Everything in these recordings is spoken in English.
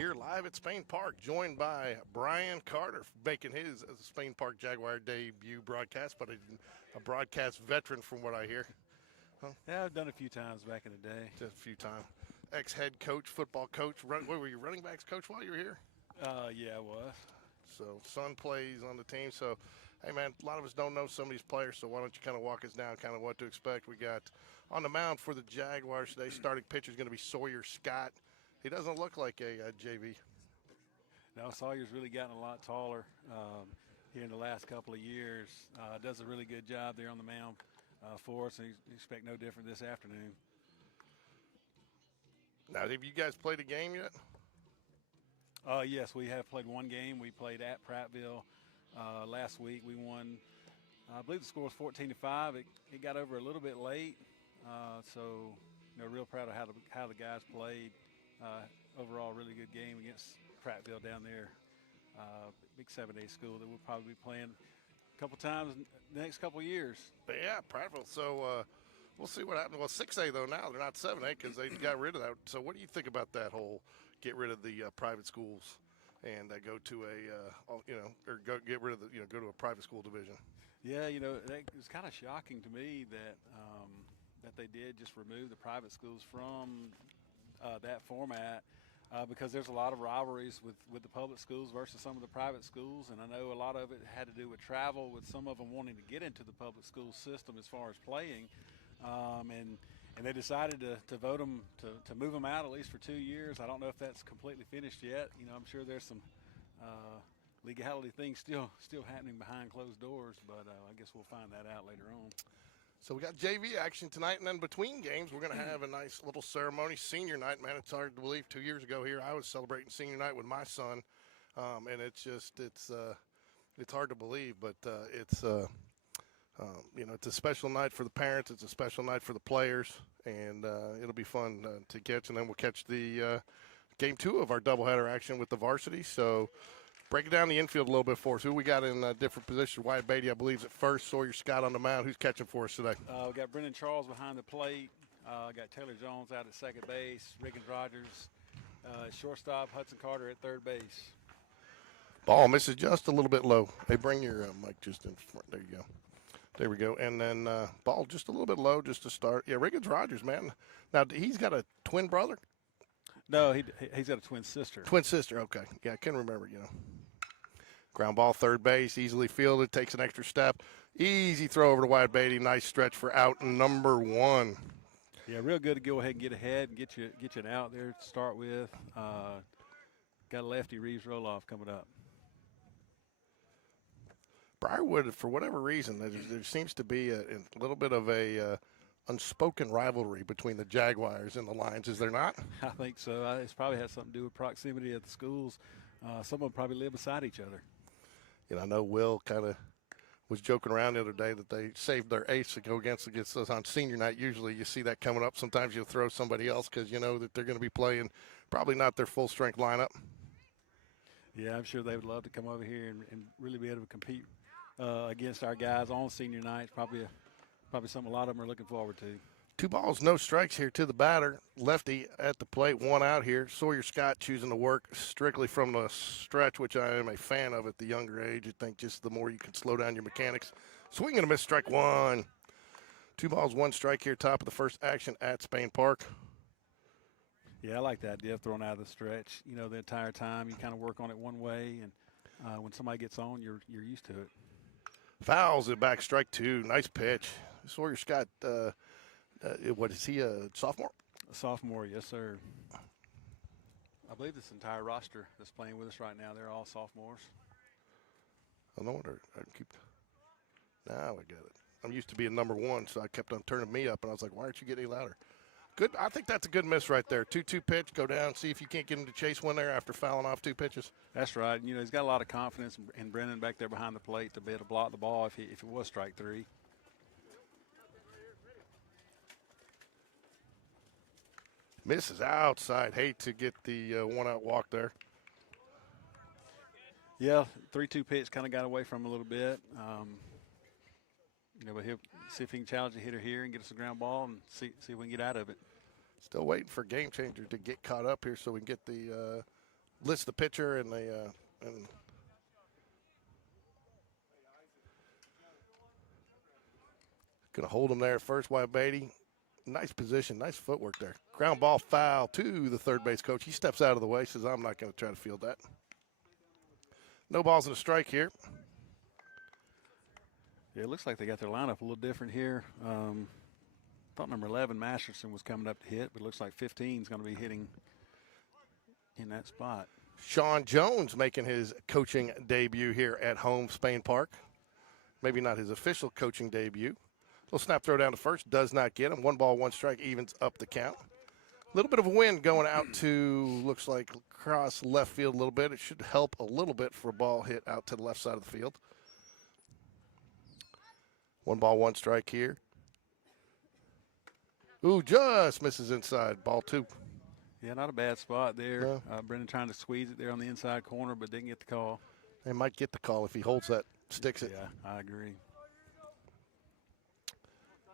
Here live at Spain Park, joined by Brian Carter, making his Spain Park Jaguar debut broadcast, but a broadcast veteran from what I hear. Huh? Yeah, I've done it a few times back in the day. Just a few times. Ex-head coach, football coach. What were you, running backs coach while you were here? Yeah, I was. So son plays on the team. So, hey, man, a lot of us don't know some of these players, so why don't you kind of walk us down kind of what to expect. We got on the mound for the Jaguars today, starting pitcher is going to be Sawyer Scott. He doesn't look like a JV. Now, Sawyer's really gotten a lot taller here in the last couple of years. Does a really good job there on the mound for us, and you expect no different this afternoon. Now, have you guys played a game yet? Yes, we have played one game. We played at Prattville last week. We won, I believe the score was 14-5. It got over a little bit late, so real proud of how the guys played. Overall, really good game against Prattville down there. Big 7A school that we'll probably be playing a couple times the next couple of years. But yeah, Prattville. So we'll see what happens. Well, 6A though now they're not 7A because they got rid of that. So what do you think about that whole get rid of the private schools and go to get rid of go to a private school division? Yeah, it was kind of shocking to me that that they did just remove the private schools from that format. Because there's a lot of rivalries with the public schools versus some of the private schools, and I know a lot of it had to do with travel, with some of them wanting to get into the public school system as far as playing, and they decided to vote them to move them out at least for 2 years. I don't know if that's completely finished yet. I'm sure there's some legality things still happening behind closed doors, but I guess we'll find that out later on. So we got JV action tonight, and then between games, we're going to have a nice little ceremony. Senior night, man, it's hard to believe. 2 years ago here, I was celebrating senior night with my son, and it's hard to believe, but it's a special night for the parents. It's a special night for the players, and it'll be fun to catch. And then we'll catch the game 2 of our doubleheader action with the Varsity. So break it down the infield a little bit for us. Who we got in different positions? Wyatt Beatty, I believe, is at first. Sawyer Scott on the mound. Who's catching for us today? We got Brendan Charles behind the plate. Got Taylor Jones out at second base. Riggins Rogers shortstop. Hudson Carter at third base. Ball misses just a little bit low. Hey, bring your mic just in front. There you go. There we go. And then ball just a little bit low just to start. Yeah, Riggins Rogers, man. Now, he's got a twin brother? No, he's got a twin sister. Twin sister, okay. Yeah, I can remember, Ground ball, third base, easily fielded, takes an extra step. Easy throw over to Wyatt Beatty. Nice stretch for out number 1. Yeah, real good to go ahead and get ahead and get you an out there to start with. Got a lefty Reeves Roloff coming up. Briarwood, for whatever reason, there seems to be a little bit of a unspoken rivalry between the Jaguars and the Lions. Is there not? I think so. It's probably has something to do with proximity at the schools. Some of them probably live beside each other. I know Will kind of was joking around the other day that they saved their ace to go against us on senior night. Usually you see that coming up. Sometimes you'll throw somebody else because you know that they're going to be playing probably not their full-strength lineup. Yeah, I'm sure they would love to come over here and really be able to compete against our guys on senior night. Probably something a lot of them are looking forward to. 2 balls, no strikes here to the batter. Lefty at the plate, 1 out here. Sawyer Scott choosing to work strictly from the stretch, which I am a fan of at the younger age. I think just the more you can slow down your mechanics. Swing and a miss, strike 1. 2 balls, 1 strike here, top of the first action at Spain Park. Yeah, I like that idea of throwing out of the stretch. The entire time you kind of work on it one way, and when somebody gets on, you're used to it. Fouls it back, strike 2. Nice pitch. Sawyer Scott, what is he, a sophomore? A sophomore, yes, sir. I believe this entire roster that's playing with us right now, they're all sophomores. I know what I keep. Now I got it. I'm used to being number 1, so I kept on turning me up, and I was like, why aren't you getting any louder? Good. I think that's a good miss right there. 2-2 pitch, go down, see if you can't get him to chase one there after fouling off 2 pitches. That's right. He's got a lot of confidence in Brennan back there behind the plate to be able to block the ball if it was strike 3. Misses outside. Hate to get the 1-out walk there. Yeah, 3-2 pitch kind of got away from him a little bit. But he'll see if he can challenge the hitter here and get us a ground ball and see if we can get out of it. Still waiting for Game Changer to get caught up here so we can get the list the pitcher and they gonna hold him there at first. Wyatt Beatty, nice position, nice footwork there. Ground ball foul to the third base coach. He steps out of the way, says, "I'm not going to try to field that." No balls and a strike here. Yeah, it looks like they got their lineup a little different here. Thought number 11, Masterson, was coming up to hit, but it looks like 15 is going to be hitting in that spot. Sean Jones making his coaching debut here at home, Spain Park. Maybe not his official coaching debut. Little snap throw down to first, does not get him. 1 ball, 1 strike, evens up the count. A little bit of a wind going out to, looks like across left field a little bit. It should help a little bit for a ball hit out to the left side of the field. 1 ball, 1 strike here. Ooh, just misses inside. Ball 2. Yeah, not a bad spot there. No. Brendan trying to squeeze it there on the inside corner, but didn't get the call. They might get the call if he holds that, sticks it. Yeah, I agree.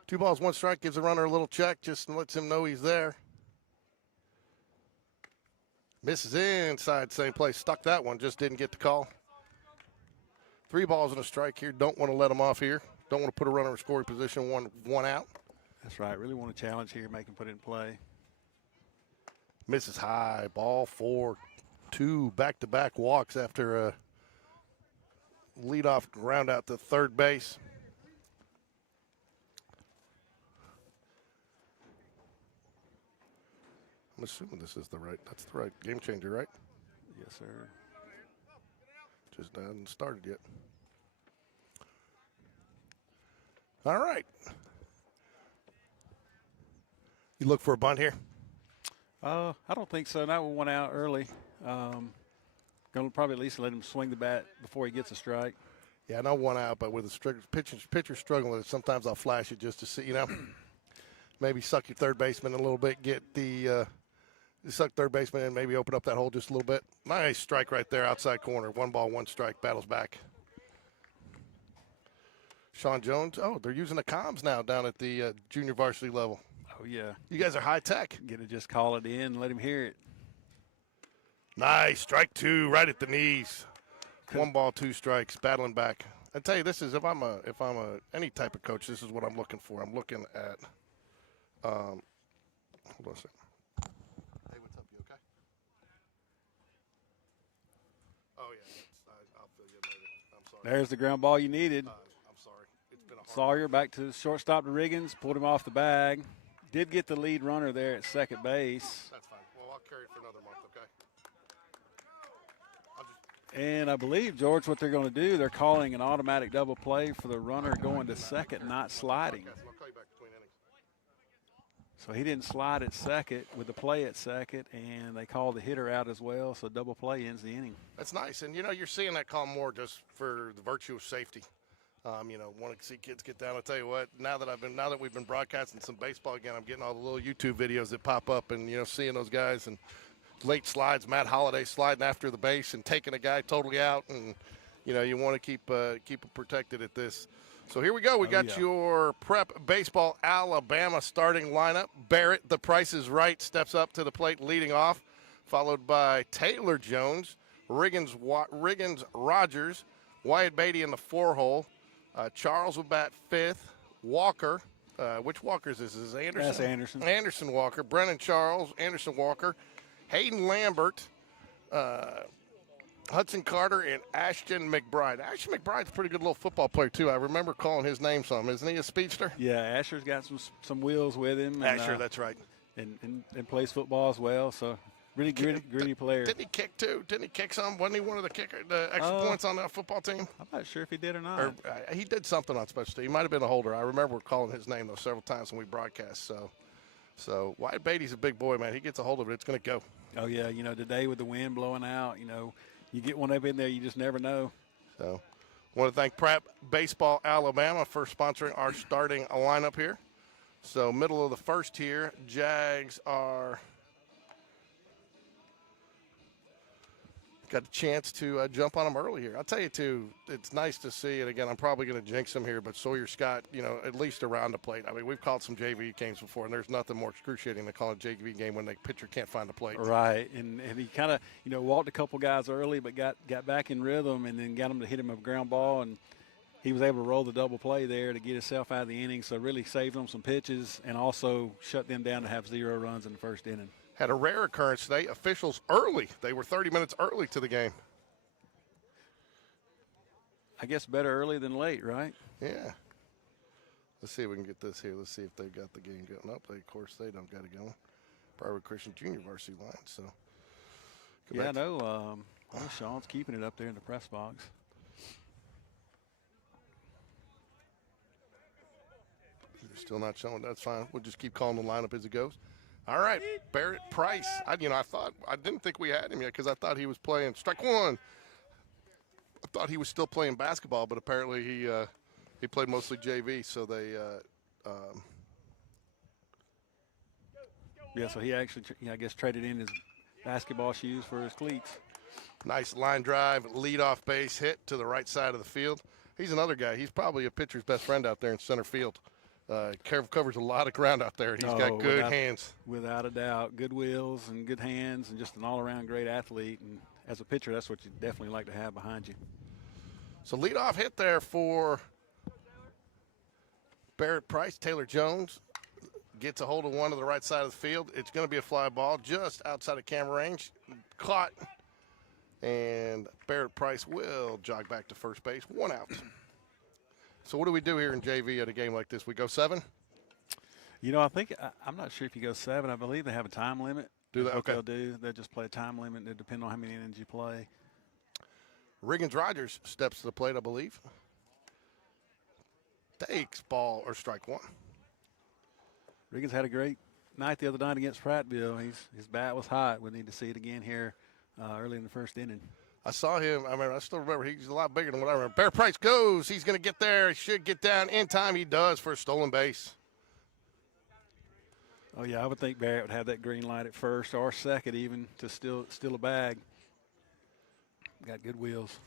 2 balls, 1 strike, gives the runner a little check, just lets him know he's there. Misses inside, same place. Stuck that one, just didn't get the call. 3 balls and a strike here. Don't want to let him off here. Don't want to put a runner in scoring position, one out. That's right. Really want to challenge here, make him put it in play. Misses high, ball 4. 2 back-to-back walks after a leadoff ground out to third base. I'm assuming this is that's the right game changer, right? Yes, sir. Just hasn't started yet. All right. You look for a bunt here? I don't think so. Not with 1 out early. Going to probably at least let him swing the bat before he gets a strike. Yeah, I know 1 out, but with a pitcher struggling with it, sometimes I'll flash it just to see, maybe suck your third baseman a little bit, get the suck third baseman and maybe open up that hole just a little bit. Nice strike right there, outside corner. 1 ball, 1 strike, battles back. Sean Jones, they're using the comms now down at the junior varsity level. Oh, yeah. You guys are high tech. Get to just call it in and let him hear it. Nice, strike 2 right at the knees. 1 ball, 2 strikes, battling back. I tell you, this is if I'm any type of coach, this is what I'm looking for. I'm looking at. Hold on a second. Hey, what's up? You okay? Oh yeah, I'll fill you in later. I'm sorry. There's the ground ball you needed. I'm sorry. It's been a hard Sawyer back to the shortstop to Riggins, pulled him off the bag. Did get the lead runner there at second base. That's fine. Well, I'll carry it for another month, okay? And I believe, George, what they're going to do, they're calling an automatic double play for the runner going to second, not sliding. Okay, so I'll call you back between innings. So he didn't slide at second with the play at second, and they called the hitter out as well, so double play ends the inning. That's nice, and you're seeing that call more just for the virtue of safety. Want to see kids get down. I'll tell you what. Now that we've been broadcasting some baseball again, I'm getting all the little YouTube videos that pop up, and seeing those guys and late slides. Matt Holliday sliding after the base and taking a guy totally out, and you want to keep it protected at this. So here we go. We got your Prep Baseball Alabama starting lineup. Barrett, the Price is Right, steps up to the plate leading off, followed by Taylor Jones, Riggins Rogers, Wyatt Beatty in the 4-hole. Charles will bat 5th. Walker, which Walker is this? Is this Anderson? That's Anderson. Anderson Walker. Brennan Charles, Anderson Walker, Hayden Lambert, Hudson Carter, and Ashton McBride. Ashton McBride's a pretty good little football player, too. I remember calling his name some. Isn't he a speedster? Yeah, Asher's got some wheels with him. Asher, that's right. And plays football as well, so really gritty player. Didn't he kick, too? Didn't he kick some? Wasn't he one of the extra points on that football team? I'm not sure if he did or not. He did something on special team. He might have been a holder. I remember calling his name, though, several times when we broadcast. So Wyatt Beatty's a big boy, man. He gets a hold of it, it's going to go. Oh, yeah, today with the wind blowing out, you get one up in there, you just never know. So I want to thank Prep Baseball Alabama for sponsoring our starting lineup here. So middle of the first here, Jags are got a chance to jump on him early here. I'll tell you, too, it's nice to see, and again, I'm probably going to jinx him here, but Sawyer Scott, at least around the plate. I mean, we've called some JV games before, and there's nothing more excruciating than calling a JV game when the pitcher can't find the plate. Right, and he kind of, walked a couple guys early, but got back in rhythm and then got him to hit him a ground ball, and he was able to roll the double play there to get himself out of the inning, so really saved them some pitches and also shut them down to have 0 runs in the first inning. Had a rare occurrence today. Officials early. They were 30 minutes early to the game. I guess better early than late, right? Yeah. Let's see if we can get this here. Let's see if they got the game going up. Of course, they don't got it going. Briarwood Christian Junior Varsity Lions. So. Yeah, I know. Sean's keeping it up there in the press box. They're still not showing. That's fine. We'll just keep calling the lineup as it goes. All right, Barrett Price. I didn't think we had him yet because I thought he was playing strike one. I thought he was still playing basketball, but apparently he played mostly JV. So they. Yeah, so he actually, I guess, traded in his basketball shoes for his cleats. Nice line drive, leadoff base hit to the right side of the field. He's another guy. He's probably a pitcher's best friend out there in center field. Covers a lot of ground out there. He's got good hands. Without a doubt. Good wheels and good hands and just an all-around great athlete. And as a pitcher, that's what you definitely like to have behind you. So leadoff hit there for Barrett Price. Taylor Jones gets a hold of one to the right side of the field. It's going to be a fly ball just outside of camera range. Caught. And Barrett Price will jog back to first base. 1 out. So what do we do here in JV at a game like this? We go 7? I think I'm not sure if you go 7. I believe they have a time limit. Do they? Okay. They'll just play a time limit. It depends on how many innings you play. Riggins Rogers steps to the plate, I believe. Takes ball or strike 1. Riggins had a great night the other night against Prattville. His bat was hot. We need to see it again here early in the first inning. I saw him. I still remember he's a lot bigger than what I remember. Barrett Price goes. He's going to get there. He should get down in time. He does for a stolen base. Oh, yeah, I would think Barrett would have that green light at first or second even to steal a bag. Got good wheels.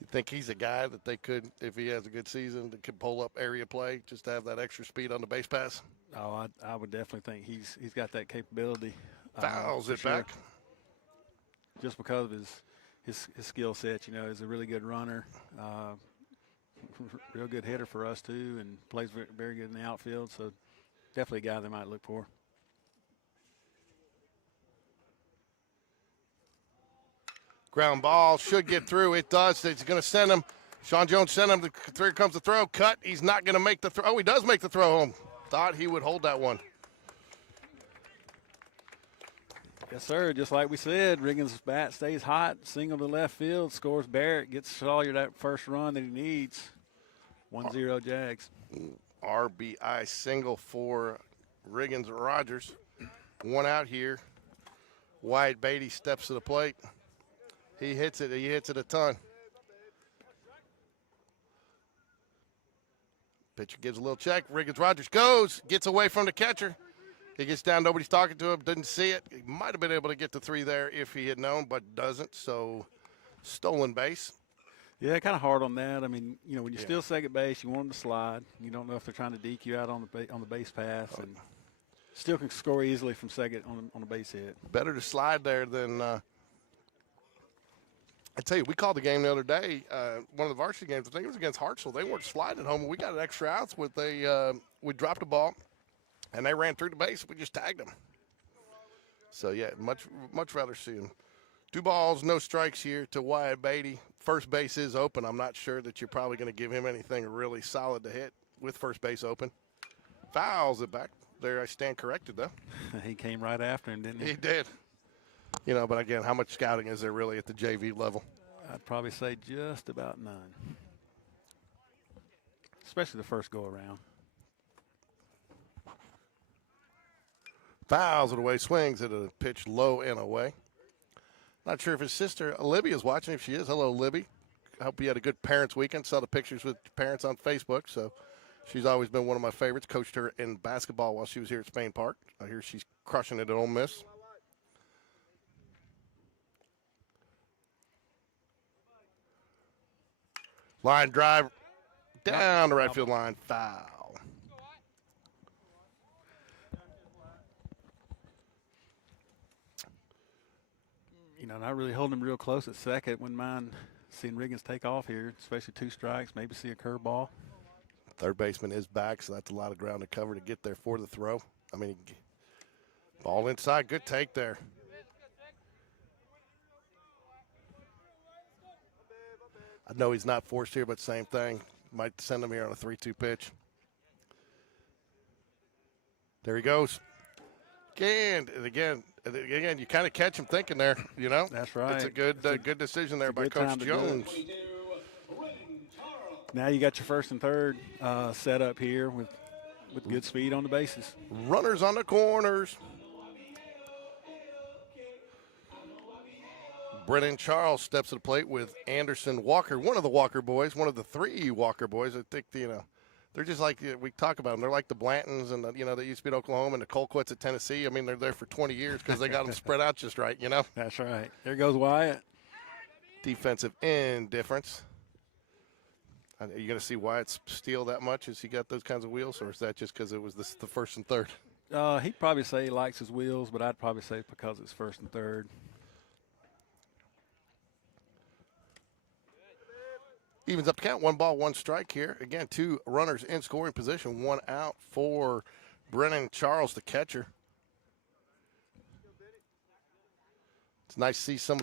You think he's a guy that they could, if he has a good season, that could pull up area play just to have that extra speed on the base pass? Oh, I would definitely think he's got that capability. Fouls it sure. back. Just because of his skill set, he's a really good runner, real good hitter for us too, and plays very, very good in the outfield. So definitely a guy they might look for. Ground ball should get through. It does. It's going to send him. Sean Jones sent him. Here comes the throw. Cut. He's not going to make the throw. Oh, he does make the throw home. Thought he would hold that one. Yes, sir. Just like we said, Riggins' bat stays hot, single to left field, scores Barrett, gets Sawyer that first run that he needs. 1-0 Jags. RBI single for Riggins Rogers. 1 out here. Wyatt Beatty steps to the plate. He hits it. He hits it a ton. Pitcher gives a little check. Riggins Rogers goes, gets away from the catcher. He gets down, nobody's talking to him, didn't see it. He might have been able to get to 3 there if he had known, but doesn't, so stolen base. Yeah, kind of hard on that. I mean, when you steal second base, you want them to slide. You don't know if they're trying to deke you out on the base pass, and still can score easily from second on a base hit. Better to slide there than I tell you, we called the game the other day, one of the varsity games. I think it was against Hartsville. They weren't sliding home. We got an extra outs with we dropped the ball. And they ran through the base. We just tagged them. So, yeah, much rather see them. 2 balls, no strikes here to Wyatt Beatty. First base is open. I'm not sure that you're probably going to give him anything really solid to hit with first base open. Fouls it back. There I stand corrected, though. He came right after him, didn't he? He did. But, again, how much scouting is there really at the JV level? I'd probably say just about none, especially the first go-around. Fouls it away, swings at a pitch low and away. Not sure if his sister, Libby, is watching. If she is, hello, Libby. I hope you had a good parents' weekend. Saw the pictures with parents on Facebook. So she's always been one of my favorites. Coached her in basketball while she was here at Spain Park. I hear she's crushing it at Ole Miss. Line drive down the right field line. Foul. You know, not really holding him real close at second. Wouldn't mind seeing Riggins take off here, especially 2 strikes, maybe see a curveball. Third baseman is back, so that's a lot of ground to cover to get there for the throw. I mean, ball inside. Good take there. I know he's not forced here, but same thing. Might send him here on a 3-2 pitch. There he goes. Again, you kind of catch him thinking there, you know? That's right. It's a good decision there by Coach Jones. Now you got your first and third set up here with good speed on the bases. Runners on the corners. Brennan Charles steps to the plate with Anderson Walker, one of the Walker boys, one of the 3 Walker boys. I think, you know, they're just like, we talk about them. They're like the Blantons and, you know, they used to be at Oklahoma and the Colquitts at Tennessee. I mean, they're there for 20 years because they got them spread out just right, you know? That's right. There goes Wyatt. Defensive indifference. Are you going to see Wyatt steal that much as he got those kinds of wheels, or is that just because it was the first and third? He'd probably say he likes his wheels, but I'd probably say it's because it's first and third. Evens up the count, 1 ball, 1 strike here. Again, 2 runners in scoring position, 1 out for Brennan Charles, the catcher. It's nice to see some,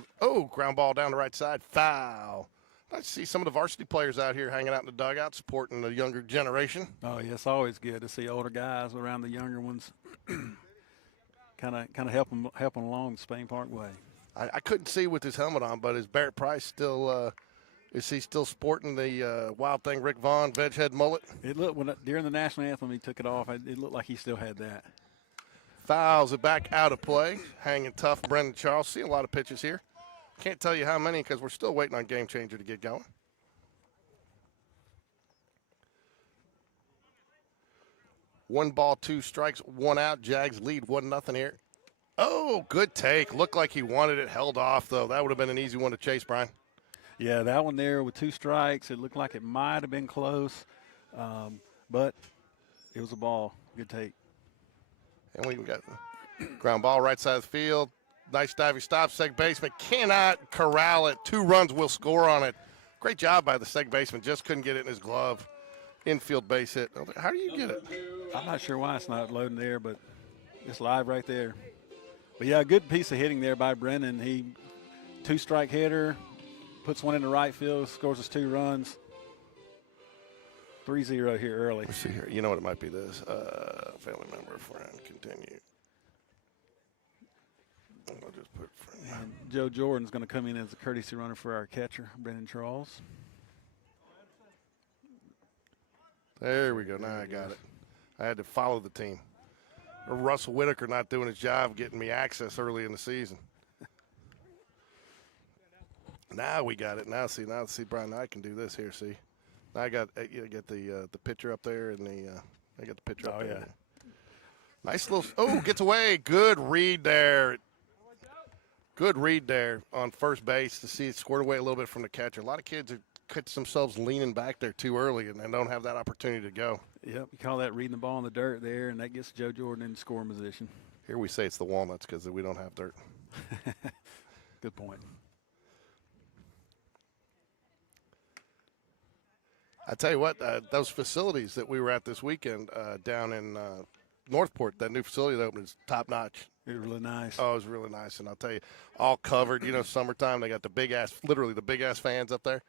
ground ball down the right side, foul. Nice to see some of the varsity players out here hanging out in the dugout, supporting the younger generation. Oh, yeah, it's always good to see older guys around the younger ones. kind of help them along the Spain Park way. I couldn't see with his helmet on, but is Barrett Price still is he still sporting the Wild Thing Rick Vaughn veg head mullet? It looked during the national anthem he took it off. It looked like he still had that. Fouls it back out of play. Hanging tough, Brendan Charles. See a lot of pitches here. Can't tell you how many because we're still waiting on Game Changer to get going. One ball, 2 strikes, 1 out. Jags lead 1-0 here. Oh, good take. Looked like he wanted it. Held off, though. That would have been an easy one to chase, Brian. Yeah, that one there with 2 strikes, it looked like it might have been close, but it was a ball. Good take. And we got ground ball right side of the field. Nice diving stop. Second baseman cannot corral it. 2 runs will score on it. Great job by the second baseman. Just couldn't get it in his glove. Infield base hit. How do you get it? I'm not sure why it's not loading there, but it's live right there. But, yeah, a good piece of hitting there by Brennan. He 2-strike hitter. Puts one in the right field, scores us 2 runs. 3-0 here early. Let's see here. You know what it might be this. Family member, friend, continue. I'll just put friend. And Joe Jordan's going to come in as a courtesy runner for our catcher, Brendan Charles. There we go. Now I got it. I had to follow the team. Russell Whitaker not doing his job getting me access early in the season. Now we got it. Now see, Brian, I can do this here. See, now I got the picture up there, and I got the picture up there. Yeah. Nice little. Gets away. Good read there. Good read there on first base to see it squared away a little bit from the catcher. A lot of kids catch themselves leaning back there too early, and they don't have that opportunity to go. Yep, you call that reading the ball in the dirt there, and that gets Joe Jordan in scoring position. Here we say it's the walnuts because we don't have dirt. Good point. I tell you what, those facilities that we were at this weekend down in Northport, that new facility that opened is top notch. It was really nice. Oh, it was really nice. And I'll tell you, all covered, summertime, they got literally the big ass fans up there.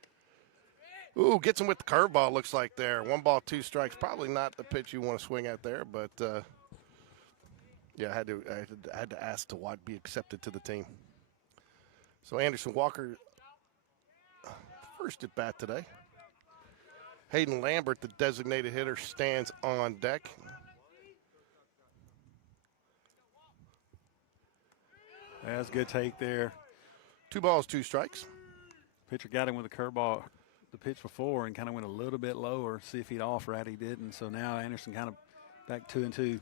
Ooh, gets him with the curveball, looks like there. 1 ball, 2 strikes. Probably not the pitch you want to swing at there, but yeah, I had to ask to be accepted to the team. So Anderson Walker, first at bat today. Hayden Lambert, the designated hitter, stands on deck. That's a good take there. 2 balls, 2 strikes. Pitcher got him with a curveball the pitch before and kind of went a little bit lower, see if he'd off right. He didn't. So now Anderson kind of back 2-2.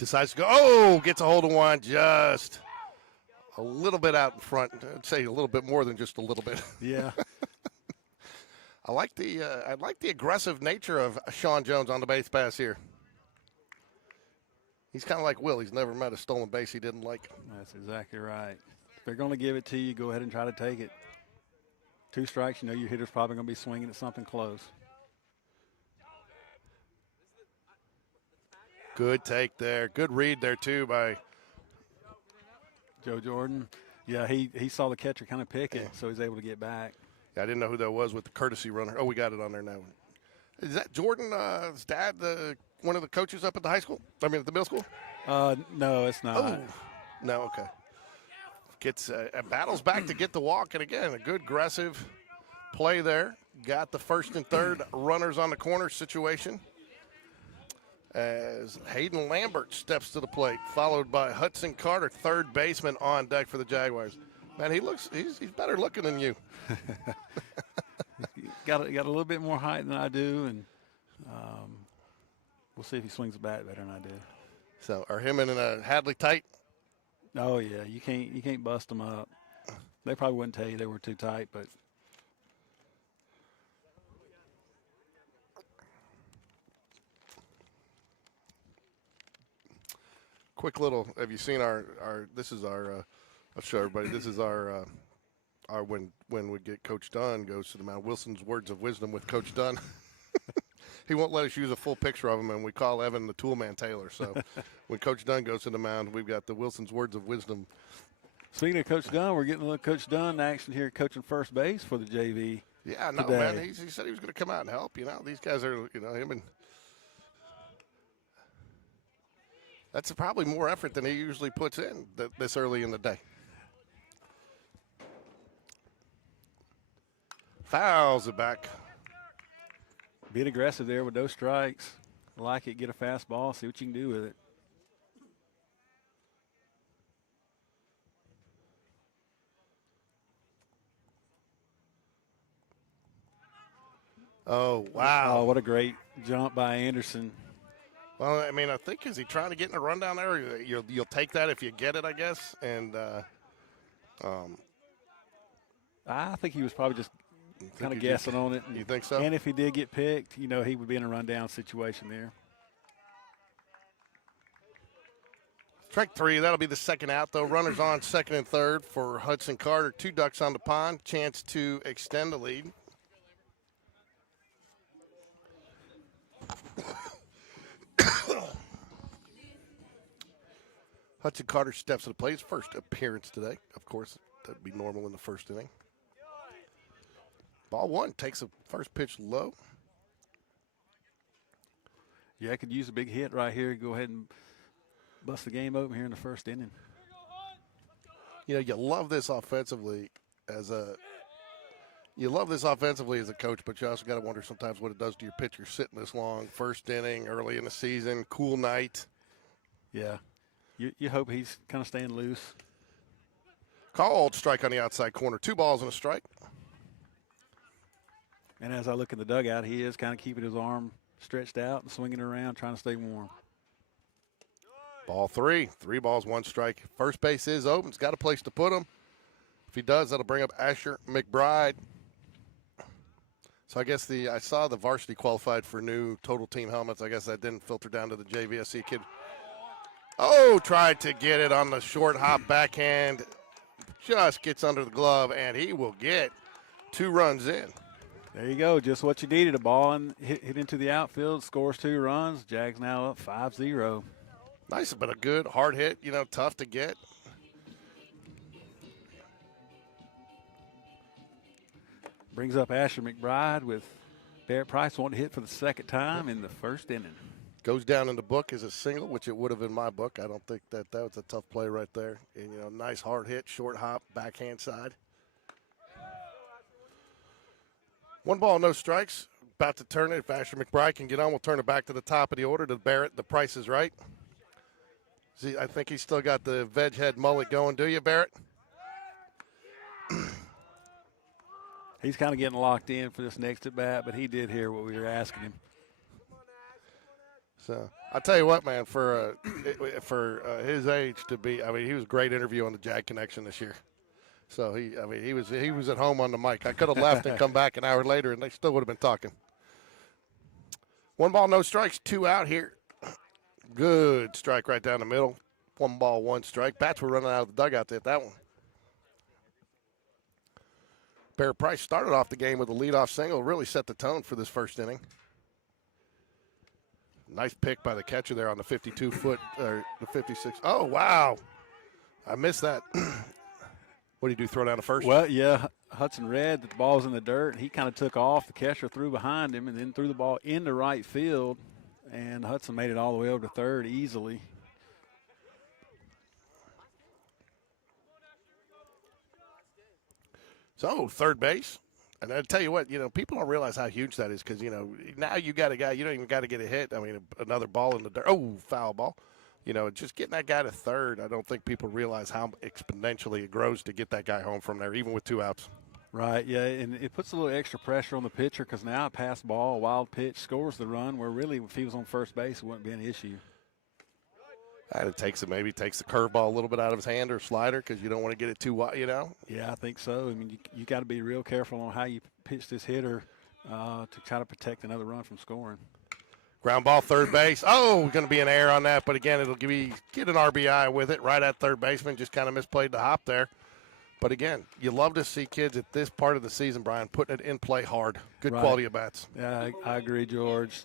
Decides to go. Oh, gets a hold of one just a little bit out in front. I'd say a little bit more than just a little bit. Yeah. I like the aggressive nature of Sean Jones on the base pass here. He's kind of like Will. He's never met a stolen base he didn't like. That's exactly right. If they're going to give it to you, go ahead and try to take it. 2 strikes, you know your hitter's probably going to be swinging at something close. Good take there. Good read there, too, by Joe Jordan. Yeah, he saw the catcher kind of pick it, so he's able to get back. Yeah, I didn't know who that was with the courtesy runner. Oh, we got it on there now. Is that Jordan's dad, one of the coaches up at the high school? I mean, at the middle school? No, it's not. Oh, no, okay. Gets battles back to get the walk, and again, a good aggressive play there. Got the first and third runners on the corner situation as Hayden Lambert steps to the plate, followed by Hudson Carter, third baseman on deck for the Jaguars. Man, he's better looking than you. got a little bit more height than I do, and we'll see if he swings the bat better than I do. So, are him and Hadley tight? Oh yeah, you can't bust them up. They probably wouldn't tell you they were too tight, but quick little. Have you seen our? This is our. I'll show everybody. This is our when we get Coach Dunn goes to the mound. Wilson's words of wisdom with Coach Dunn. He won't let us use a full picture of him, and we call Evan the Toolman Taylor. So when Coach Dunn goes to the mound, we've got the Wilson's words of wisdom. Speaking of Coach Dunn, we're getting a little Coach Dunn action here coaching first base for the JV. Yeah, no, today. man. He said he was going to come out and help. You know, these guys are, him and that's probably more effort than he usually puts in this early in the day. Fouls it back. Being aggressive there with those strikes. I like it. Get a fastball. See what you can do with it. Oh, wow. Oh, what a great jump by Anderson. Well, I mean, I think is he trying to get in a rundown there? You'll take that if you get it, I guess. And I think he was probably just kind of guessing on it. You think so? And if he did get picked, he would be in a rundown situation there. Strike 3, that'll be the second out, though. Runners on second and third for Hudson Carter. 2 ducks on the pond. Chance to extend the lead. Hudson Carter steps to the plate. His first appearance today. Of course, that'd be normal in the first inning. Ball 1 takes a first pitch low. Yeah, I could use a big hit right here. Go ahead and bust the game open here in the first inning. You love this offensively as a coach, but you also got to wonder sometimes what it does to your pitcher sitting this long. First inning, early in the season, cool night. Yeah. You hope he's kind of staying loose. Called strike on the outside corner. 2 balls and a strike. And as I look in the dugout, he is kind of keeping his arm stretched out and swinging around, trying to stay warm. Ball 3. 3 balls, 1 strike. First base is open. He's got a place to put him. If he does, that'll bring up Asher McBride. So I guess I saw the Varsity qualified for new total team helmets. I guess that didn't filter down to the JV. I see a kid. Oh, tried to get it on the short hop backhand. Just gets under the glove, and he will get 2 runs in. There you go. Just what you needed. A ball and hit into the outfield. Scores 2 runs. Jags now up 5-0. Nice, but a good hard hit, tough to get. Brings up Asher McBride with Barrett Price wanting to hit for the second time in the first inning. Goes down in the book as a single, which it would have in my book. I don't think that was a tough play right there. And, nice hard hit, short hop, backhand side. 1 ball, no strikes. About to turn it. If Asher McBride can get on, we'll turn it back to the top of the order to Barrett. The Price is right. See, I think he's still got the veg head mullet going. Do you, Barrett? He's kind of getting locked in for this next at bat, but he did hear what we were asking him. So I tell you what, man, for his age to be, I mean, he was a great interview on the Jag Connection this year. So he was at home on the mic. I could have left and come back an hour later, and they still would have been talking. 1 ball, no strikes, 2 out here. Good strike right down the middle. 1 ball, 1 strike. Bats were running out of the dugout at that one. Barrett Price started off the game with a leadoff single, really set the tone for this first inning. Nice pick by the catcher there on the 52-foot, or the 56. Oh, wow. I missed that. What do you do, throw down the first? Well, yeah, Hudson read that the ball was in the dirt, and he kind of took off. The catcher threw behind him and then threw the ball into right field, and Hudson made it all the way over to third easily. So, third base. And I tell you what, people don't realize how huge that is because, now you got a guy, you don't even got to get a hit. I mean, another ball in the dirt. Oh, foul ball. Just getting that guy to third, I don't think people realize how exponentially it grows to get that guy home from there, even with 2 outs. Right, yeah, and it puts a little extra pressure on the pitcher because now a pass ball, a wild pitch, scores the run where really if he was on first base, it wouldn't be an issue. And it takes the curveball a little bit out of his hand or slider because you don't want to get it too wide, Yeah, I think so. I mean, you got to be real careful on how you pitch this hitter to try to protect another run from scoring. Ground ball, third base. Oh, going to be an error on that, but again, it'll get an RBI with it right at third baseman. Just kind of misplayed the hop there. But again, you love to see kids at this part of the season, Brian, putting it in play hard. Good Right. quality of bats. Yeah, I agree, George.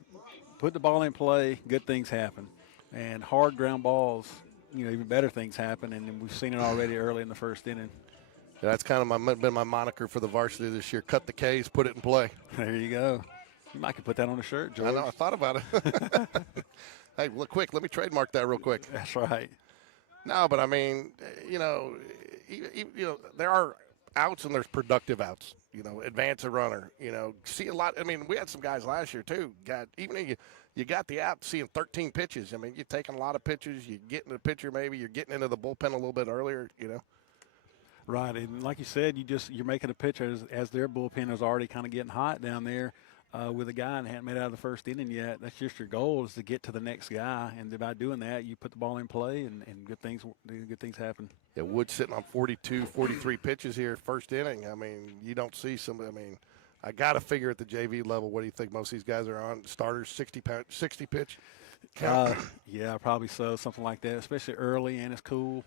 Put the ball in play, good things happen. And hard ground balls, even better things happen, and we've seen it already early in the first inning. Yeah, that's kind of been my moniker for the varsity this year. Cut the K's, put it in play. There you go. You might could put that on a shirt, George. I know. I thought about it. Hey, look quick. Let me trademark that real quick. That's right. No, but I mean, there are outs and there's productive outs. Advance a runner. See a lot. I mean, we had some guys last year too. You got the out seeing 13 pitches. I mean, you're taking a lot of pitches. You get into the pitcher maybe. You're getting into the bullpen a little bit earlier. Right, and like you said, you're making a pitch as their bullpen is already kind of getting hot down there. With a guy and hadn't made it out of the first inning yet, that's just your goal is to get to the next guy, and by doing that, you put the ball in play, and good things happen. Yeah, Wood sitting on 42, 43 pitches here first inning. I mean, you don't see somebody. I mean, I got to figure at the JV level, what do you think most of these guys are on? Starters, 60 pitch count? Yeah, probably so, something like that, especially early, and it's cool.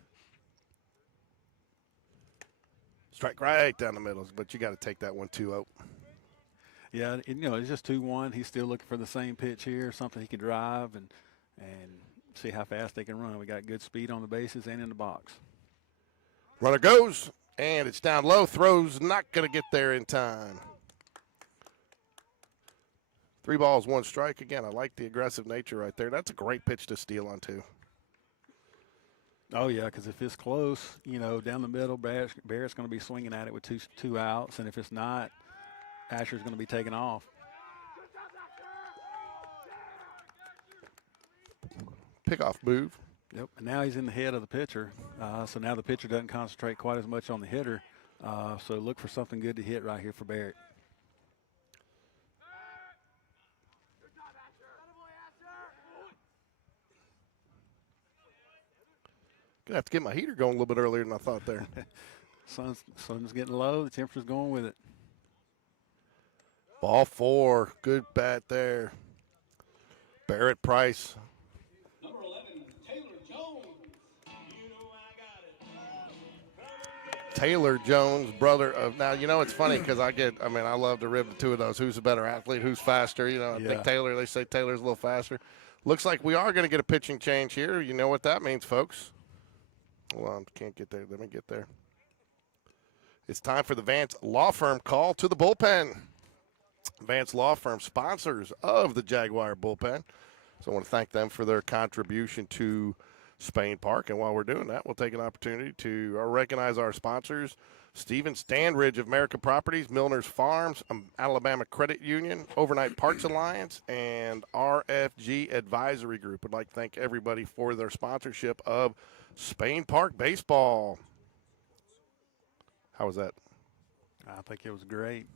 Strike right down the middle, but you got to take that 1-2-0. Yeah, it's just 2-1. He's still looking for the same pitch here, something he could drive and see how fast they can run. We got good speed on the bases and in the box. Runner goes, and it's down low. Throws not going to get there in time. 3 balls, 1 strike. Again, I like the aggressive nature right there. That's a great pitch to steal on, too. Oh, yeah, because if it's close, down the middle, Barrett's going to be swinging at it with two outs, and if it's not, Asher's going to be taken off. Pickoff move. Yep, and now he's in the head of the pitcher. So now the pitcher doesn't concentrate quite as much on the hitter. So look for something good to hit right here for Barrett. Gonna have to get my heater going a little bit earlier than I thought there. Sun's getting low. The temperature's going with it. Ball 4. Good bat there. Barrett Price. Number 11, Taylor Jones. Taylor Jones, brother of. Now, it's funny because I love to rib the two of those. Who's a better athlete? Who's faster? I think they say Taylor's a little faster. Looks like we are going to get a pitching change here. You know what that means, folks. Hold on. Can't get there. Let me get there. It's time for the Vance Law Firm call to the bullpen. Vance Law Firm, sponsors of the Jaguar bullpen. So I want to thank them for their contribution to Spain Park. And while we're doing that, we'll take an opportunity to recognize our sponsors. Stephen Standridge of American Properties, Milner's Farms, Alabama Credit Union, Overnight Parts Alliance, and RFG Advisory Group. I'd like to thank everybody for their sponsorship of Spain Park Baseball. How was that? I think it was great.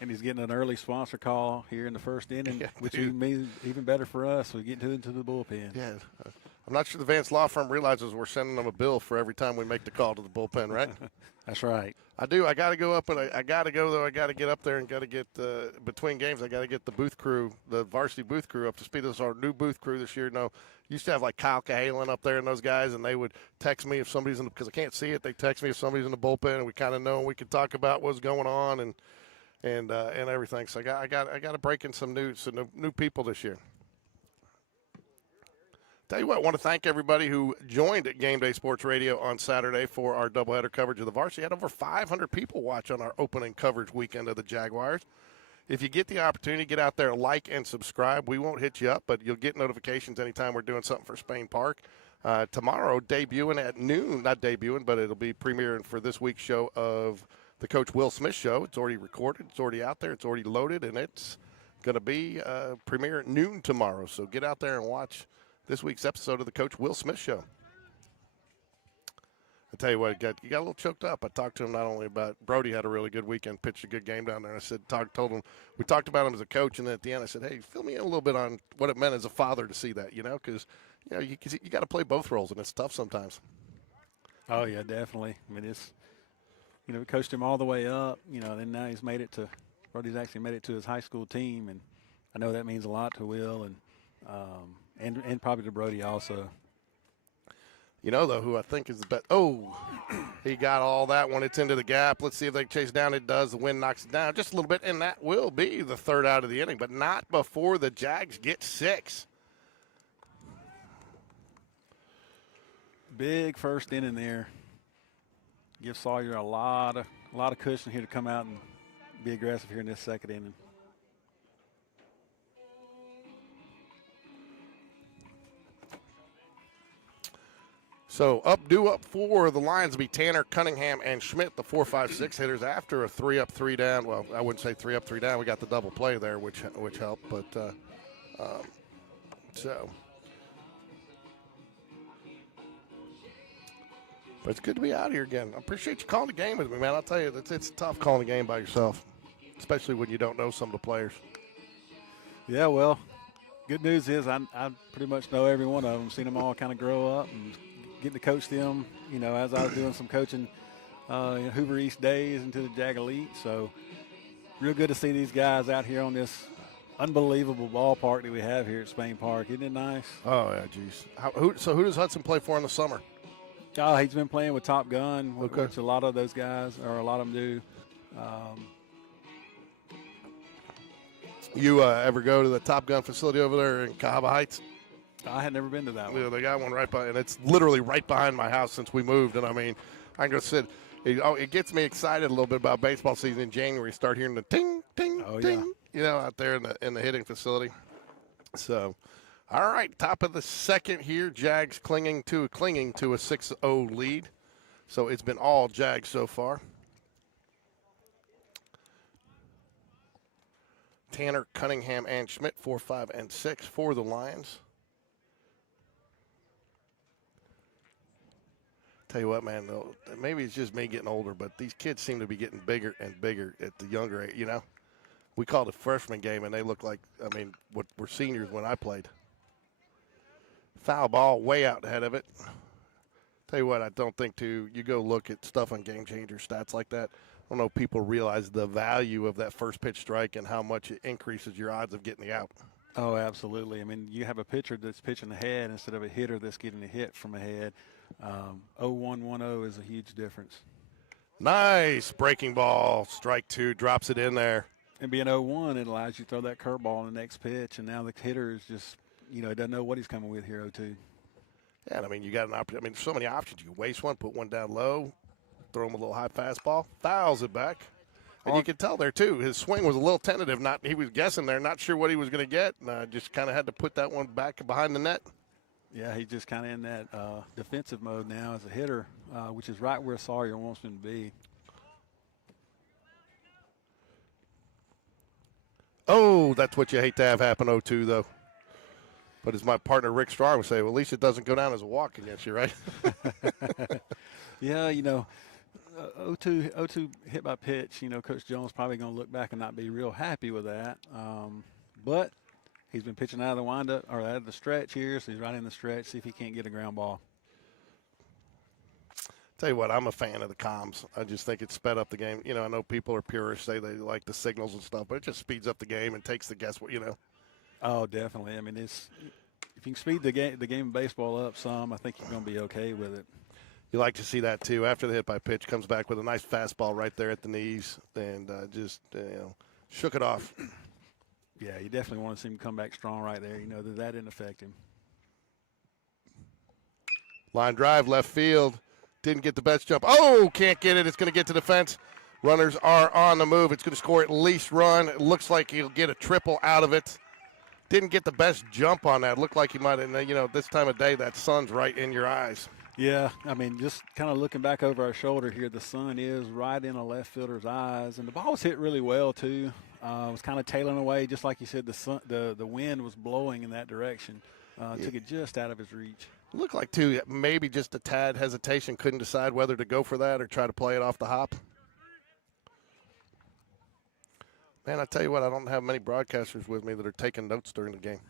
And he's getting an early sponsor call here in the first inning, Yeah, which dude. means even better for us. We get into the bullpen. Yeah. I'm not sure the Vance Law Firm realizes we're sending them a bill for every time we make the call to the bullpen, right? That's right. I do. I got to go up, and I got to go, though. I got to get up there and got to get, between games, I got to get the booth crew, the varsity booth crew up to speed. This is our new booth crew this year. No, used to have like Kyle Cahalan up there and those guys, and they would text me if somebody's in the, because I can't see it, they text me if somebody's in the bullpen, and we kind of know, and we could talk about what's going on and everything. So I got to break in some new people this year. Tell you what, I want to thank everybody who joined at Game Day Sports Radio on Saturday for our doubleheader coverage of the Varsity. Had over 500 people watch on our opening coverage weekend of the Jaguars. If you get the opportunity, get out there, like and subscribe. We won't hit you up, but you'll get notifications anytime we're doing something for Spain Park. Tomorrow, debuting at noon, not debuting, but it'll be premiering for this week's show of the Coach Will Smith Show. It's already recorded. It's already out there. It's already loaded, and it's going to be premiere at noon tomorrow. So get out there and watch this week's episode of the Coach Will Smith Show. I tell you what, you got a little choked up. I talked to him not only about Brody had a really good weekend, pitched a good game down there. I said, told him, we talked about him as a coach, and then at the end I said, hey, fill me in a little bit on what it meant as a father to see that, because you got to play both roles, and it's tough sometimes. Oh yeah, definitely. I mean, it's we coached him all the way up. Then now he's made it to Brody's actually made it to his high school team, and I know that means a lot to Will and probably to Brody also. Though, who I think is the best. Oh, he got all that one. It's into the gap. Let's see if they can chase down. It does. The wind knocks it down just a little bit, and that will be the third out of the inning, but not before the Jags get 6. Big first inning there. Give Sawyer a lot of cushion here to come out and be aggressive here in this second inning. So due up for the Lions will be Tanner, Cunningham, and Schmidt, the 4, 5, 6 hitters after a 3 up, 3 down. Well, I wouldn't say 3 up, 3 down. We got the double play there, which helped. But but it's good to be out here again. I appreciate you calling the game with me, man. I'll tell you, it's tough calling the game by yourself, especially when you don't know some of the players. Yeah, well, good news is I pretty much know every one of them. Seen them all kind of grow up and getting to coach them, as I was doing some coaching Hoover East days into the Jag Elite. So real good to see these guys out here on this unbelievable ballpark that we have here at Spain Park. Isn't it nice? Oh, yeah, geez. So who does Hudson play for in the summer? Oh, he's been playing with Top Gun, Okay. which a lot of those guys, or a lot of them do. You ever go to the Top Gun facility over there in Cahaba Heights? I had never been to that one. Yeah, they got one right by, and it's literally right behind my house since we moved. And I mean, I can go sit. It gets me excited a little bit about baseball season in January. Start hearing the ting, ting, ting, out there in the hitting facility. So, all right, top of the second here. Jags clinging to a 6-0 lead. So it's been all Jags so far. Tanner, Cunningham, and Schmidt, 4, 5, and 6 for the Lions. Tell you what, man, maybe it's just me getting older, but these kids seem to be getting bigger and bigger at the younger age, We called a freshman game, and they look like, what were seniors when I played. Foul ball way out ahead of it. Tell you what, I don't think you go look at stuff on Game Changer stats like that. I don't know if people realize the value of that first pitch strike and how much it increases your odds of getting the out. Oh, absolutely. I mean, you have a pitcher that's pitching ahead instead of a hitter that's getting a hit from ahead. 0-1-1-0 is a huge difference. Nice breaking ball. Strike 2, drops it in there. And being 0-1, it allows you to throw that curveball on the next pitch, and now the hitter is just, doesn't know what he's coming with here, 0-2. Yeah, and you got an option. There's so many options. You can waste one, put one down low, throw him a little high fastball, fouls it back. And you could tell there, too, his swing was a little tentative. He was guessing there, not sure what he was going to get. And just kind of had to put that one back behind the net. Yeah, he's just kind of in that defensive mode now as a hitter, which is right where Sawyer wants him to be. Oh, that's what you hate to have happen 0-2, though. But as my partner Rick Strong would say, well, at least it doesn't go down as a walk against you, right? Yeah, 0-2 hit by pitch. Coach Jones probably going to look back and not be real happy with that. But he's been pitching out of the windup or out of the stretch here, so he's right in the stretch. See if he can't get a ground ball. Tell you what, I'm a fan of the comms. I just think it sped up the game. I know people are purists, say they like the signals and stuff, but it just speeds up the game and takes the guesswork. Oh, definitely. I mean, if you can speed the game of baseball up some, I think you're going to be okay with it. You like to see that too. After the hit by pitch, comes back with a nice fastball right there at the knees, and just shook it off. Yeah, you definitely want to see him come back strong right there. That didn't affect him. Line drive, left field. Didn't get the best jump. Oh, can't get it. It's going to get to the fence. Runners are on the move. It's going to score at least run. It looks like he'll get a triple out of it. Didn't get the best jump on that. Looked like he might have, this time of day, that sun's right in your eyes. Yeah, I mean, just kind of looking back over our shoulder here, the sun is right in a left fielder's eyes. And the ball was hit really well, too. It was kind of tailing away. Just like you said, the wind was blowing in that direction. Took it just out of his reach. Looked like, too, maybe just a tad hesitation. Couldn't decide whether to go for that or try to play it off the hop. Man, I tell you what, I don't have many broadcasters with me that are taking notes during the game.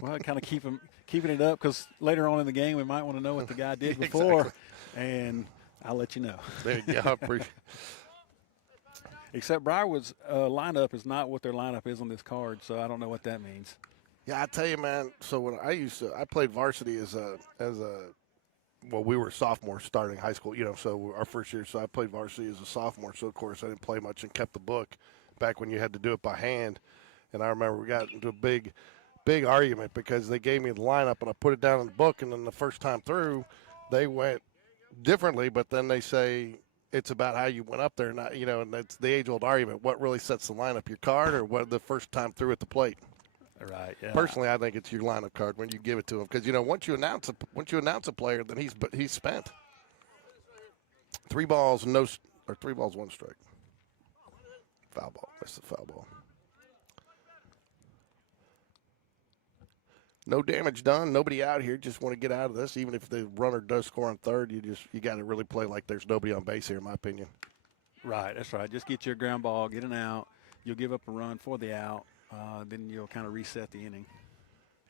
Well, kind of keeping it up because later on in the game we might want to know what the guy did before, Exactly. And I'll let you know. There you go. Except Briarwood's lineup is not what their lineup is on this card, so I don't know what that means. Yeah, I tell you, man. So when I played varsity we were sophomores starting high school, so our first year. So I played varsity as a sophomore. So of course I didn't play much and kept the book back when you had to do it by hand. And I remember we got into a big argument because they gave me the lineup and I put it down in the book. And then the first time through, they went differently. But then they say it's about how you went up there, not and that's the age-old argument. What really sets the lineup, your card or what the first time through at the plate? Right. Yeah. Personally, I think it's your lineup card when you give it to him because once you announce a player, then he's spent. 3 balls, 1 strike. Foul ball. Missed the foul ball. No damage done. Nobody out here. Just want to get out of this. Even if the runner does score on third, you got to really play like there's nobody on base here, in my opinion. Right. That's right. Just get your ground ball, get an out. You'll give up a run for the out. Then you'll kind of reset the inning.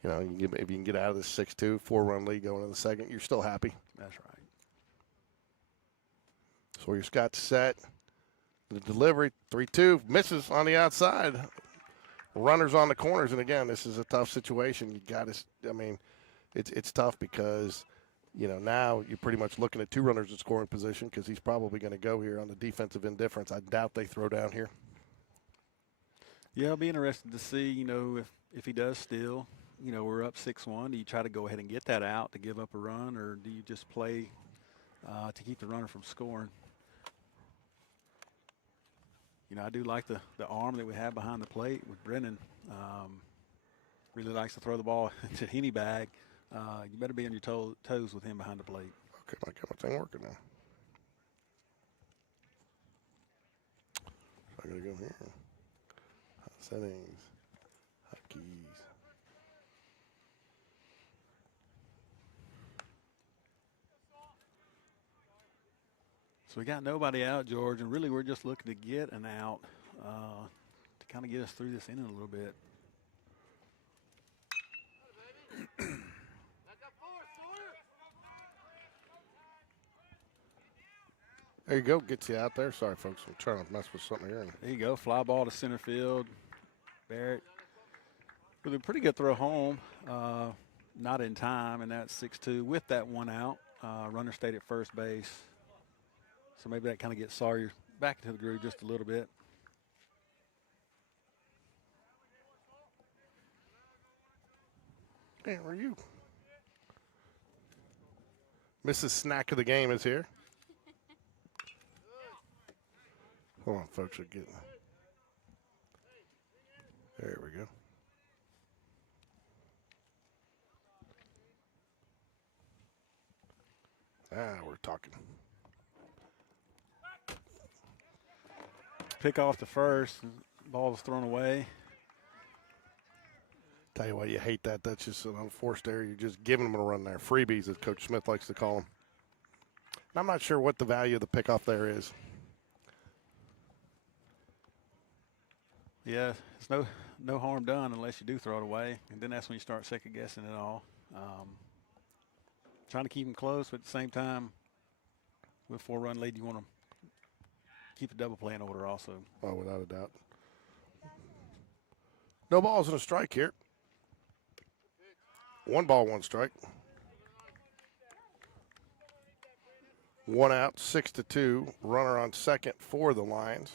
If you can get out of this 6-2, 4-run lead going into the second, you're still happy. That's right. Sawyer Scott's set. The delivery, 3-2, misses on the outside. Runners on the corners, and again, this is a tough situation. You got to, it's tough because, now you're pretty much looking at 2 runners in scoring position because he's probably going to go here on the defensive indifference. I doubt they throw down here. Yeah, I'll be interested to see, if he does steal. We're up 6-1. Do you try to go ahead and get that out to give up a run, or do you just play to keep the runner from scoring? I do like the arm that we have behind the plate with Brennan. Really likes to throw the ball into any bag. You better be on your toes with him behind the plate. Okay, my thing working now. I got to go here. Settings, hotkeys. So we got nobody out, George, and really we're just looking to get an out to kind of get us through this inning a little bit. There you go, gets you out there. Sorry, folks, I'm trying to mess with something here. There you go, fly ball to center field. Barrett with a pretty good throw home, not in time, and that's 6-2 with that 1 out. Runner stayed at first base. So maybe that kind of gets Sawyer back into the groove just a little bit. Hey, where are you? Mrs. Snack of the game is here. Hold on, folks, are getting. There we go. We're talking. Pick off the first, ball was thrown away. Tell you what, you hate that. That's just an unforced error. You're just giving them a run there. Freebies, as Coach Smith likes to call them. I'm not sure what the value of the pickoff there is. Yeah, it's no harm done unless you do throw it away, and then that's when you start second guessing it all. Trying to keep them close, but at the same time, with a 4-run lead, you want to keep the double play in order also. Oh, without a doubt. No balls and a strike here. 1 ball, 1 strike. 1 out, 6-2. Runner on second for the Lions.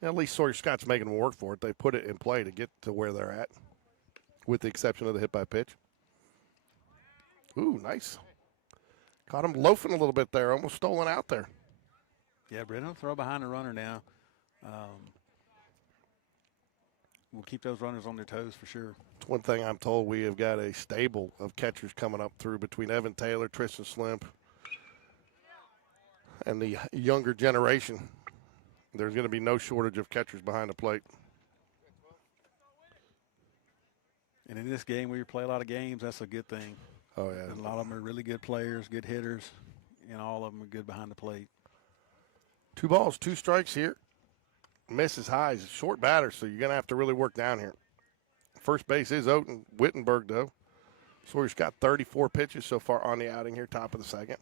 At least Sawyer Scott's making them work for it. They put it in play to get to where they're at, with the exception of the hit by pitch. Ooh, nice. Caught him loafing a little bit there, almost stolen out there. Yeah, Brennan will throw behind the runner now. We'll keep those runners on their toes for sure. It's one thing I'm told. We have got a stable of catchers coming up through between Evan Taylor, Tristan Slimp, and the younger generation. There's going to be no shortage of catchers behind the plate. And in this game, where you play a lot of games, that's a good thing. Oh, yeah. And a lot of them are really good players, good hitters, and all of them are good behind the plate. 2 balls, 2 strikes here. Misses high. He's a short batter, so you're going to have to really work down here. First base is Oten Wittenberg, though. Sawyer's got 34 pitches so far on the outing here, top of the second.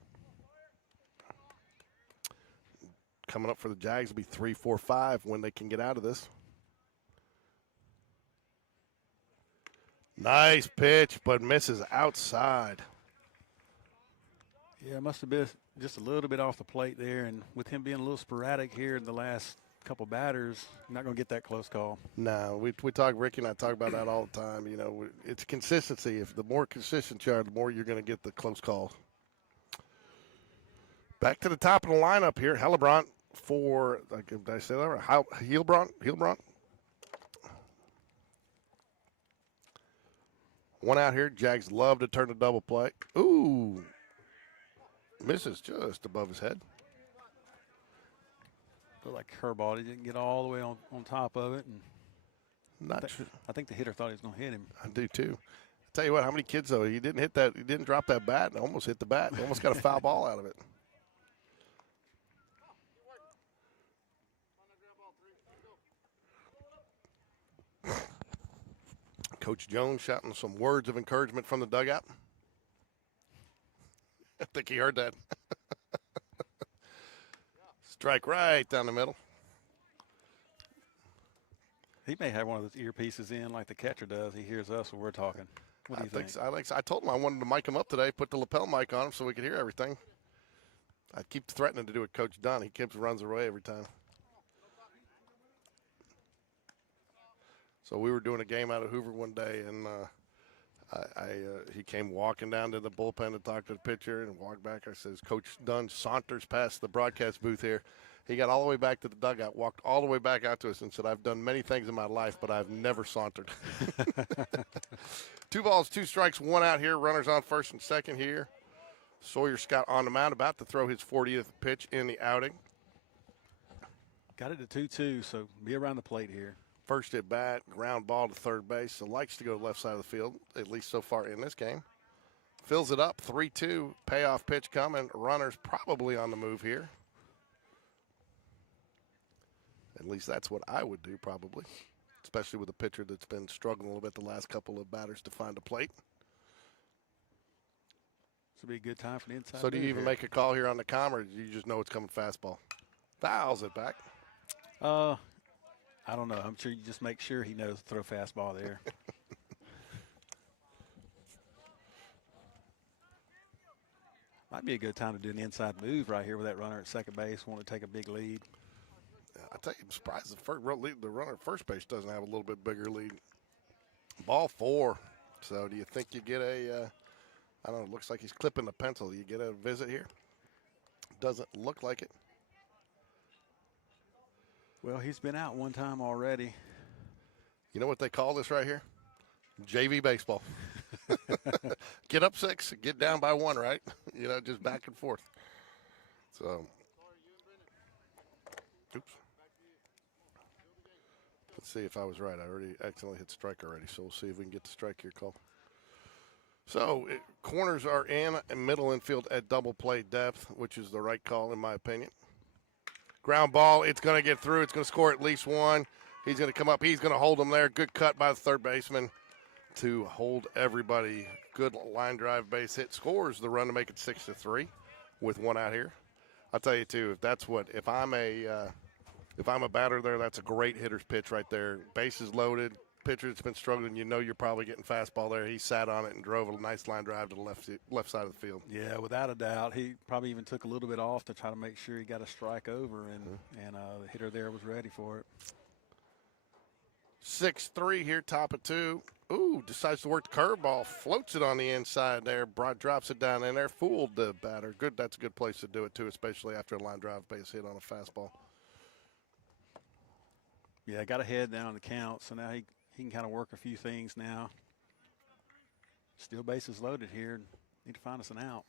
Coming up for the Jags will be 3, 4, 5 when they can get out of this. Nice pitch, but misses outside. Yeah, it must have been just a little bit off the plate there, and with him being a little sporadic here in the last couple batters, you're not going to get that close call. No, we talk, Ricky and I talk about that all the time. You know, it's consistency. If the more consistent you are, the more you're going to get the close call. Back to the top of the lineup here. Hellebrand for, did I say that right? Hellebrand. 1 out here. Jags love to turn the double play. Ooh. Misses just above his head. Looked like a curveball. He didn't get all the way on top of it. And I think the hitter thought he was going to hit him. I do too. I tell you what, how many kids though? He didn't hit that. He didn't drop that bat. And almost hit the bat. He almost got a foul ball out of it. Coach Jones shouting some words of encouragement from the dugout. I think he heard that. Strike right down the middle. He may have one of those earpieces in like the catcher does. He hears us when we're talking. What do you think? I told him I wanted to mic him up today, put the lapel mic on him so we could hear everything. I keep threatening to do it, Coach Dunn. He runs away every time. So we were doing a game out of Hoover one day, and he came walking down to the bullpen to talk to the pitcher and walked back. I says, Coach Dunn saunters past the broadcast booth here. He got all the way back to the dugout, walked all the way back out to us and said, I've done many things in my life, but I've never sauntered. 2 balls, 2 strikes, 1 out here. Runners on first and second here. Sawyer Scott on the mound, about to throw his 40th pitch in the outing. Got it to 2-2, so be around the plate here. First at bat, ground ball to third base. So likes to go to the left side of the field, at least so far in this game. Fills it up, 3-2. Payoff pitch coming. Runners probably on the move here. At least that's what I would do probably, especially with a pitcher that's been struggling a little bit the last couple of batters to find a plate. This will be a good time for the inside. So do you even make a call here on the comm, or do you just know it's coming fastball? Fouls it back. I don't know. I'm sure you just make sure he knows to throw fastball there. Might be a good time to do an inside move right here with that runner at second base. Want to take a big lead. I tell you, I'm surprised the runner at first base doesn't have a little bit bigger lead. Ball 4. So do you think you get a, I don't know, it looks like he's clipping the pencil. Do you get a visit here? Doesn't look like it. Well, he's been out one time already. You know what they call this right here? JV baseball. Get up 6, get down by 1, right? You know, just back and forth. So, oops. Let's see if I was right. I already accidentally hit strike already, so we'll see if we can get the strike here call. So corners are in and middle infield at double play depth, which is the right call in my opinion. Ground ball, it's going to get through. It's going to score at least one. He's going to come up. He's going to hold him there. Good cut by the third baseman to hold everybody. Good line drive base hit. Scores the run to make it 6-3 with one out here. I'll tell you too, if I'm a batter there, that's a great hitter's pitch right there. Bases loaded. Pitcher that's been struggling, you're probably getting fastball there. He sat on it and drove a nice line drive to the left side of the field. Yeah, without a doubt. He probably even took a little bit off to try to make sure he got a strike over, and the hitter there was ready for it. 6-3 here, top of 2. Ooh, decides to work the curveball, floats it on the inside there. Broad drops it down in there, fooled the batter. Good, that's a good place to do it too, especially after a line drive base hit on a fastball. Yeah, got ahead down on the count, so now he can kind of work a few things now. Still bases loaded here. Need to find us an out.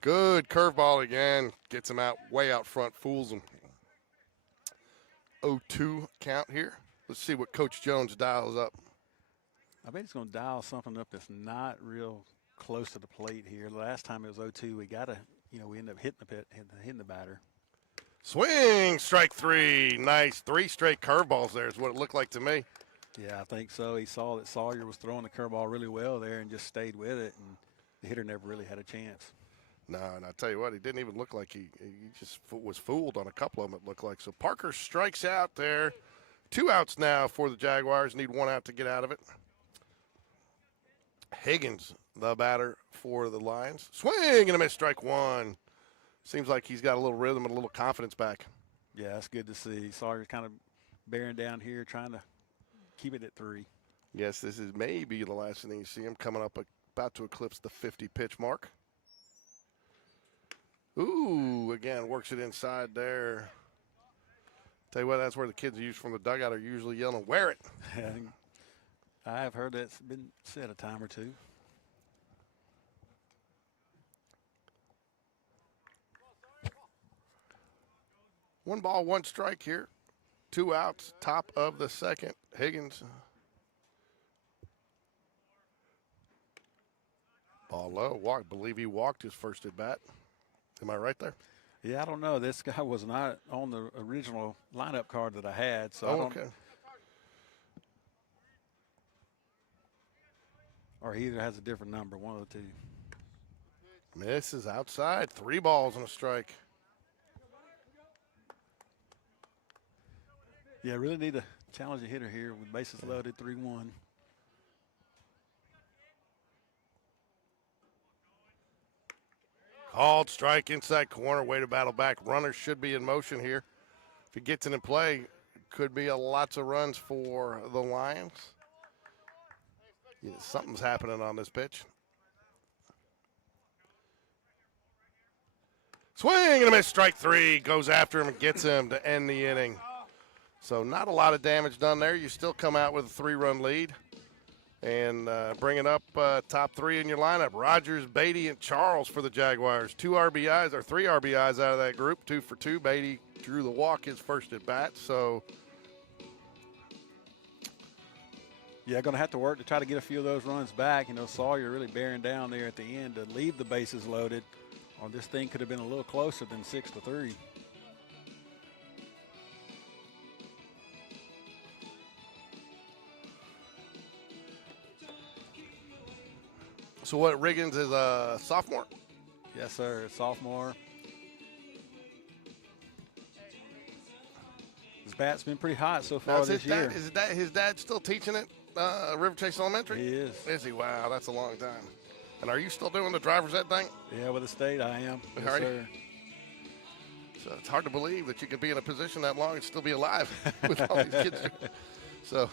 Good curveball again. Gets him out way out front, fools him. 0-2 count here. Let's see what Coach Jones dials up. I bet he's going to dial something up that's not real close to the plate here. The last time it was 0-2, we end up hitting the batter. Swing, strike 3. Nice. 3 straight curveballs there is what it looked like to me. Yeah, I think so. He saw that Sawyer was throwing the curveball really well there and just stayed with it, and the hitter never really had a chance. No, and I tell you what, he didn't even look like he just was fooled on a couple of them, it looked like. So Parker strikes out there. 2 outs now for the Jaguars. Need 1 out to get out of it. Higgins, the batter for the Lions. Swing and a miss, strike 1. Seems like he's got a little rhythm and a little confidence back. Yeah, that's good to see. Sawyer's kind of bearing down here, trying to keep it at 3. Yes, this is maybe the last inning you see him coming up about to eclipse the 50 pitch mark. Ooh, again, works it inside there. Tell you what, that's where the kids used from the dugout are usually yelling, "Wear it." I have heard that's been said a time or two. One ball, 1 strike here. 2 outs, top of the second. Higgins. Ball low. I believe he walked his first at bat. Am I right there? Yeah, I don't know. This guy was not on the original lineup card that I had, so I don't. Okay. Or he either has a different number, one of the 2. Misses outside. 3 balls and a strike. Yeah, really need to challenge a hitter here with bases loaded, 3-1. Called strike inside corner. Way to battle back. Runners should be in motion here. If he gets it in play, could be lots of runs for the Lions. Yeah, something's happening on this pitch. Swing and a miss. Strike 3. Goes after him and gets him to end the inning. So not a lot of damage done there. You still come out with a 3-run lead. And bringing up top 3 in your lineup, Rogers, Beatty, and Charles for the Jaguars. 3 RBIs out of that group, 2 for 2. Beatty drew the walk his first at bat. So, yeah, going to have to work to try to get a few of those runs back. Sawyer really bearing down there at the end to leave the bases loaded, or this thing could have been a little closer than 6-3. So what, Riggins is a sophomore? Yes, sir, sophomore. His bat's been pretty hot so far this year. Is his dad still teaching at River Chase Elementary? He is. Is he? Wow, that's a long time. And are you still doing the driver's ed thing? Yeah, with the state I am. Yes, Are you? sir. So it's hard to believe that you could be in a position that long and still be alive with all these kids. So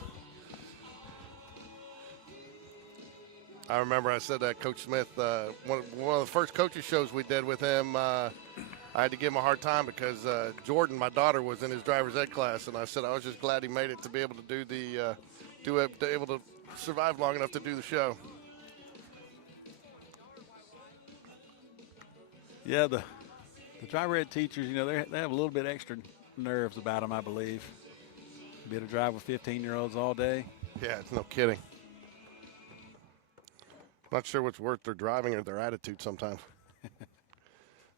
I remember I said that Coach Smith, one of the first coaches shows we did with him, I had to give him a hard time because Jordan, my daughter, was in his driver's ed class, and I said I was just glad he made it to be able to able to survive long enough to do the show. Yeah, the driver ed teachers, they have a little bit extra nerves about them, I believe. Be able to drive with 15-year-olds all day. Yeah, it's no kidding. Not sure what's worth their driving or their attitude sometimes.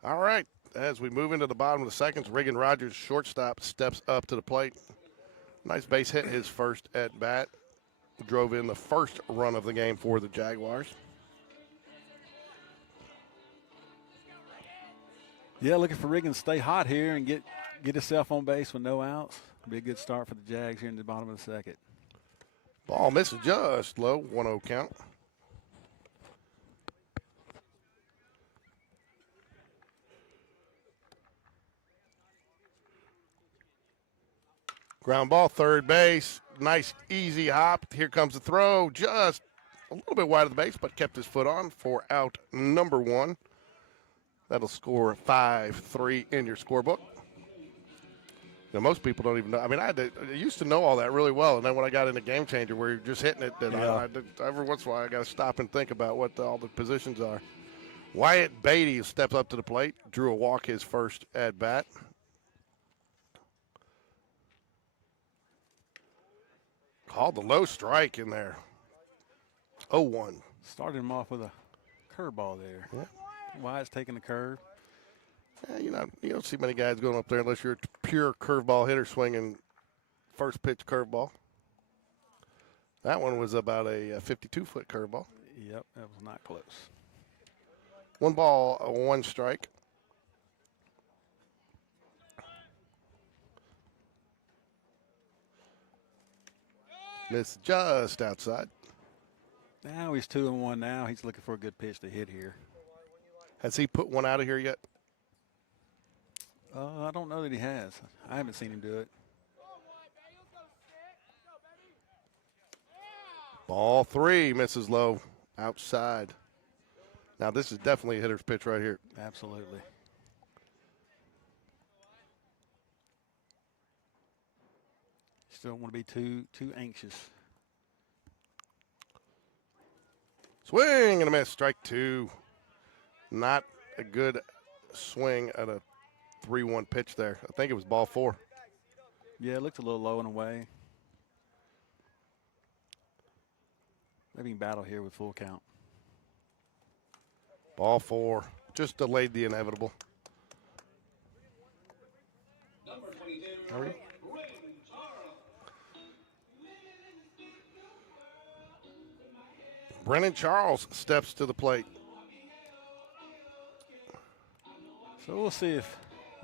All right, as we move into the bottom of the seconds, Reagan Rogers, shortstop, steps up to the plate. Nice base hit, his first at bat. Drove in the first run of the game for the Jaguars. Yeah, looking for Reagan to stay hot here and get himself on base with no outs. Be a good start for the Jags here in the bottom of the second. Ball misses just low, 1-0 count. Ground ball, third base. Nice, easy hop. Here comes the throw. Just a little bit wide of the base, but kept his foot on for out number 1. That'll score 5-3 in your scorebook. You know, most people don't even know. I mean, I used to know all that really well, and then when I got into Game Changer, where you're just hitting it, then every once in a while I got to stop and think about what all the positions are. Wyatt Beatty steps up to the plate, drew a walk his first at bat. Called the low strike in there. 0-1. Started him off with a curveball there. Yeah. Wyatt's taking the curve. Yeah, you don't see many guys going up there unless you're a pure curveball hitter swinging first pitch curveball. That one was about a 52-foot curveball. Yep, that was not close. 1 ball, 1 strike. Missed just outside. Now he's 2-1 now. He's looking for a good pitch to hit here. Has he put one out of here yet? I don't know that he has. I haven't seen him do it. Ball 3 misses low outside. Now this is definitely a hitter's pitch right here. Absolutely. Still don't want to be too anxious. Swing and a miss. Strike 2. Not a good swing at a 3-1 pitch there. I think it was ball 4. Yeah, it looked a little low in a way. Maybe you can battle here with full count. Ball 4. Just delayed the inevitable. Number 22, Hurry. Brennan Charles steps to the plate. So we'll see if,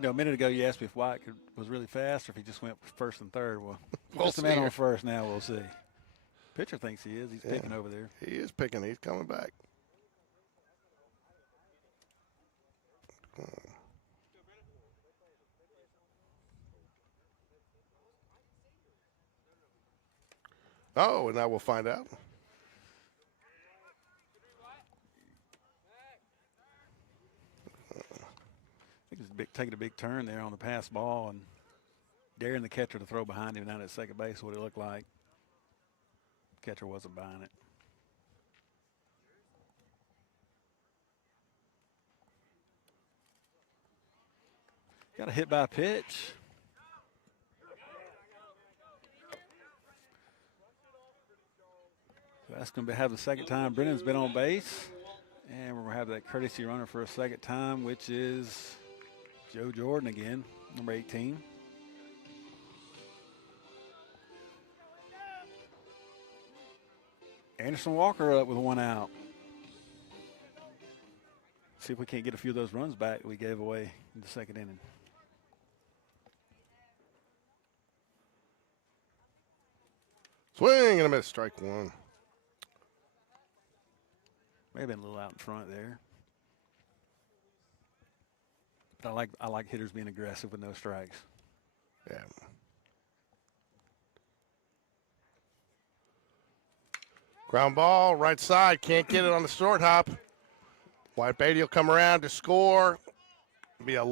a minute ago you asked me if White was really fast or if he just went first and third. Well, We'll just a see man here. on first now. We'll see. Pitcher thinks he is. He's picking over there. He is picking. He's coming back. Oh, and now we'll find out. I think he's taking a big turn there on the pass ball and daring the catcher to throw behind him down at second base. What it looked like. Catcher wasn't buying it. Got a hit by pitch. So that's going to have the second time Brennan's been on base. And we're going to have that courtesy runner for a second time, which is Joe Jordan again, number 18. Anderson Walker up with 1 out. See if we can't get a few of those runs back that we gave away in the second inning. Swing and a miss. Strike 1. May have been a little out in front there. But I like hitters being aggressive with no strikes. Yeah. Ground ball, right side. Can't get it on the short hop. White Beatty will come around to score. Be a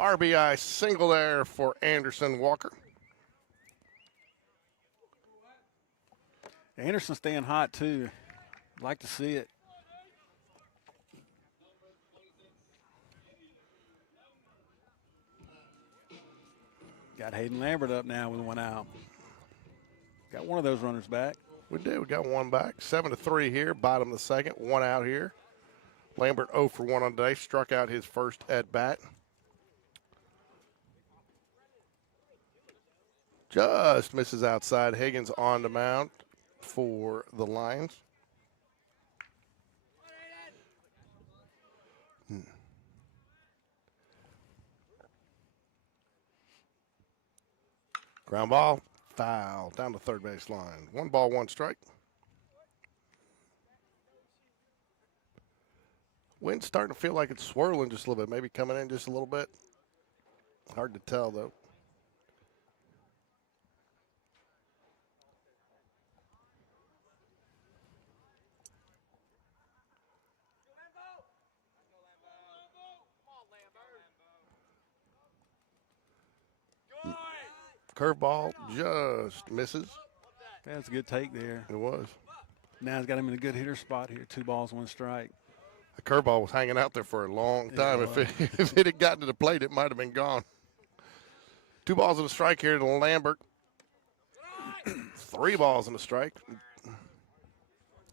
RBI single there for Anderson Walker. Anderson staying hot too. Like to see it. Got Hayden Lambert up now with one out. Got one of those runners back. We did. We got one back. 7-3 here. Bottom of the second. One out here. Lambert 0 for 1 on today. Struck out his first at bat. Just misses outside. Higgins on the mound for the Lions. Ground ball, foul, down the third base line. 1 ball, 1 strike. Wind's starting to feel like it's swirling just a little bit, maybe coming in just a little bit. Hard to tell, though. Curveball just misses. That's a good take there. It was. Now he's got him in a good hitter spot here. 2 balls, 1 strike. The curveball was hanging out there for a long time. If it had gotten to the plate, it might have been gone. 2 balls and a strike here to Lambert. 3 balls and a strike.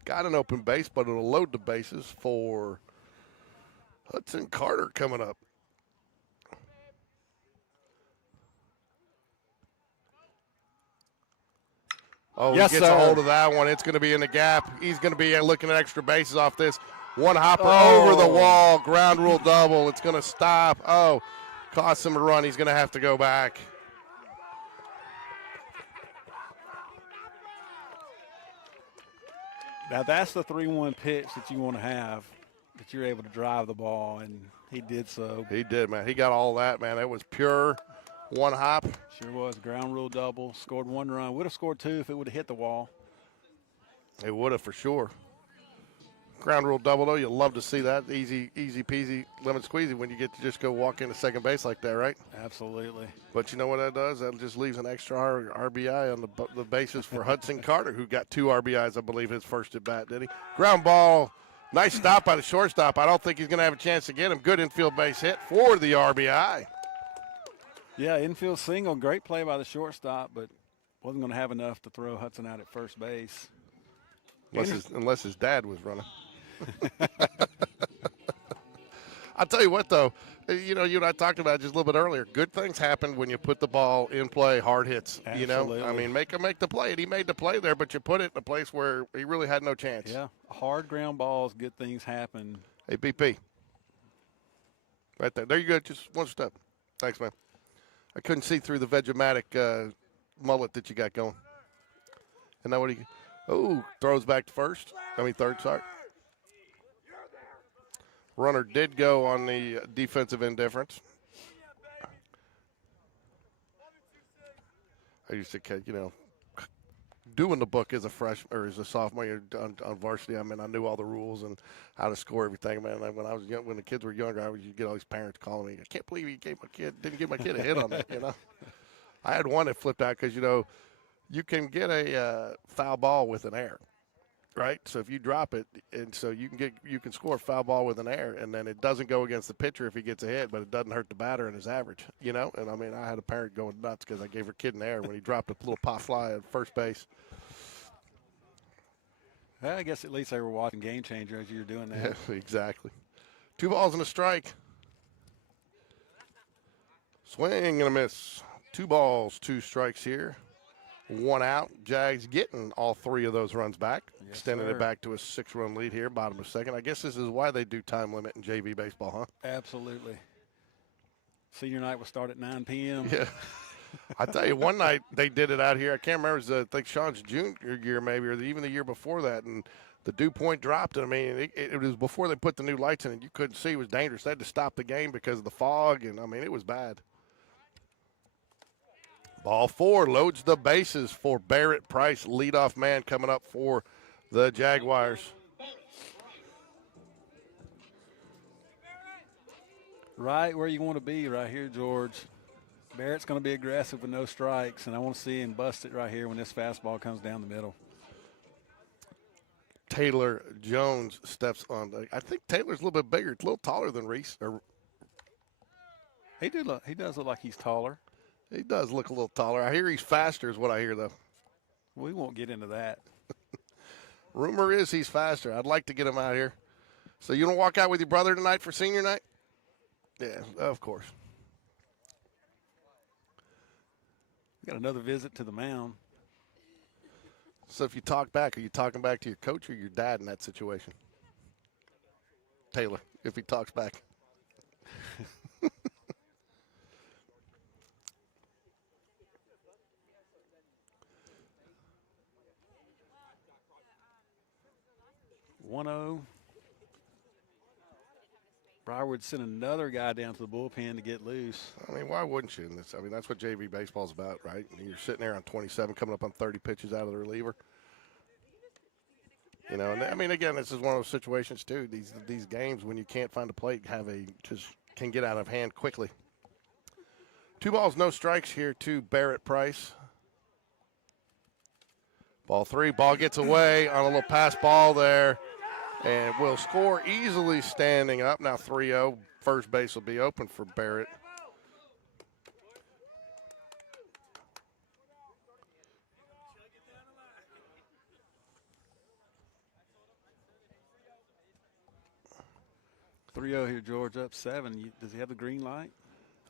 Got an open base, but it'll load the bases for Hudson Carter coming up. Oh, yes, he gets sir. a hold of that one. It's going to be in the gap. He's going to be looking at extra bases off this. One hopper over the wall. Ground rule double. It's going to stop. Oh, cost him a run. He's going to have to go back. Now that's the 3-1 pitch that you want to have, that you're able to drive the ball, and he did so. He did, man. He got all that, man. It was pure 1 hop. Sure was. Ground rule double. Scored 1 run. Would have scored 2 if it would have hit the wall. It would have for sure. Ground rule double, though. You'll love to see that. Easy peasy, lemon squeezy when you get to just go walk into second base like that, right? Absolutely. But you know what that does? That just leaves an extra RBI on the bases for Hudson Carter, who got 2 RBIs, I believe, his first at bat, did he? Ground ball. Nice stop by the shortstop. I don't think he's going to have a chance to get him. Good infield base hit for the RBI. Yeah, infield single. Great play by the shortstop, but wasn't going to have enough to throw Hudson out at first base. Unless his dad was running. I'll tell you what, though. You and I talked about it just a little bit earlier. Good things happen when you put the ball in play, hard hits. Absolutely. I mean, make him make the play. And he made the play there, but you put it in a place where he really had no chance. Yeah, hard ground balls, good things happen. Hey, BP. Right there. There you go. Just 1 step. Thanks, man. I couldn't see through the Vegematic mullet that you got going. And now what he throws back to third, sorry. Runner did go on the defensive indifference. I used to, doing the book as a freshman or as a sophomore on varsity. I mean, I knew all the rules and how to score everything. Man, when I was young, when the kids were younger, you get all these parents calling me. I can't believe didn't give my kid a hit on that. I had one that flipped out because you can get a foul ball with an error. Right, so if you drop it, and so you can score a foul ball with an error, and then it doesn't go against the pitcher if he gets a hit, but it doesn't hurt the batter and his average, And I mean, I had a parent going nuts because I gave her kid an error when he dropped a little pop fly at first base. Well, I guess at least they were watching Game Changer as you were doing that. Yeah, exactly. 2 balls and a strike. Swing and a miss. 2 balls, 2 strikes here. 1 out. Jags getting all 3 of those runs back, extending it back to a 6-run lead here, bottom of second. I guess this is why they do time limit in JV baseball, huh? Absolutely. Senior night will start at 9 p.m. Yeah. I tell you, one night they did it out here. I can't remember. It was, I think, Sean's junior year maybe, or even the year before that, and the dew point dropped. And, I mean, it was before they put the new lights in, and you couldn't see. It was dangerous. They had to stop the game because of the fog, and, I mean, it was bad. Ball 4 loads the bases for Barrett Price, leadoff man coming up for the Jaguars. Right where you want to be right here, George. Barrett's going to be aggressive with no strikes, and I want to see him bust it right here when this fastball comes down the middle. Taylor Jones steps on. I think Taylor's a little bit bigger. It's a little taller than Reese. He does look like he's taller. He does look a little taller. I hear he's faster is what I hear, though. We won't get into that. Rumor is he's faster. I'd like to get him out here. So you don't walk out with your brother tonight for senior night? Yeah, of course. We got another visit to the mound. So if you talk back, are you talking back to your coach or your dad in that situation? Taylor, if he talks back. 1-0. Briarwood sent another guy down to the bullpen to get loose. I mean, why wouldn't you in this? I mean, that's what JV baseball's about, right? You're sitting there on 27, coming up on 30 pitches out of the reliever. You know, and I mean, again, this is one of those situations too. These games when you can't find a plate just can get out of hand quickly. 2 balls, no strikes here to Barrett Price. Ball 3, ball gets away on a little pass ball there, and will score easily standing up. Now 3-0. First base will be open for Barrett. Here, George, up 7. Does he have the green light?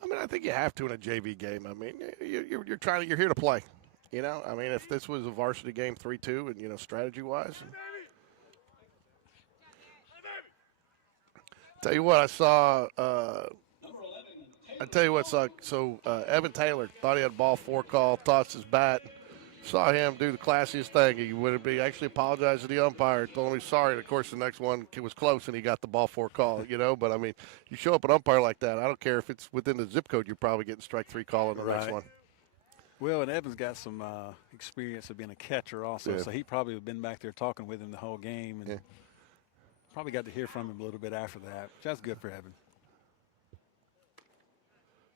I mean, I think you have to in a JV game. I mean, you're here to play. You know, I mean, if this was a varsity game 3-2 and, you know, strategy-wise. Tell you what, I saw, Evan Taylor thought he had ball 4 call, tossed his bat. Saw him do the classiest thing. He would be actually apologized to the umpire, told him he's sorry. And, of course, the next one was close, and he got the ball 4 call, you know. But, I mean, you show up an umpire like that, I don't care if it's within the zip code, you're probably getting strike 3 call in the next one. Well, and Evans got some experience of being a catcher also, so he probably have been back there talking with him the whole game. And probably got to hear from him a little bit after that. That's good for Evan.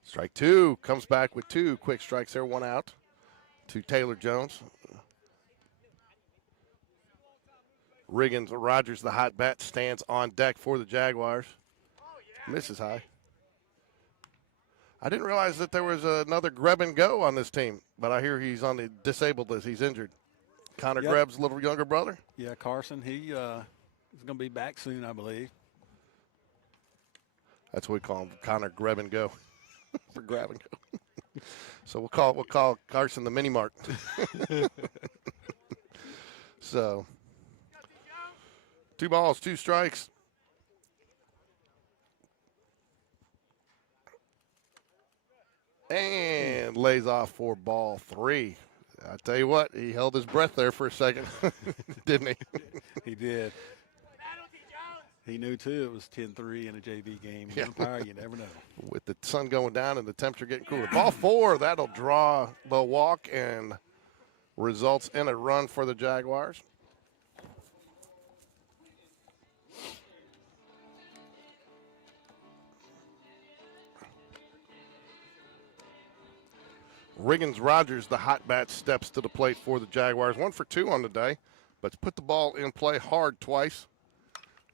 Strike 2, comes back with 2 quick strikes there, 1 out to Taylor Jones. Rogers, the hot bat, stands on deck for the Jaguars. Misses high. I didn't realize that there was another grab and go on this team, but I hear he's on the disabled list. He's injured. Connor Greb's little younger brother. Yeah, Carson. He is going to be back soon, I believe. That's what we call him, Connor Grab and Go, for grab and go. So we'll call Carson the mini mart. So 2 balls, 2 strikes. And lays off for ball 3. I tell you what, he held his breath there for a second, didn't he? He did. He knew, too, it was 10-3 in a JV game. Umpire, you never know. With the sun going down and the temperature getting cooler. Ball 4, that'll draw the walk and results in a run for the Jaguars. Rogers, the hot bat, steps to the plate for the Jaguars. 1 for 2 on the day, but put the ball in play hard twice.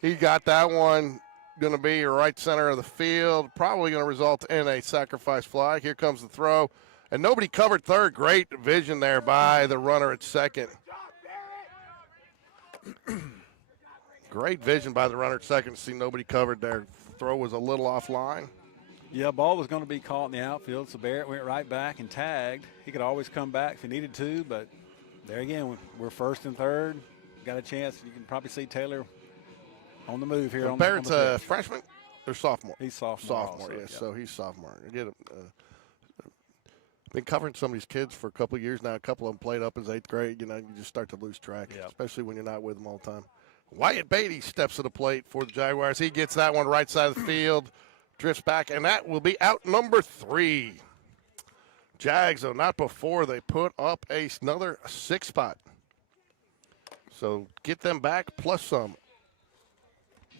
He got that one, going to be right center of the field, probably going to result in a sacrifice fly. Here comes the throw, and nobody covered third. Great vision there by the runner at second. Great vision by the runner at second to see nobody covered there. Throw was a little offline. Yeah, ball was going to be caught in the outfield, so Barrett went right back and tagged. He could always come back if he needed to, but there again, we're first and third. Got a chance. You can probably see Taylor on the move here. Barrett's a freshman or sophomore? He's sophomore. Sophomore, yes. So he's sophomore. Been covering some of these kids for a couple of years now. A couple of them played up as 8th grade. You know, you just start to lose track, especially when you're not with them all the time. Wyatt Beatty steps to the plate for the Jaguars. He gets that one right side of the field, drifts back, and that will be out number 3. Jags, though, not before they put up another 6 spot. So get them back plus some.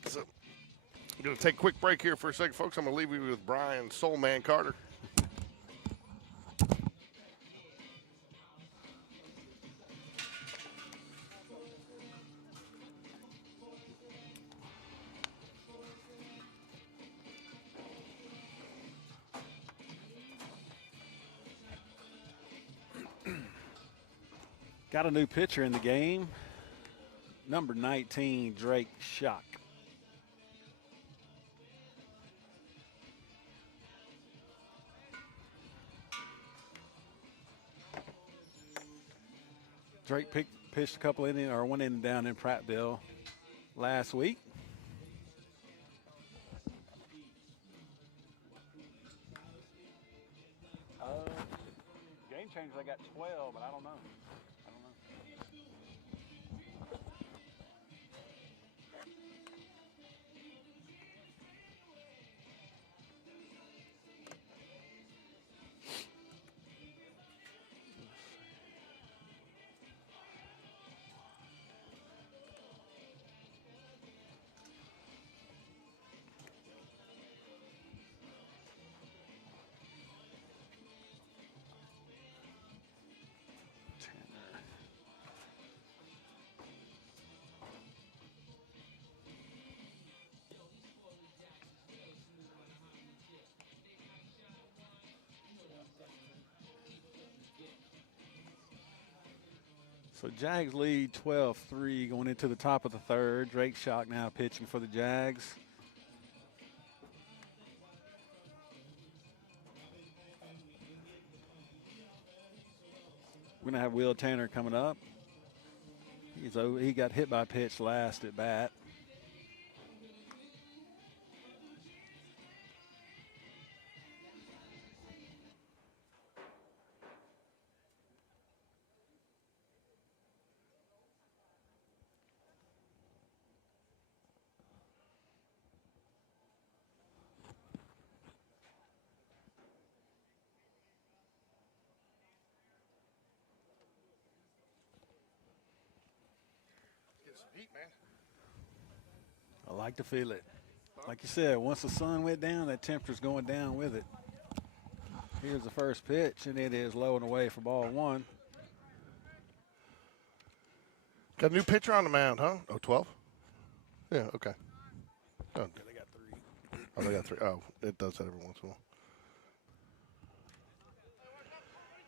So I'm going to take a quick break here for a second, folks. I'm going to leave you with Brian Soulman Carter. Got a new pitcher in the game. Number 19, Drake Shock. Drake pitched a couple innings, or one inning down in Prattville last week. Game changers, I got 12, but I don't know. So Jags lead 12-3 going into the top of the third. Drake Shock now pitching for the Jags. We're going to have Will Tanner coming up. He got hit by a pitch last at bat. Heat, man. I like to feel it. Like you said, once the sun went down, that temperature's going down with it. Here's the first pitch, and it is low and away for ball one. Got a new pitcher on the mound, huh? Oh, 12? Yeah, okay. Oh, They got 3. oh, they got 3. Oh, it does that every once in a while.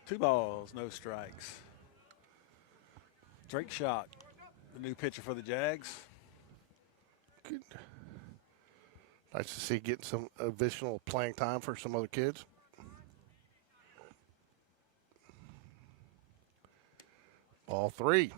2 balls, no strikes. Drake Shock, the new pitcher for the Jags. Good. Nice to see getting some additional playing time for some other kids. Ball 3.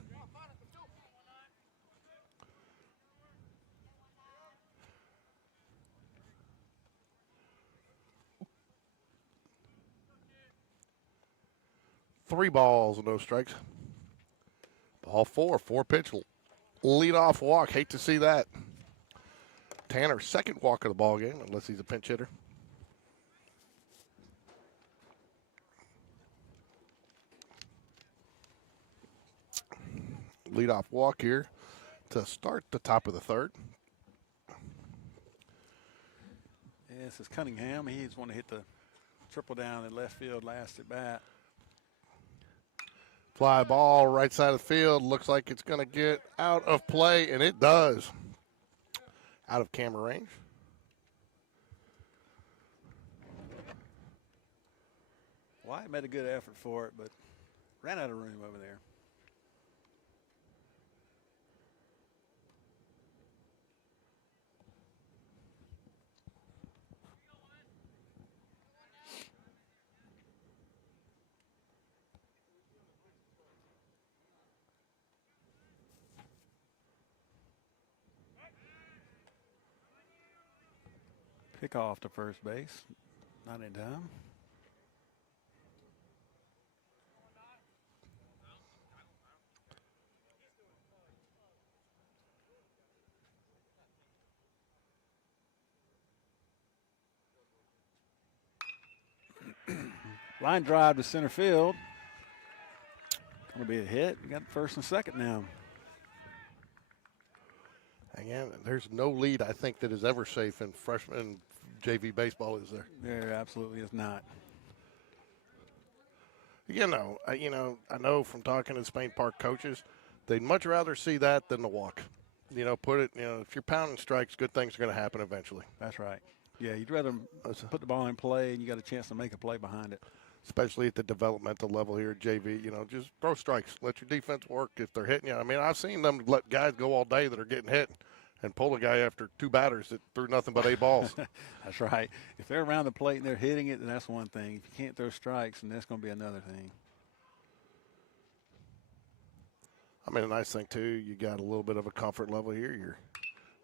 Three balls and no strikes. Ball 4, 4-pitch leadoff walk. Hate to see that. Tanner's second walk of the ball game, unless he's a pinch hitter. Leadoff walk here to start the top of the third. Yeah, this is Cunningham. He's want to hit the triple down in left field last at bat. Fly ball right side of the field. Looks like it's going to get out of play, and it does. Out of camera range. Wyatt made a good effort for it, but ran out of room over there. Pick off to first base. Not in time. Line drive to center field. Going to be a hit. You got first and second now. Again, there's no lead, I think, that is ever safe in freshman JV baseball, is there? There absolutely is not. You know, I know from talking to Spain Park coaches, they'd much rather see that than the walk. You know, if you're pounding strikes, good things are going to happen eventually. That's right. Yeah, you'd rather put the ball in play and you got a chance to make a play behind it. especially at the developmental level here at JV. You know, just throw strikes. Let your defense work if they're hitting you. I mean, I've seen them let guys go all day that are getting hit and pull a guy after 2 batters that threw nothing but 8 balls. That's right. If they're around the plate and they're hitting it, then that's one thing. If you can't throw strikes, then that's going to be another thing. I mean, a nice thing, too, you got a little bit of a comfort level here. Your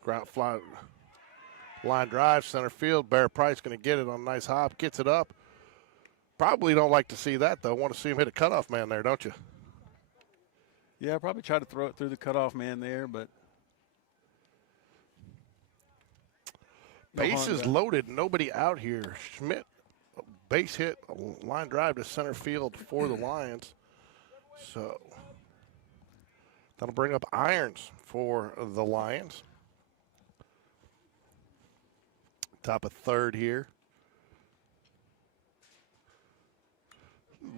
ground fly line drive, center field. Bear Price going to get it on a nice hop, gets it up. Probably don't like to see that, though. Want to see him hit a cutoff man there, don't you? Yeah, I probably try to throw it through the cutoff man there, but. Bases loaded, nobody out here. Schmidt, base hit, a line drive to center field for the Lions. So that'll bring up irons for the Lions. Top of third here.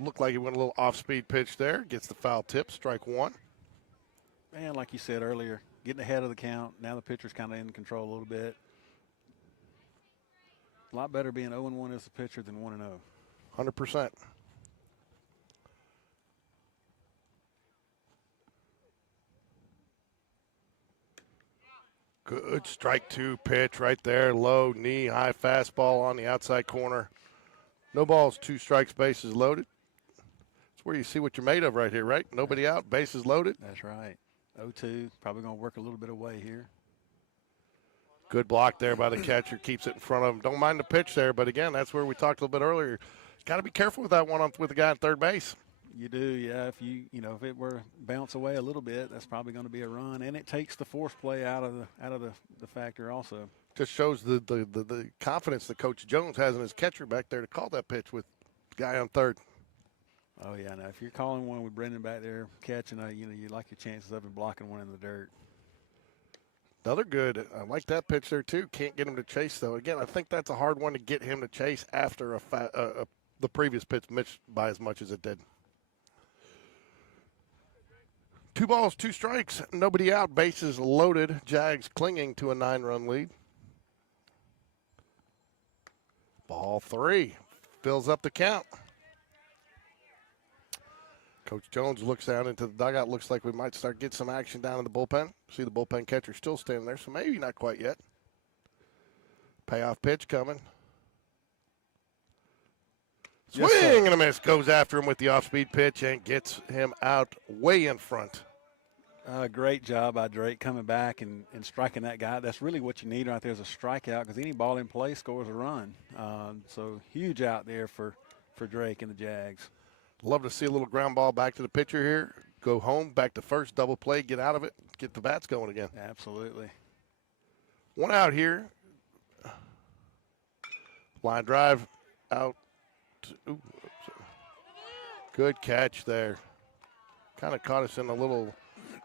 Looked like he went a little off-speed pitch there. Gets the foul tip, strike 1. And like you said earlier, getting ahead of the count. Now the pitcher's kind of in control a little bit. A lot better being 0-1 as a pitcher than 1-0. 100%. Good strike 2 pitch right there. Low, knee, high fastball on the outside corner. No balls, 2 strikes, bases loaded. That's where you see what you're made of right here, right? Nobody out, bases loaded. That's right. 0-2, probably going to work a little bit away here. Good block there by the catcher, keeps it in front of him. Don't mind the pitch there, but again, that's where we talked a little bit earlier. Got to be careful with that one with the guy at third base. You do, yeah. If if it were bounce away a little bit, that's probably going to be a run, and it takes the force play out of the factor also. Just shows the confidence that Coach Jones has in his catcher back there to call that pitch with the guy on third. Oh yeah, now if you're calling one with Brendan back there catching, you like your chances of him blocking one in the dirt. Another good. I like that pitch there, too. Can't get him to chase, though. Again, I think that's a hard one to get him to chase after the previous pitch missed by as much as it did. 2 balls, 2 strikes. Nobody out. Bases loaded. Jags clinging to a 9-run lead. Ball 3. Fills up the count. Coach Jones looks out into the dugout. Looks like we might start getting some action down in the bullpen. See the bullpen catcher still standing there, so maybe not quite yet. Payoff pitch coming. Swing Yes, and a miss. Goes after him with the off-speed pitch and gets him out way in front. Great job by Drake coming back and striking that guy. That's really what you need right there is a strikeout because any ball in play scores a run. So huge out there for Drake and the Jags. Love to see a little ground ball back to the pitcher here. Go home, back to first, double play, get out of it, get the bats going again. Absolutely. 1 out here. Line drive out. Ooh, good catch there. Kind of caught us in a little,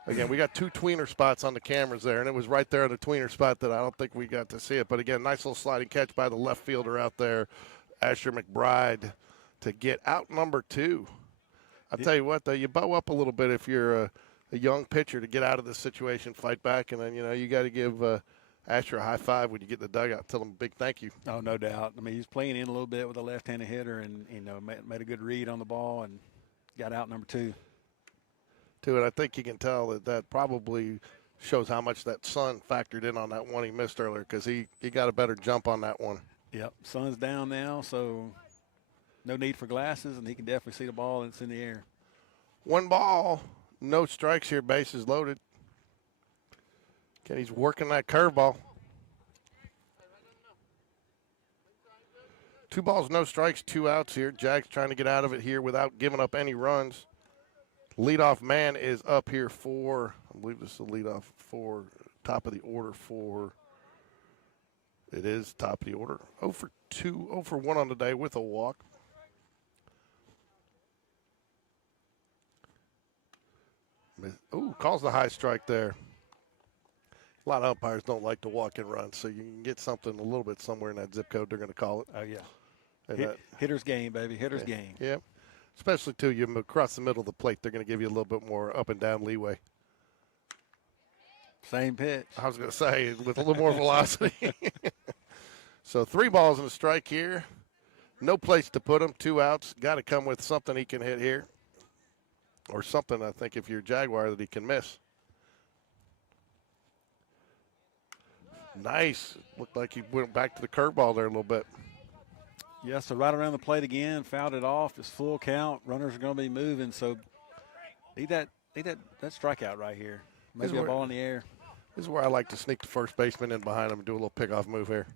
again, we got 2 tweener spots on the cameras there, and it was right there at the tweener spot that I don't think we got to see it. But again, nice little sliding catch by the left fielder out there, Asher McBride, to get out number 2. I'll tell you what, though, you bow up a little bit if you're a young pitcher to get out of this situation, fight back, and then, you got to give Asher a high five when you get in the dugout. Tell him a big thank you. Oh, no doubt. I mean, he's playing in a little bit with a left-handed hitter and, made a good read on the ball and got out number 2. And I think you can tell that probably shows how much that sun factored in on that one he missed earlier because he got a better jump on that one. Yep, sun's down now, so no need for glasses, and he can definitely see the ball that's in the air. 1 ball, no strikes here, bases loaded. Again, he's working that curveball. 2 balls, no strikes, 2 outs here. Jags trying to get out of it here without giving up any runs. Leadoff man is up here for, I believe this is the leadoff for top of the order for, it is top of the order. 0 for 2, 0 for 1 on the day with a walk. Ooh, calls the high strike there. A lot of umpires don't like to walk and run, so you can get something a little bit somewhere in that zip code they're going to call it. Oh, yeah. Hitter's game, baby. Hitter's game. Yeah. Especially, too, you across the middle of the plate, they're going to give you a little bit more up and down leeway. Same pitch. I was going to say, with a little more velocity. So 3 balls and a strike here. No place to put him. 2 outs. Got to come with something he can hit here. Or something, I think, if you're Jaguar, that he can miss. Nice. Looked like he went back to the curveball there a little bit. Yeah, so right around the plate again, fouled it off. It's full count. Runners are going to be moving, so need that strikeout right here. Maybe a ball in the air. This is where I like to sneak the first baseman in behind him and do a little pickoff move here.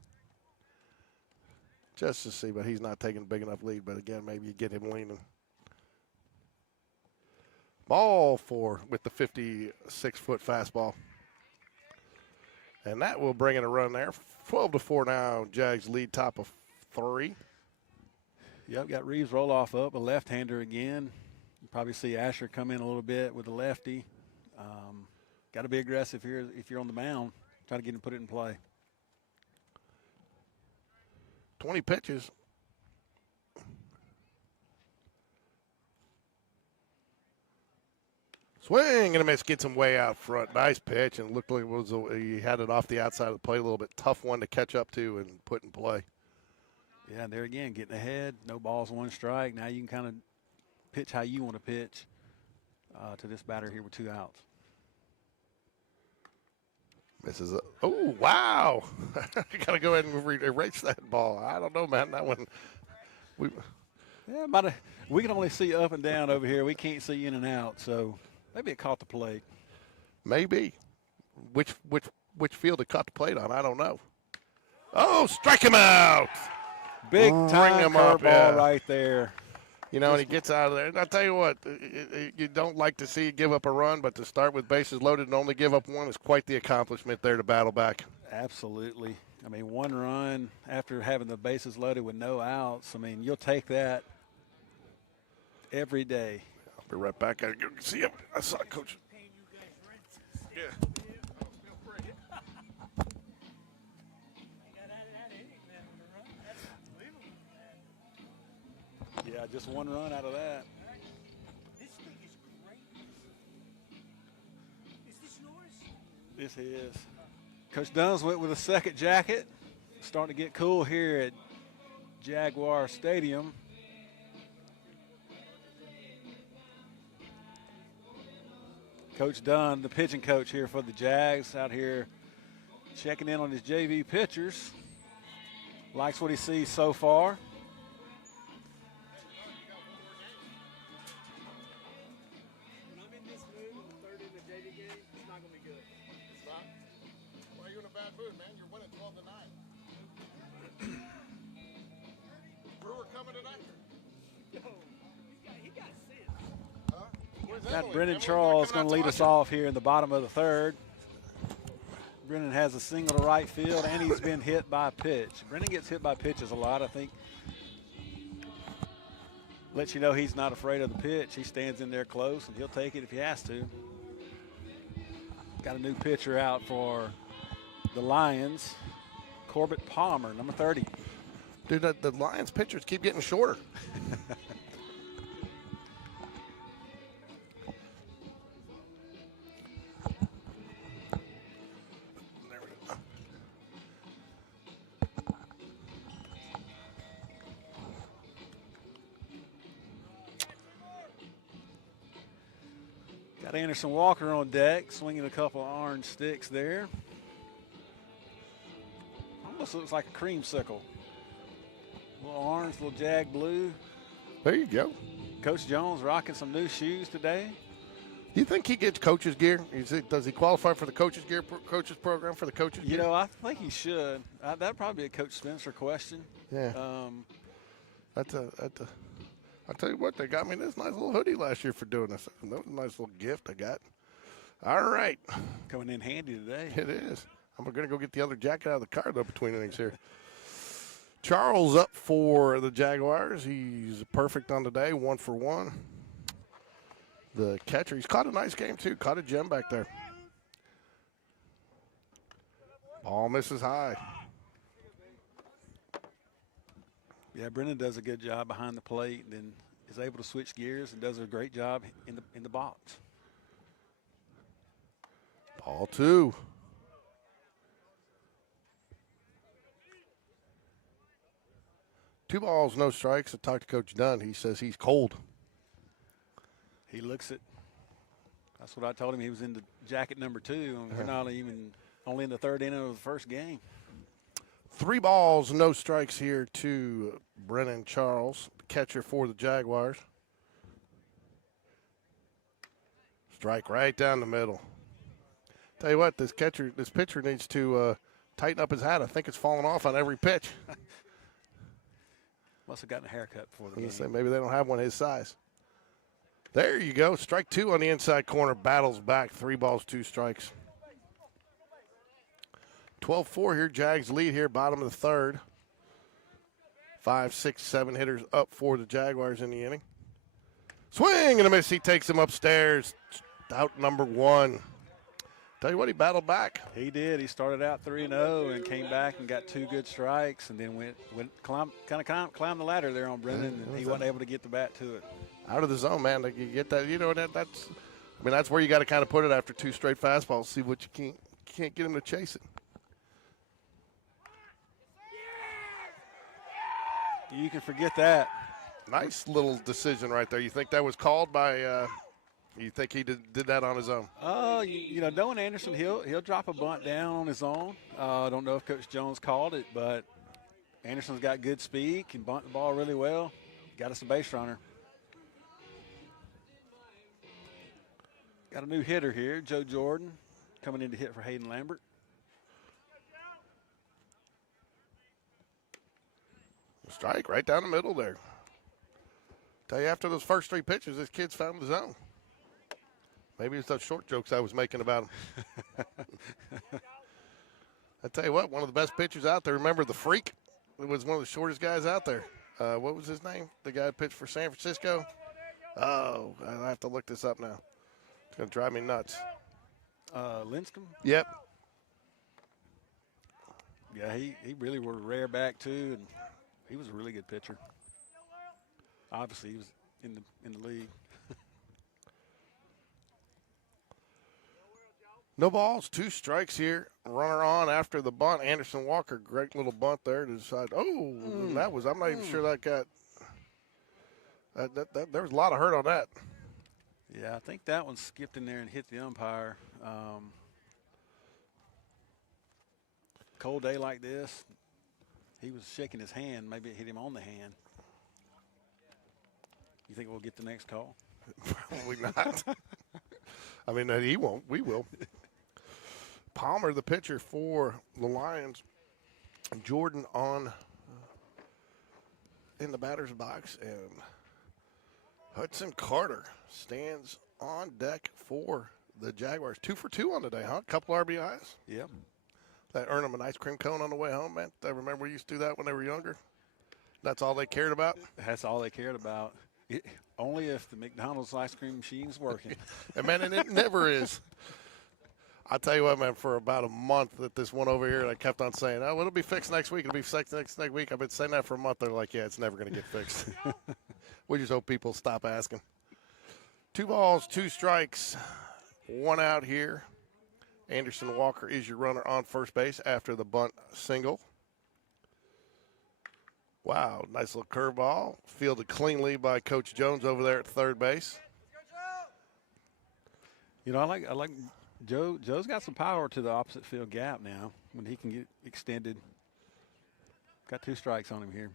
Just to see, but he's not taking a big enough lead. But again, maybe you get him leaning. Ball 4 with the 56-foot fastball. And that will bring in a run there. 12-4 now. Jags lead top of 3. Yep, got Reeves roll off up, a left-hander again. You probably see Asher come in a little bit with the lefty. Got to be aggressive here if you're on the mound. Try to get him to put it in play. 20 pitches. Swing and a miss. Gets him way out front. Nice pitch, and it looked like he had it off the outside of the plate a little bit. Tough one to catch up to and put in play. Yeah, and there again, getting ahead. No balls, 1 strike. Now you can kind of pitch how you want to pitch to this batter here with 2 outs. Misses it. Oh, wow. You got to go ahead and erase that ball. I don't know, man. That one. Yeah, we can only see up and down over here. We can't see in and out, so maybe it caught the plate. Maybe. Which field it caught the plate on, I don't know. Oh, strike him out. Big time curveball right there. You know, and he gets out of there. And I'll tell you what, you don't like to see give up a run, but to start with bases loaded and only give up 1 is quite the accomplishment there to battle back. Absolutely. I mean, 1 run after having the bases loaded with no outs. I mean, you'll take that every day. I'll be right back. I gotta go see him. I saw Coach. Yeah. Yeah, just 1 run out of that. This thing is great. Is this yours? This is. Coach Duns went with a second jacket. Starting to get cool here at Jaguar Stadium. Coach Dunn, the pitching coach here for the Jags, out here checking in on his JV pitchers. Likes what he sees so far. When I'm in this mood on the 3rd in the JV game, it's not going to be good. It's not. Why are you in a bad mood, man? You're winning 12-9. Brewer coming tonight? Yo, he got sense. Huh? Where's Got Emily? Brennan Emily's Charles not going to coming lead out us to watch off here in the bottom of the 3rd. Brennan has a single to right field, and he's been hit by a pitch. Brennan gets hit by pitches a lot, I think. Lets you know he's not afraid of the pitch. He stands in there close, and he'll take it if he has to. Got a new pitcher out for the Lions, Corbett Palmer, number 30. Dude, the Lions pitchers keep getting shorter. There we go. Got Anderson Walker on deck, swinging a couple of orange sticks there. Almost looks like a creamsicle. A little orange, little Jag blue. There you go. Coach Jones rocking some new shoes today. You think he gets coach's gear? Does he qualify for the coach's gear coaches program for the coaches You gear? know, I think he should. That'd probably be a Coach Spencer question. Yeah. I'll tell you what, they got me this nice little hoodie last year for doing this. That was a nice little gift I got. All right. Coming in handy today. It is. I'm going to go get the other jacket out of the car, though, between innings here. Charles up for the Jaguars. He's perfect on today, 1 for 1. The catcher, he's caught a nice game, too. Caught a gem back there. Ball misses high. Yeah, Brennan does a good job behind the plate and then is able to switch gears and does a great job in the box. Ball 2. 2 balls, no strikes. I talked to Coach Dunn. He says he's cold. He looks it. That's what I told him. He was in the jacket number 2, and we're not even only in the 3rd inning of the first game. 3 balls, no strikes here to Brennan Charles, catcher for the Jaguars. Strike right down the middle. Tell you what, this pitcher needs to tighten up his hat. I think it's falling off on every pitch. Must have gotten a haircut before the I game. say maybe they don't have one his size. There you go. Strike 2 on the inside corner. Battles back. 3 balls, 2 strikes. 12-4 here. Jags lead here, bottom of the 3rd. 5, 6, 7 hitters up for the Jaguars in the inning. Swing and a miss. He takes him upstairs. Out number 1. Tell you what, he battled back. He did. He started out 3-0 and came back and got 2 good strikes, and then climbed the ladder there on Brennan, and he wasn't able to get the bat to it. Out of the zone, man. Like you get that. You know that's where you got to kind of put it after 2 straight fastballs. See what you can't get him to chase it. You can forget that. Nice little decision right there. You think that was called by? You think he did that on his own? Knowing Anderson, he'll drop a bunt down on his own. I don't know if Coach Jones called it, but Anderson's got good speed, can bunt the ball really well. Got us a base runner. Got a new hitter here, Joe Jordan, coming in to hit for Hayden Lambert. Strike right down the middle there. Tell you, after those first 3 pitches, this kid's found the zone. Maybe it's those short jokes I was making about him. I tell you what, one of the best pitchers out there. Remember the Freak? It was one of the shortest guys out there. What was his name? The guy who pitched for San Francisco? Oh, I have to look this up now. It's going to drive me nuts. Linscomb? Yep. Yeah, he really was a rare back too, and he was a really good pitcher. Obviously, he was in the league. No balls, 2 strikes here. Runner on after the bunt. Anderson Walker, great little bunt there to decide. Oh, that was. I'm not even sure that got. There was a lot of hurt on that. Yeah, I think that one skipped in there and hit the umpire. Cold day like this, he was shaking his hand. Maybe it hit him on the hand. You think we'll get the next call? Probably not. I mean, he won't. We will. Palmer, the pitcher for the Lions. Jordan on in the batter's box, and Hudson Carter stands on deck for the Jaguars. 2 for 2 on the day, huh? Couple RBIs. Yep. That earned them an ice cream cone on the way home, man. I remember we used to do that when they were younger. That's all they cared about. That's all they cared about. Only if the McDonald's ice cream machine's working. And, man, and it never is. I'll tell you what, man, for about a month that this one over here, I kept on saying, oh, it'll be fixed next week. It'll be fixed next week. I've been saying that for a month. They're like, yeah, it's never going to get fixed. We just hope people stop asking. 2 balls, 2 strikes, 1 out here. Anderson Walker is your runner on first base after the bunt single. Wow, nice little curveball. Fielded cleanly by Coach Jones over there at third base. You know, I like Joe. Joe's got some power to the opposite field gap now when he can get extended. Got 2 strikes on him here.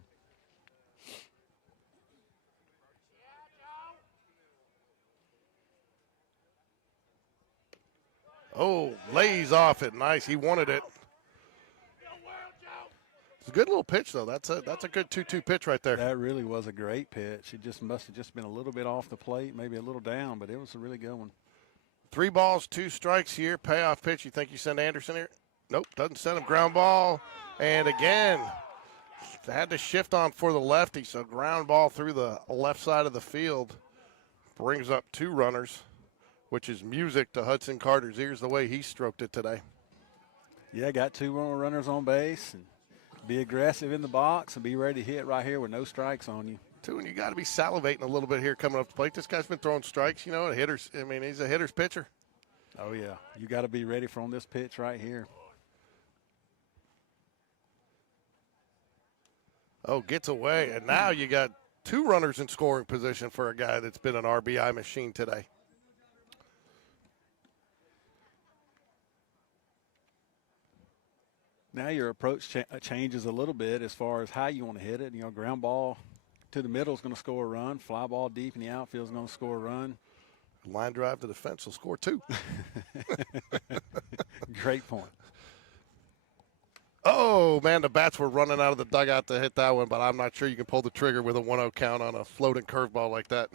Oh, lays off it. Nice. He wanted it. It's a good little pitch, though. That's a good 2-2 pitch right there. That really was a great pitch. It just must have just been a little bit off the plate, maybe a little down, but it was a really good one. 3 balls, 2 strikes here. Payoff pitch. You think you send Anderson here? Nope, doesn't send him. Ground ball. And again, had to shift on for the lefty, so ground ball through the left side of the field brings up 2 runners, which is music to Hudson Carter's ears the way he stroked it today. Yeah, got 2 more runners on base, and be aggressive in the box and be ready to hit right here with no strikes on you. Too, and you got to be salivating a little bit here coming up the plate. This guy's been throwing strikes, you know, hitters. I mean, he's a hitter's pitcher. Oh, yeah. You got to be ready for on this pitch right here. Oh, gets away. And now you got 2 runners in scoring position for a guy that's been an RBI machine today. Now your approach changes a little bit as far as how you want to hit it. You know, ground ball to the middle is going to score a run. Fly ball deep in the outfield is going to score a run. Line drive to the fence will score 2. Great point. Oh, man, the bats were running out of the dugout to hit that one, but I'm not sure you can pull the trigger with a 1-0 count on a floating curveball like that.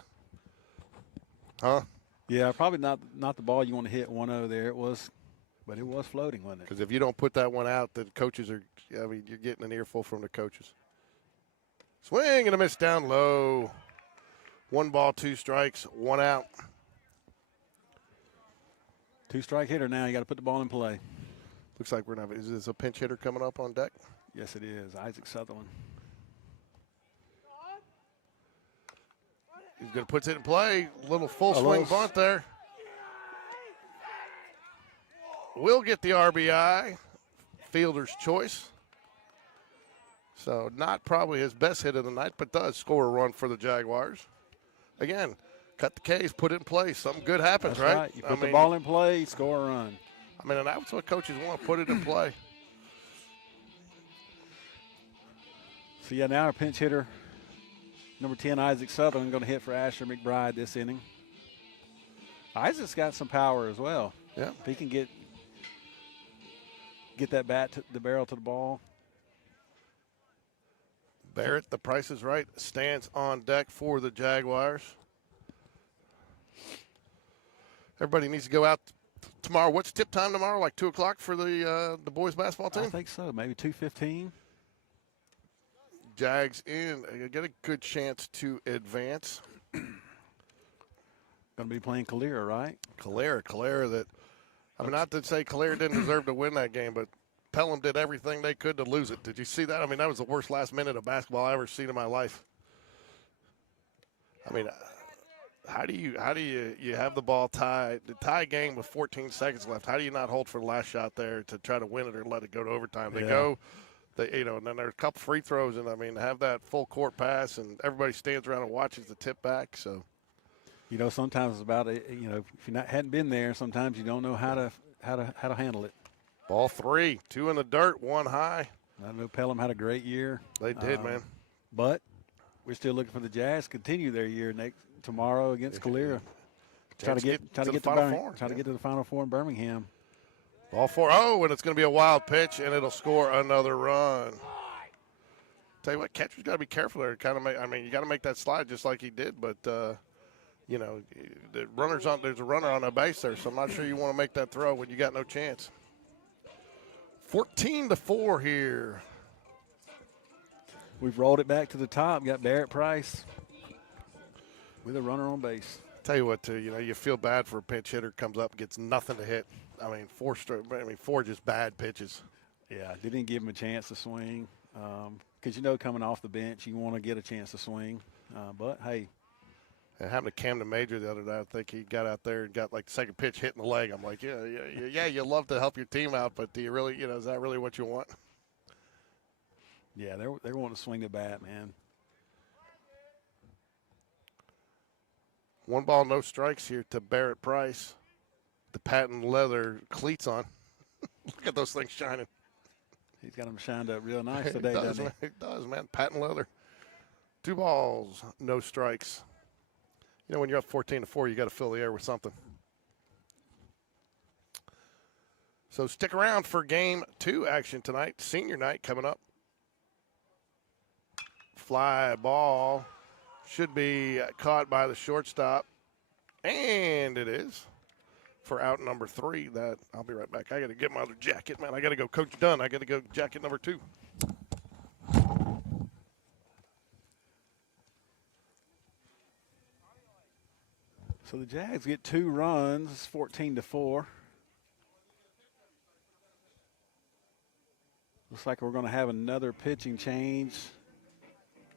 Huh? Yeah, probably not the ball you want to hit 1-0 there. It was, but it was floating, wasn't it? Because if you don't put that one out, the coaches are, I mean, you're getting an earful from the coaches. Swing and a miss down low. 1 ball, 2 strikes, 1 out. 2-strike hitter now. You got to put the ball in play. Looks like we're going to have, is this a pinch hitter coming up on deck? Yes, it is. Isaac Sutherland. He's going to put it in play. Little full swing bunt there. Will get the RBI. Fielder's choice. So not probably his best hit of the night, but does score a run for the Jaguars. Again, cut the K's, put it in play. Something good happens, That's right? You put the ball in play, score a run. I mean, and that's what coaches want, put it in play. So, yeah, now our pinch hitter, number 10, Isaac Sutherland, going to hit for Asher McBride this inning. Isaac's got some power as well. Yeah. If he can get that bat to the barrel to the ball. Barrett, the price is right, stands on deck for the Jaguars. Everybody needs to go out tomorrow. What's tip time tomorrow? Like 2 o'clock for the boys basketball team? I think so. Maybe 2:15. Jags in. Get a good chance to advance. Going to be playing Calera, right? Calera that, I mean, not to say Calera didn't deserve to win that game, but Pelham did everything they could to lose it. Did you see that? I mean, that was the worst last minute of basketball I ever seen in my life. I mean, how do you have the ball tied, the tie game with 14 seconds left? How do you not hold for the last shot there to try to win it or let it go to overtime? They go, and then there's a couple free throws, and I mean, have that full court pass, and everybody stands around and watches the tip back. So, you know, sometimes it's about if you hadn't been there, sometimes you don't know how to handle it. Ball 3, 2 in the dirt, 1 high. I know Pelham had a great year. They did, man. But we're still looking for the Jazz to continue their year tomorrow against Calera. Try to get to the Final Four in Birmingham. Ball 4. Oh, and it's going to be a wild pitch, and it'll score another run. Tell you what, catcher's got to be careful there. You got to make that slide just like he did, but there's a runner on a base there, so I'm not sure you want to make that throw when you got no chance. 14-4 here. We've rolled it back to the top. Got Barrett Price with a runner on base. Tell you what, too, you feel bad for a pinch hitter, comes up, gets nothing to hit. I mean, 4 just bad pitches. Yeah, didn't give him a chance to swing. Because, coming off the bench, you want to get a chance to swing. But, hey. It happened to Camden Major the other day. I think he got out there and got like the second pitch hit in the leg. I'm like, yeah, you love to help your team out, but do you really, is that really what you want? Yeah, they want to swing the bat, man. 1 ball, no strikes here to Barrett Price. The patent leather cleats on. Look at those things shining. He's got them shined up real nice today, doesn't he? It does, man. Patent leather. 2 balls, no strikes. When you're up 14-4, you got to fill the air with something. So stick around for game 2 action tonight. Senior night coming up. Fly ball should be caught by the shortstop, and it is for out number 3. That I'll be right back. I got to get my other jacket, man. I got to go, Coach Dunn. I got to go jacket number 2. So the Jags get 2 runs. It's 14-4. Looks like we're going to have another pitching change.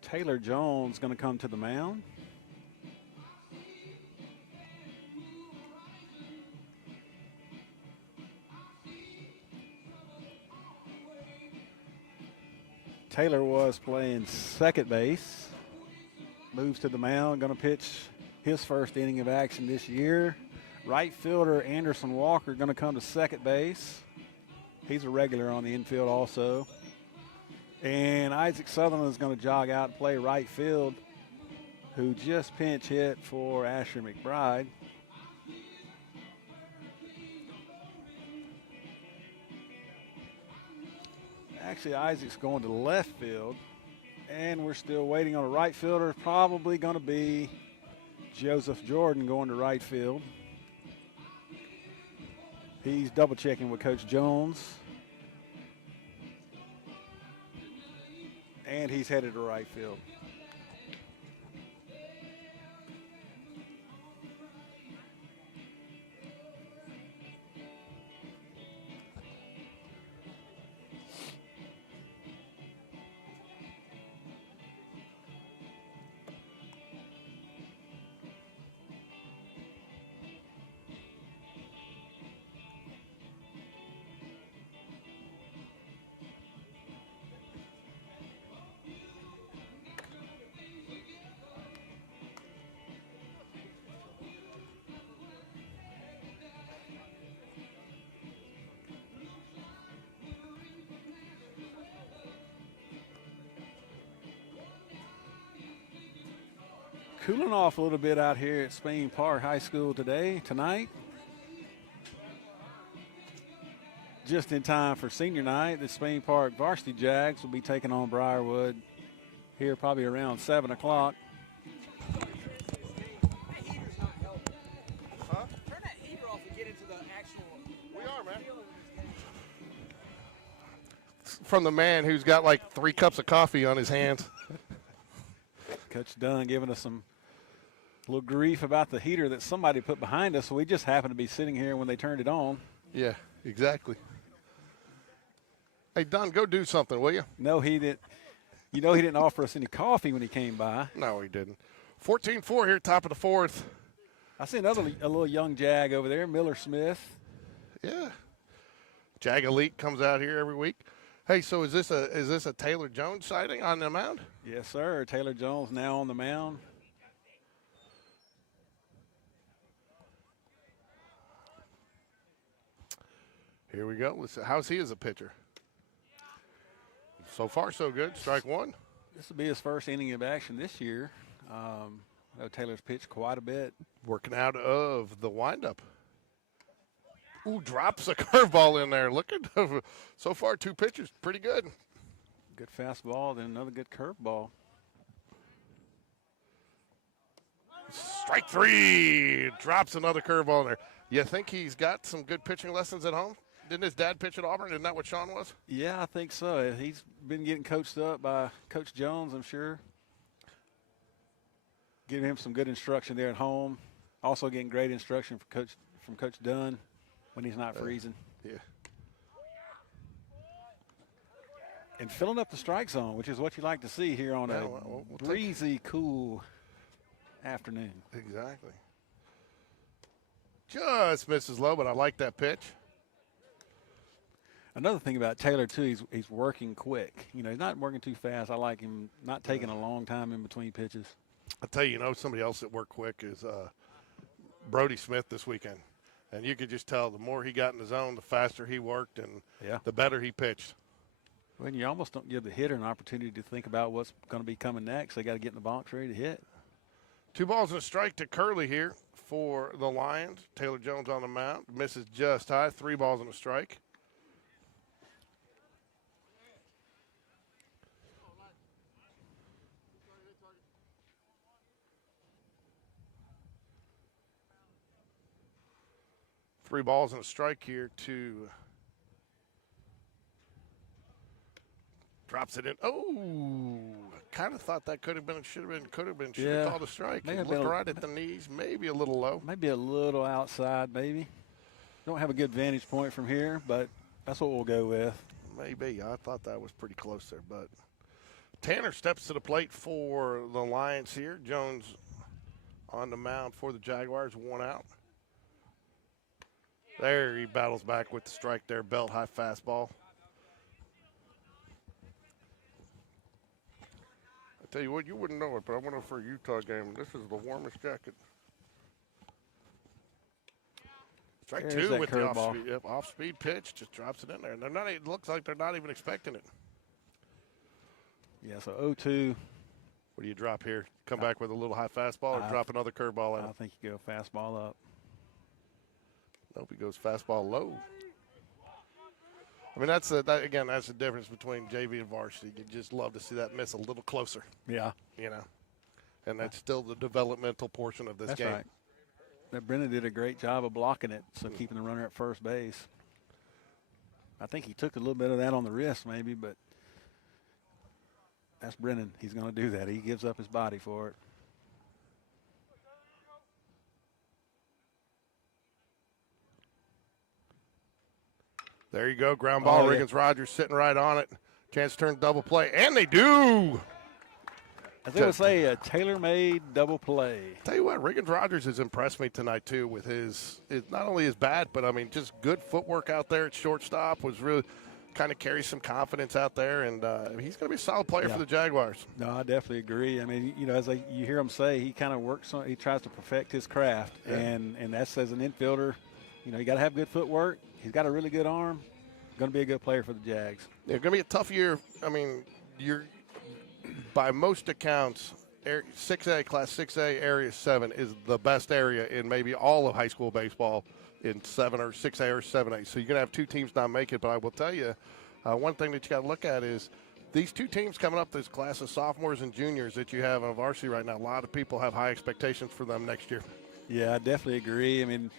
Taylor Jones going to come to the mound. Taylor was playing second base. Moves to the mound, going to pitch his first inning of action this year. Right fielder Anderson Walker going to come to second base. He's a regular on the infield also. And Isaac Sutherland is going to jog out and play right field, who just pinch hit for Asher McBride. Actually, Isaac's going to left field, and we're still waiting on a right fielder. Probably going to be Joseph Jordan going to right field. He's double checking with Coach Jones. And he's headed to right field. Cooling off a little bit out here at Spain Park High School tonight. Just in time for senior night, the Spain Park Varsity Jags will be taking on Briarwood here probably around 7 o'clock. That heater's not helping. Huh? Turn that heater off and get into the actual. We are, man. feel of this game. From the man who's got like 3 cups of coffee on his hands. Coach Dunn giving us some little grief about the heater that somebody put behind us, so we just happened to be sitting here when they turned it on. Yeah, exactly. Hey, Don, go do something, will you? No, he didn't. You know, he didn't offer us any coffee when he came by. No, he didn't. 14-4 here, top of the 4th. I see a little young Jag over there, Miller Smith. Yeah. Jag Elite comes out here every week. Hey, so is this a Taylor Jones sighting on the mound? Yes, sir. Taylor Jones now on the mound. Here we go. How's he as a pitcher? So far, so good. Strike one. This will be his first inning of action this year. I know Taylor's pitched quite a bit. Working out of the windup. Ooh, drops a curveball in there. Look at so far 2 pitches. Pretty good. Good fastball, then another good curveball. Strike 3. Drops another curveball in there. You think he's got some good pitching lessons at home? Didn't his dad pitch at Auburn? Isn't that what Sean was? Yeah, I think so. He's been getting coached up by Coach Jones, I'm sure. Giving him some good instruction there at home. Also getting great instruction from Coach Dunn when he's not freezing. Yeah. And filling up the strike zone, which is what you like to see here on we'll breezy, cool afternoon. Exactly. Just misses low, but I like that pitch. Another thing about Taylor, too, he's working quick. You know, he's not working too fast. I like him not taking a long time in between pitches. I'll tell you, somebody else that worked quick is Brody Smith this weekend. And you could just tell the more he got in the zone, the faster he worked and the better he pitched. Well, you almost don't give the hitter an opportunity to think about what's going to be coming next. They got to get in the box ready to hit. 2 balls and a strike to Curley here for the Lions. Taylor Jones on the mound. Misses just high. 3 balls and a strike. Three balls and a strike here to drops it in. Oh, kind of thought that could have been, should have called a strike. May have Looked been right at the knees, maybe a little low. Maybe a little outside, maybe. Don't have a good vantage point from here, but that's what we'll go with. Maybe. I thought that was pretty close there, but Tanner steps to the plate for the Lions here. Jones on the mound for the Jaguars, 1 out. There, he battles back with the strike there, belt high fastball. Tell you what, you wouldn't know it, but I went over for a Utah game. This is the warmest jacket. Strike There's two that with the curveball. off-speed pitch. Just drops it in there. And they're not. It looks like they're not even expecting it. Yeah, so 0-2. What do you drop here? Come back with a little high fastball or drop another curveball in I it? think you go fastball up. Nope, he goes fastball low. I mean, that's the difference between JV and varsity. You just love to see that miss a little closer, Yeah, you know. And that's still the developmental portion of this that's game. right. That Brennan did a great job of blocking it, so keeping the runner at first base. I think he took a little bit of that on the wrist maybe, but that's Brennan. He's going to do that. He gives up his body for it. There you go, ground ball. Yeah. Riggins Rogers sitting right on it. Chance to turn double play, and they do. As they would say, a tailor-made double play. Tell you what, Riggins Rogers has impressed me tonight too with his not only his bat, but I mean just good footwork out there at shortstop. Was really kind of carries some confidence out there, and he's going to be a solid player for the Jaguars. No, I definitely agree. I mean, you know, as you hear him say, he kind of works on, he tries to perfect his craft, and that's as an infielder. You know, you got to have good footwork. He's got a really good arm. Going to be a good player for the Jags. Yeah, going to be a tough year. I mean, you're by most accounts, 6A, Class 6A, Area 7 is the best area in maybe all of high school baseball in 7 or 6A or 7A. So you're going to have two teams not make it. But I will tell you, one thing that you got to look at is these two teams coming up, this class of sophomores and juniors that you have on varsity right now, a lot of people have high expectations for them next year. Yeah, I definitely agree. I mean,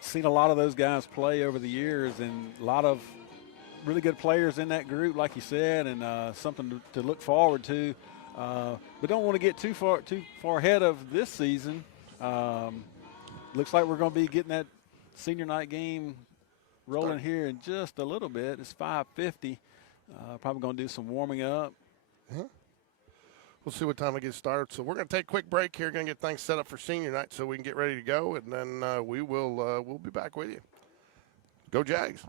seen a lot of those guys play over the years, and a lot of really good players in that group, like you said, and something to look forward to. But don't want to get too far ahead of this season. Looks like we're going to be getting that senior night game rolling here in just a little bit. It's 5:50. Probably going to do some warming up. We'll see what time it gets started. So we're going to take a quick break here. Going to get things set up for senior night so we can get ready to go, and then we'll be back with you. Go Jags.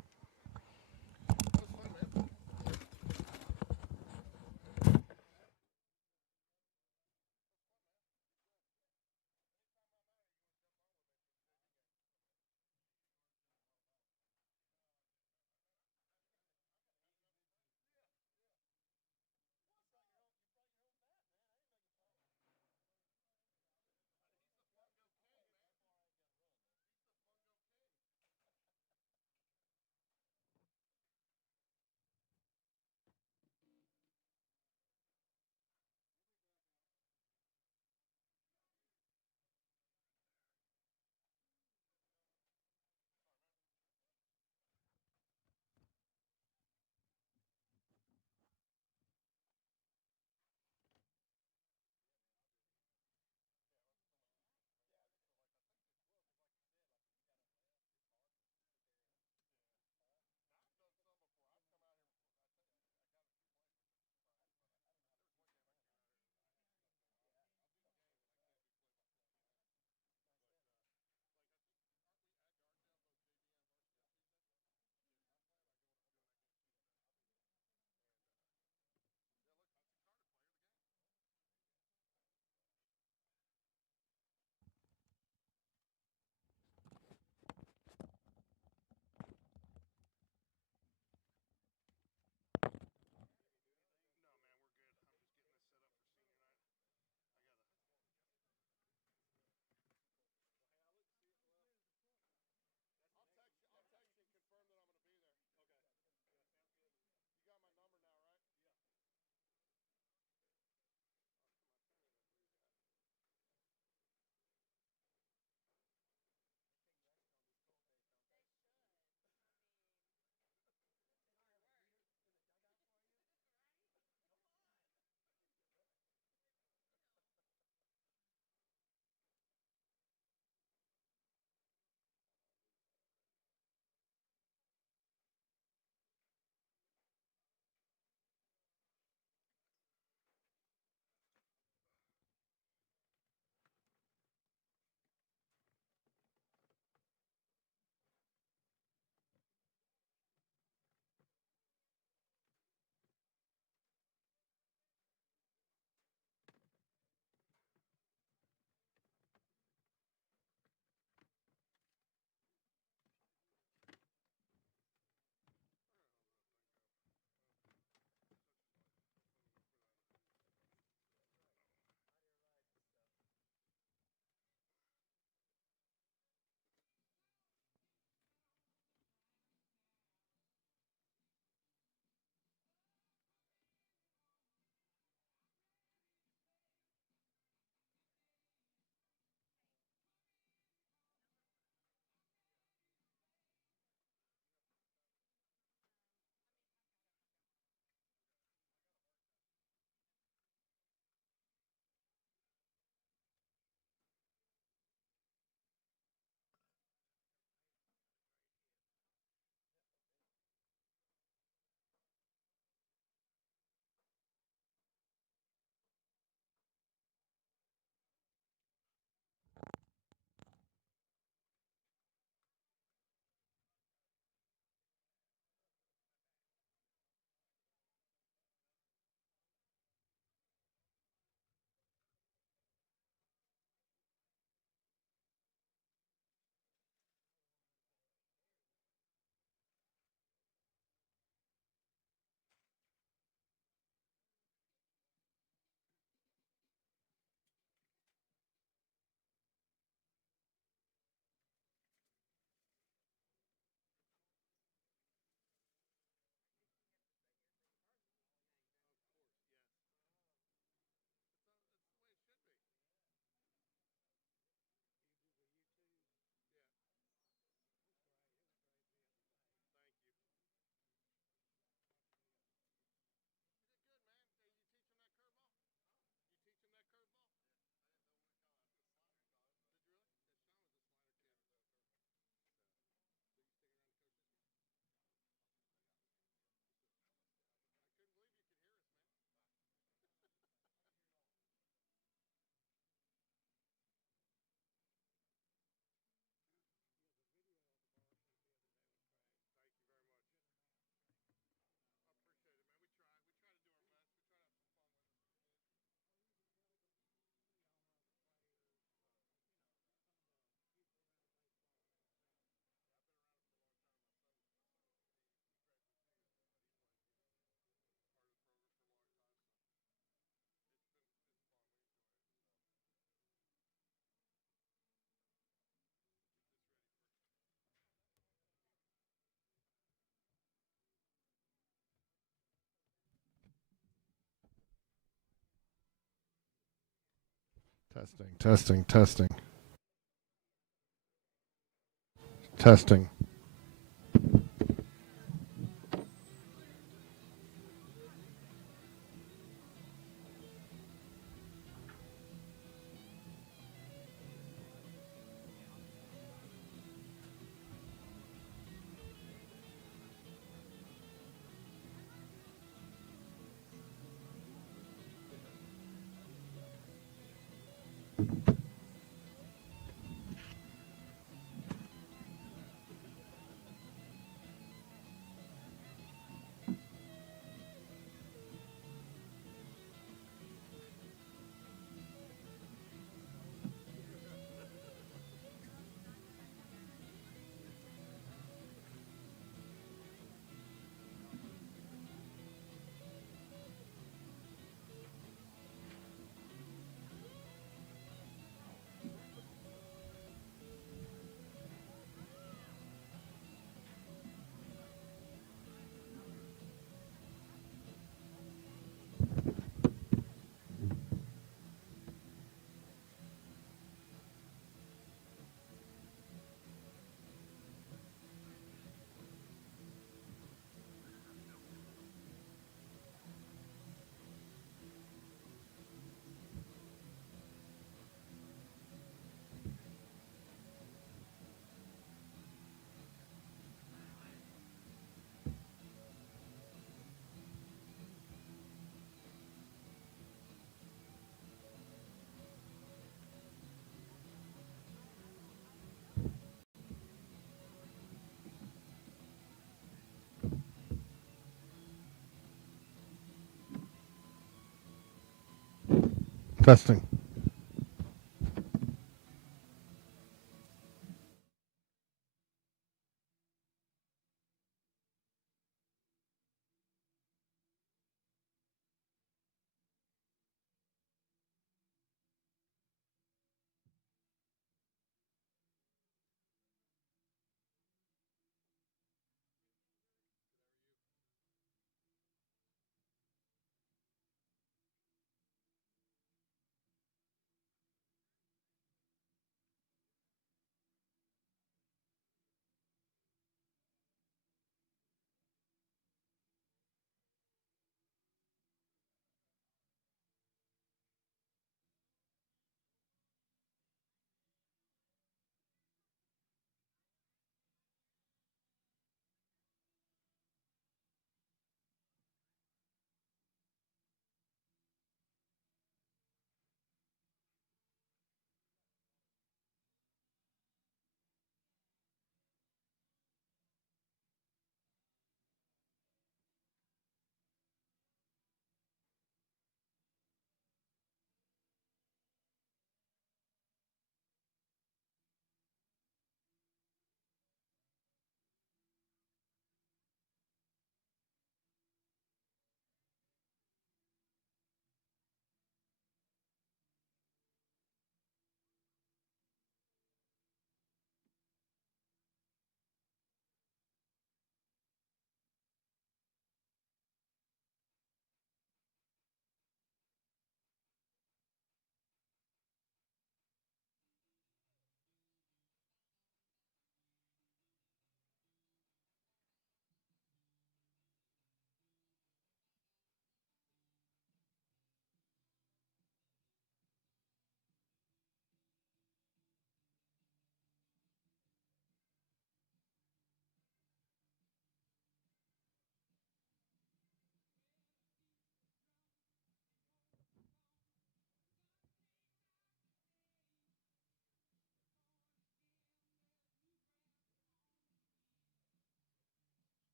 Testing, testing, testing, testing. Testing.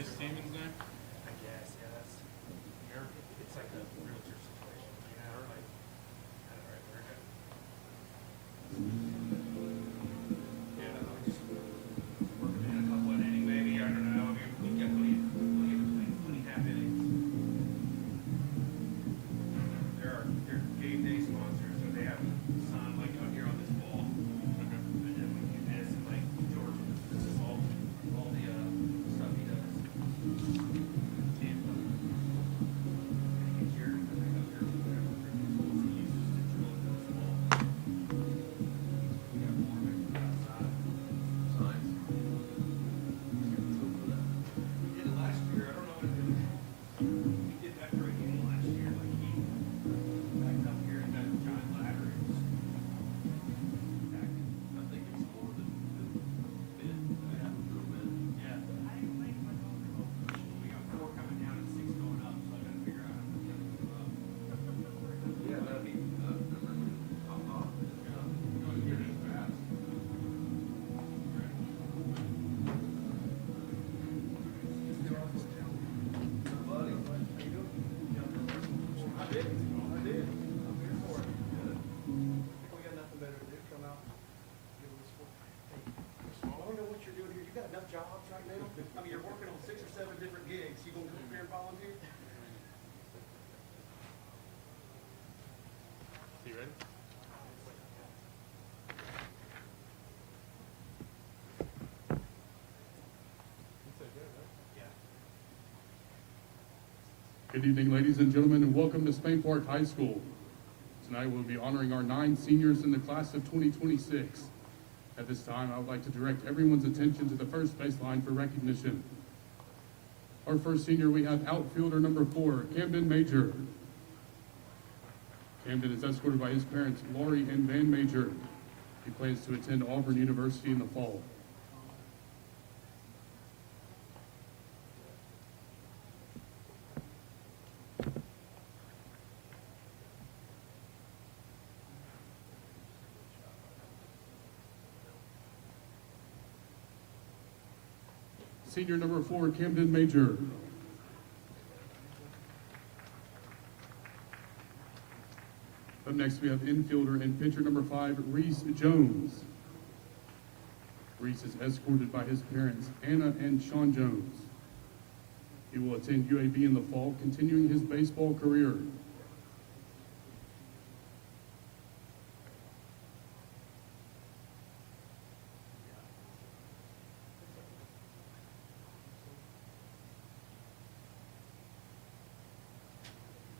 Is Siemens name? I guess, yeah, that's, it's like a realtor situation, you know, like, kind of right there. Yeah, I just working in a couple of inning maybe, I don't know, I mean, we get plenty half innings. They're game day sponsors, so they have a sign like out here on this wall. And then we do this, and like George, this is all the stuff he does. Tampa. And he gets your, I think up here, whatever freaking tools he uses to drill into this wall. We got more of it outside. Signs. We did it last year, I don't know what it is. We did that for a game last year, like he backed up here and got a giant ladder and just tacked it. I think it's more than bid. Yeah. Yeah. We got 4 coming down and 6 going up, so I gotta figure out how to get them up. Yeah, that'd be, top off. Yeah. You wanna get these fast? Buddy. How you doing? I did. I'm here for it. Good. We got nothing better to do, come out, give us what. Hey, I wanna know what you're doing here. You got enough jobs right now? I mean, you're working on 6 or 7 different gigs. You gonna come up here and volunteer? You ready? Yeah. Good evening, ladies and gentlemen, and welcome to Spain Park High School. Tonight we'll be honoring our 9 seniors in the class of 2026. At this time, I would like to direct everyone's attention to the first baseline for recognition. Our first senior, we have outfielder number 4, Camden Major. Camden is escorted by his parents, Laurie and Van Major. He plans to attend Auburn University in the fall. Senior number 4, Camden Major. Up next, we have infielder and pitcher number 5, Reese Jones. Reese is escorted by his parents, Anna and Sean Jones. He will attend UAB in the fall, continuing his baseball career.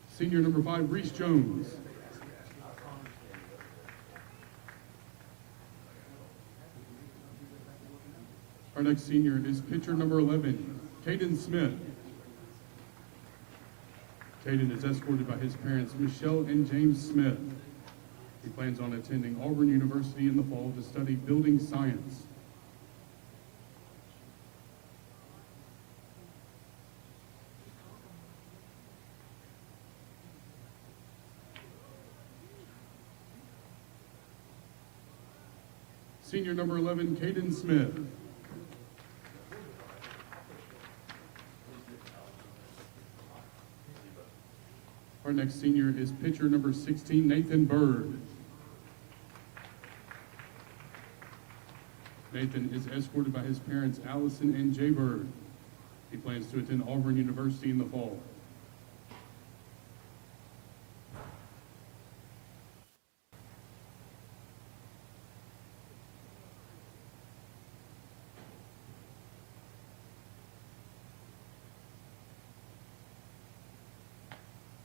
Senior number 5, Reese Jones. Our next senior is pitcher number 11, Caden Smith. Caden is escorted by his parents, Michelle and James Smith. He plans on attending Auburn University in the fall to study building science. Senior number 11, Caden Smith. Our next senior is pitcher number 16, Nathan Bird. Nathan is escorted by his parents, Allison and Jay Bird. He plans to attend Auburn University in the fall.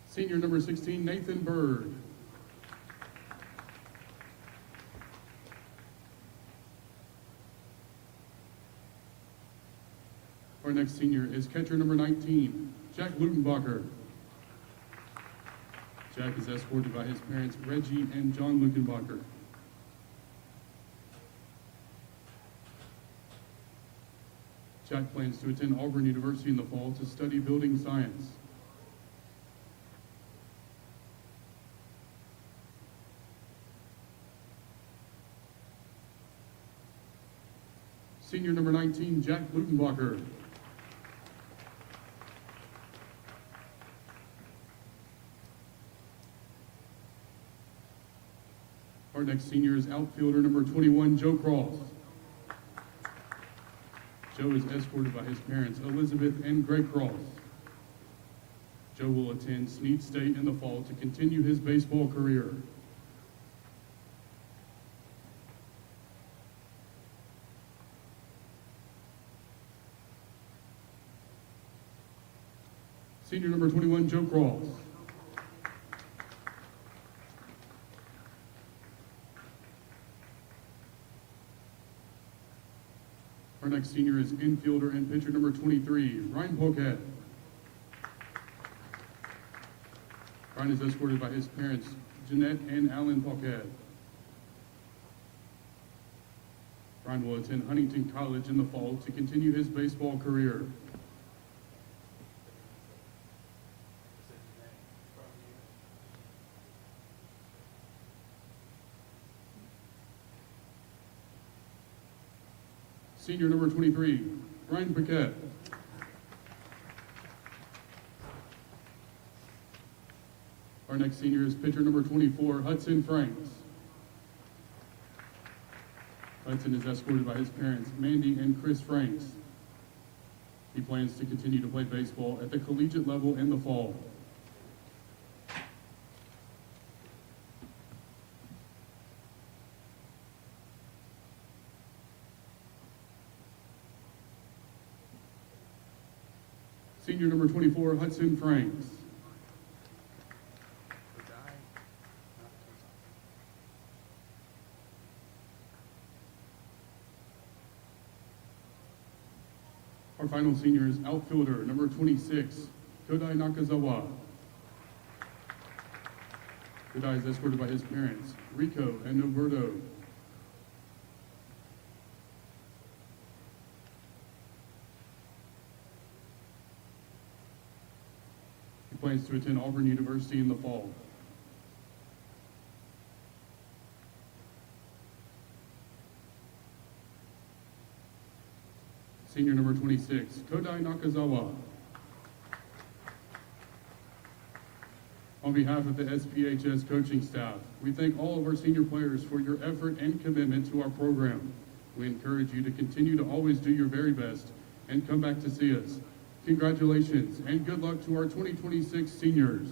Senior number 16, Nathan Bird. Our next senior is catcher number 19, Jack Lutenbacher. Jack is escorted by his parents, Reggie and John Lutenbacher. Jack plans to attend Auburn University in the fall to study building science. Senior number 19, Jack Lutenbacher. next senior is outfielder number 21, Joe Cross. Joe is escorted by his parents, Elizabeth and Greg Cross. Joe will attend Snead State in the fall to continue his baseball career. Senior number 21, Joe Cross. Our next senior is infielder and pitcher number 23, Ryan Poquette. Ryan is escorted by his parents, Jeanette and Alan Poquette. Ryan will attend Huntington College in the fall to continue his baseball career. Senior number 23, Ryan Paquette. Our next senior is pitcher number 24, Hudson Franks. Hudson is escorted by his parents, Mandy and Chris Franks. He plans to continue to play baseball at the collegiate level in the fall. Senior number 24, Hudson Franks. Our final senior is outfielder number 26, Kodai Nakazawa. Kodai is escorted by his parents, Rico and Noberto. He plans to attend Auburn University in the fall. Senior number 26, Kodai Nakazawa. On behalf of the SPHS coaching staff, we thank all of our senior players for your effort and commitment to our program. We encourage you to continue to always do your very best and come back to see us. Congratulations and good luck to our 2026 seniors.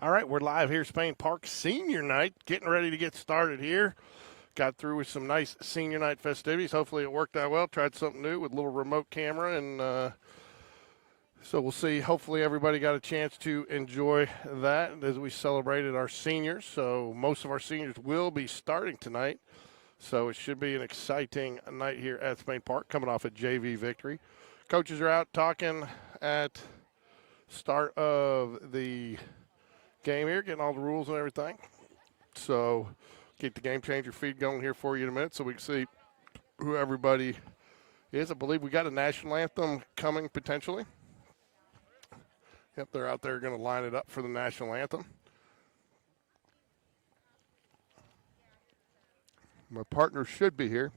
All right, we're live here, Spain Park Senior Night, getting ready to get started here. Got through with some nice Senior Night festivities. Hopefully it worked out well. Tried something new with a little remote camera, and so we'll see. Hopefully everybody got a chance to enjoy that as we celebrated our seniors. So most of our seniors will be starting tonight. So it should be an exciting night here at Spain Park, coming off a JV victory. Coaches are out talking at start of the game here, getting all the rules and everything. So get the game changer feed going here for you in a minute so we can see who everybody is. I believe we got a national anthem coming potentially. Yep, they're out there going to line it up for the national anthem. My partner should be here,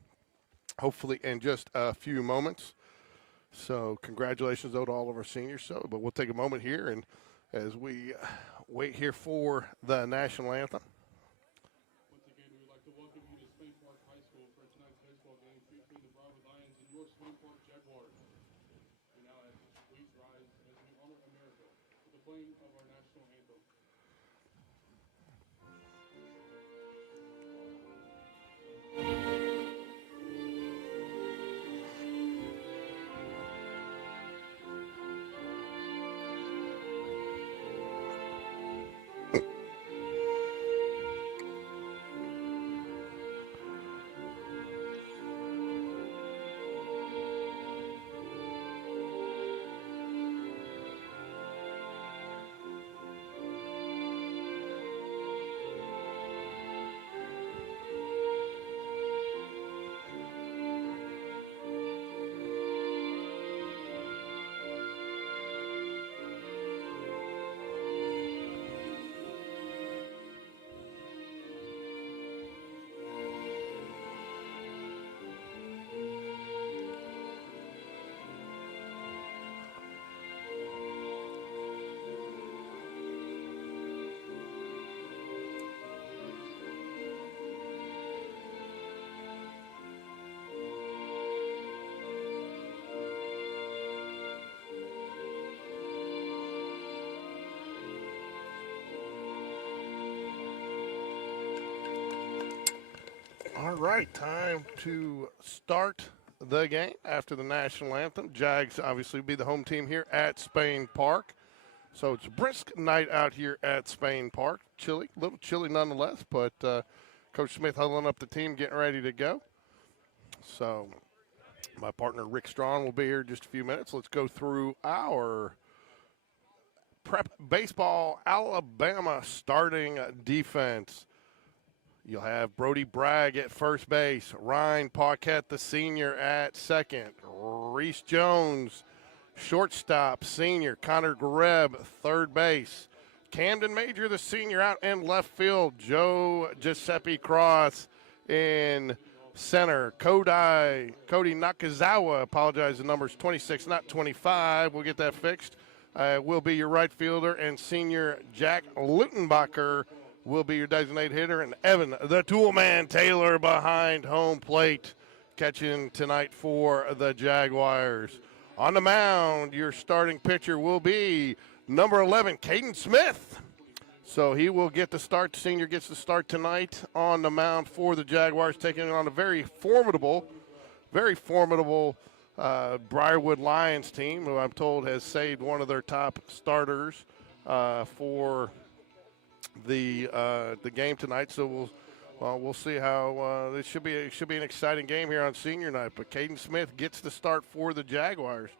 hopefully in just a few moments. So congratulations though to all of our seniors. But we'll take a moment here and as we wait here for the national anthem. Once again, we would like to welcome you to Spain Park High School for tonight's baseball game featuring the Briarwood Lions and your Spain Park Jaguars. We now ask that you please rise as we honor America with the playing of our national anthem. All right, time to start the game after the national anthem. Jags obviously be the home team here at Spain Park. So it's a brisk night out here at Spain Park. Chilly, a little chilly nonetheless, but Coach Smith huddling up the team, getting ready to go. So my partner Rick Strawn will be here in just a few minutes. Let's go through our prep baseball Alabama starting defense. You'll have Brody Bragg at first base, Ryan Paquette, the senior, at second, Reese Jones, shortstop, senior, Connor Greb, third base, Camden Major, the senior, out in left field, Joe Giuseppe Cross in center, Cody Nakazawa, apologize, the number's 26, not 25, we'll get that fixed, will be your right fielder, and senior Jack Lutenbacher will be your designated hitter, and Evan, the tool man, Taylor behind home plate, catching tonight for the Jaguars. On the mound, your starting pitcher will be number 11, Caden Smith. So he will get the start. The senior gets the start tonight on the mound for the Jaguars, taking on a very formidable Briarwood Lions team, who I'm told has saved one of their top starters for the game tonight. So we'll see how it should be an exciting game here on senior night. But Caden Smith gets the start for the Jaguars.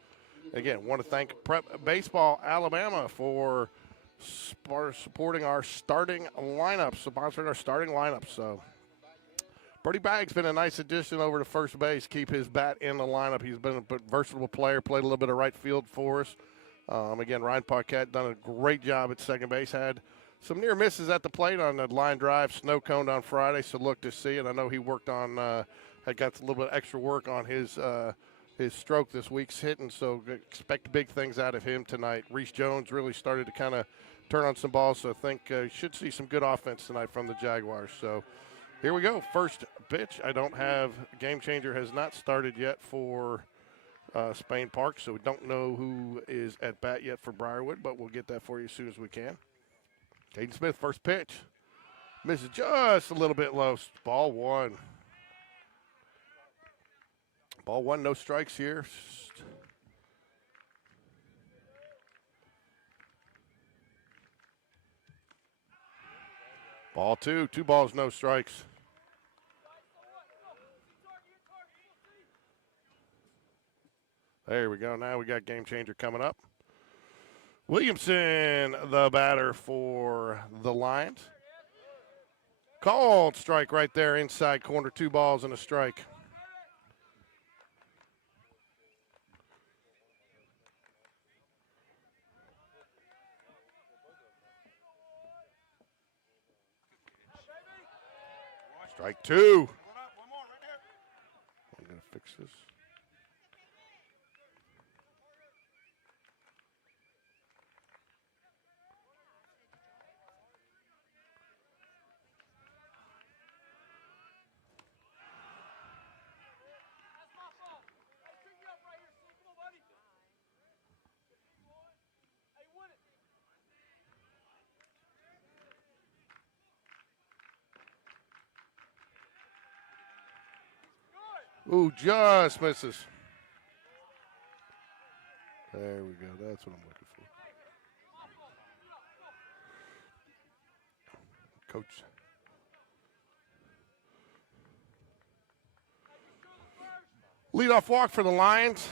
Again, want to thank Prep Baseball Alabama for supporting our starting lineup, sponsoring our starting lineup. So Brody Bagg's been a nice addition over to first base. Keep his bat in the lineup. He's been a versatile player. Played a little bit of right field for us. Again, Ryan Paquette done a great job at second base. Had some near misses at the plate on the line drive, snow coned on Friday, so look to see it. I know he worked on, had got a little bit of extra work on his stroke this week's hitting, so expect big things out of him tonight. Reese Jones really started to kind of turn on some balls, so I think should see some good offense tonight from the Jaguars. So here we go. First pitch. I don't have, game changer has not started yet for Spain Park, so we don't know who is at bat yet for Briarwood, but we'll get that for you as soon as we can. Caden Smith, first pitch. Misses just a little bit low. Ball one. Ball one, no strikes here. Ball two, 2 balls, no strikes. There we go. Now we got game changer coming up. Williamson, the batter for the Lions. Called strike right there inside corner, 2 balls and a strike. Strike 2. I'm going to fix this. Ooh, just misses. There we go. That's what I'm looking for. Coach. Leadoff walk for the Lions.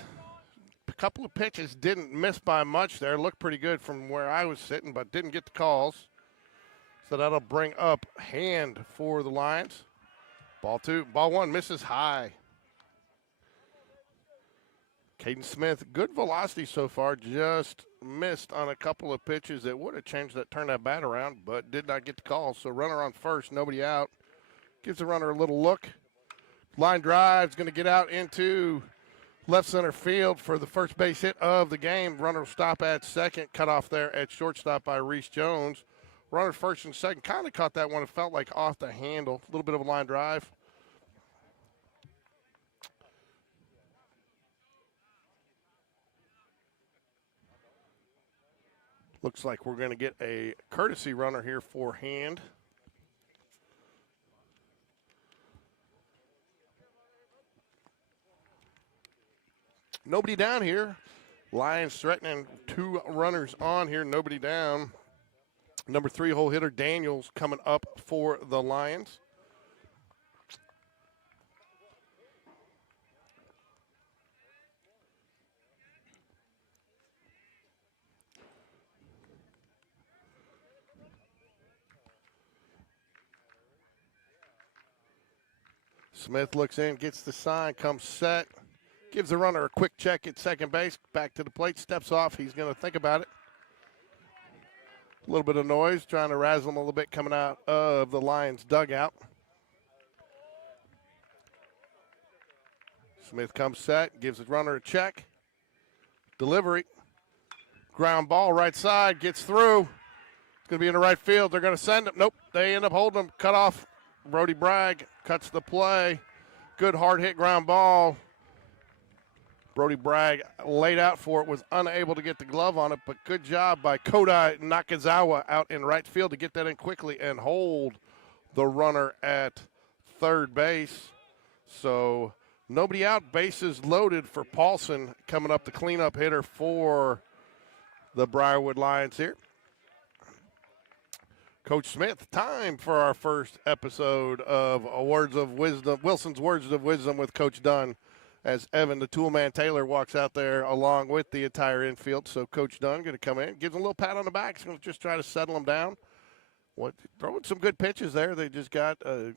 A couple of pitches didn't miss by much there. Looked pretty good from where I was sitting, but didn't get the calls. So that'll bring up hand for the Lions. Ball two, ball one misses high. Caden Smith, good velocity so far, just missed on a couple of pitches that would have turned that bat around, but did not get the call. So runner on first, nobody out. Gives the runner a little look. Line drive's going to get out into left center field for the first base hit of the game. Runner will stop at second, cut off there at shortstop by Reese Jones. Runner first and second, kind of caught that one. It felt like off the handle, a little bit of a line drive. Looks like we're going to get a courtesy runner here for hand. Nobody down here. Lions threatening 2 runners on here. Nobody down. Number 3 hole hitter Daniels coming up for the Lions. Smith looks in, gets the sign, comes set, gives the runner a quick check at second base, back to the plate, steps off. He's going to think about it. A little bit of noise, trying to razzle him a little bit coming out of the Lions dugout. Smith comes set, gives the runner a check. Delivery. Ground ball right side, gets through. It's going to be in the right field. They're going to send him. Nope, they end up holding him. Cut off. Brody Bragg cuts the play. Good hard hit ground ball. Brody Bragg laid out for it, was unable to get the glove on it, but good job by Kodai Nakazawa out in right field to get that in quickly and hold the runner at third base. So nobody out, bases loaded for Paulson coming up, the cleanup hitter for the Briarwood Lions here. Coach Smith, time for our first episode of Words of Wisdom, Wilson's Words of Wisdom with Coach Dunn, as Evan, the toolman Taylor, walks out there along with the entire infield. So Coach Dunn going to come in, gives him a little pat on the back. He's going to just try to settle him down. Throwing some good pitches there. They just got a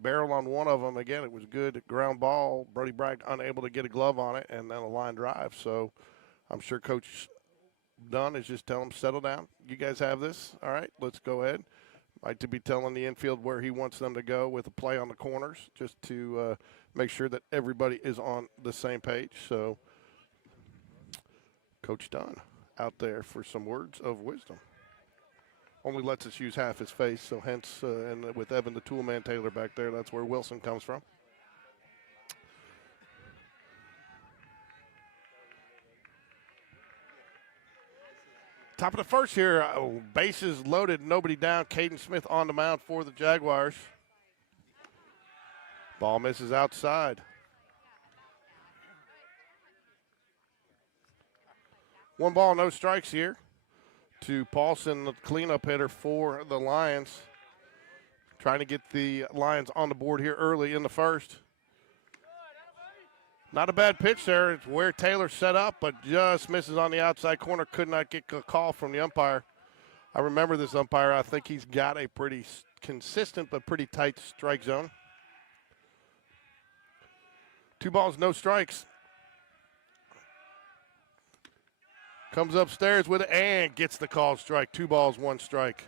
barrel on one of them. Again, it was good ground ball. Brody Bragg unable to get a glove on it, and then a line drive. So I'm sure Coach Dunn is just telling him, settle down. You guys have this. All right, let's go ahead. Like to be telling the infield where he wants them to go with a play on the corners, just to make sure that everybody is on the same page. So Coach Dunn out there for some words of wisdom. Only lets us use half his face, so hence, and with Evan the toolman Taylor back there, that's where Wilson comes from. Top of the first here. Bases loaded, nobody down. Caden Smith on the mound for the Jaguars. Ball misses outside. 1 ball, no strikes here to Paulson, the cleanup hitter for the Lions. Trying to get the Lions on the board here early in the first. Not a bad pitch there. It's where Taylor set up, but just misses on the outside corner. Could not get a call from the umpire. I remember this umpire. I think he's got a pretty consistent but pretty tight strike zone. 2 balls, no strikes. Comes upstairs with it and gets the call strike. 2 balls, 1 strike.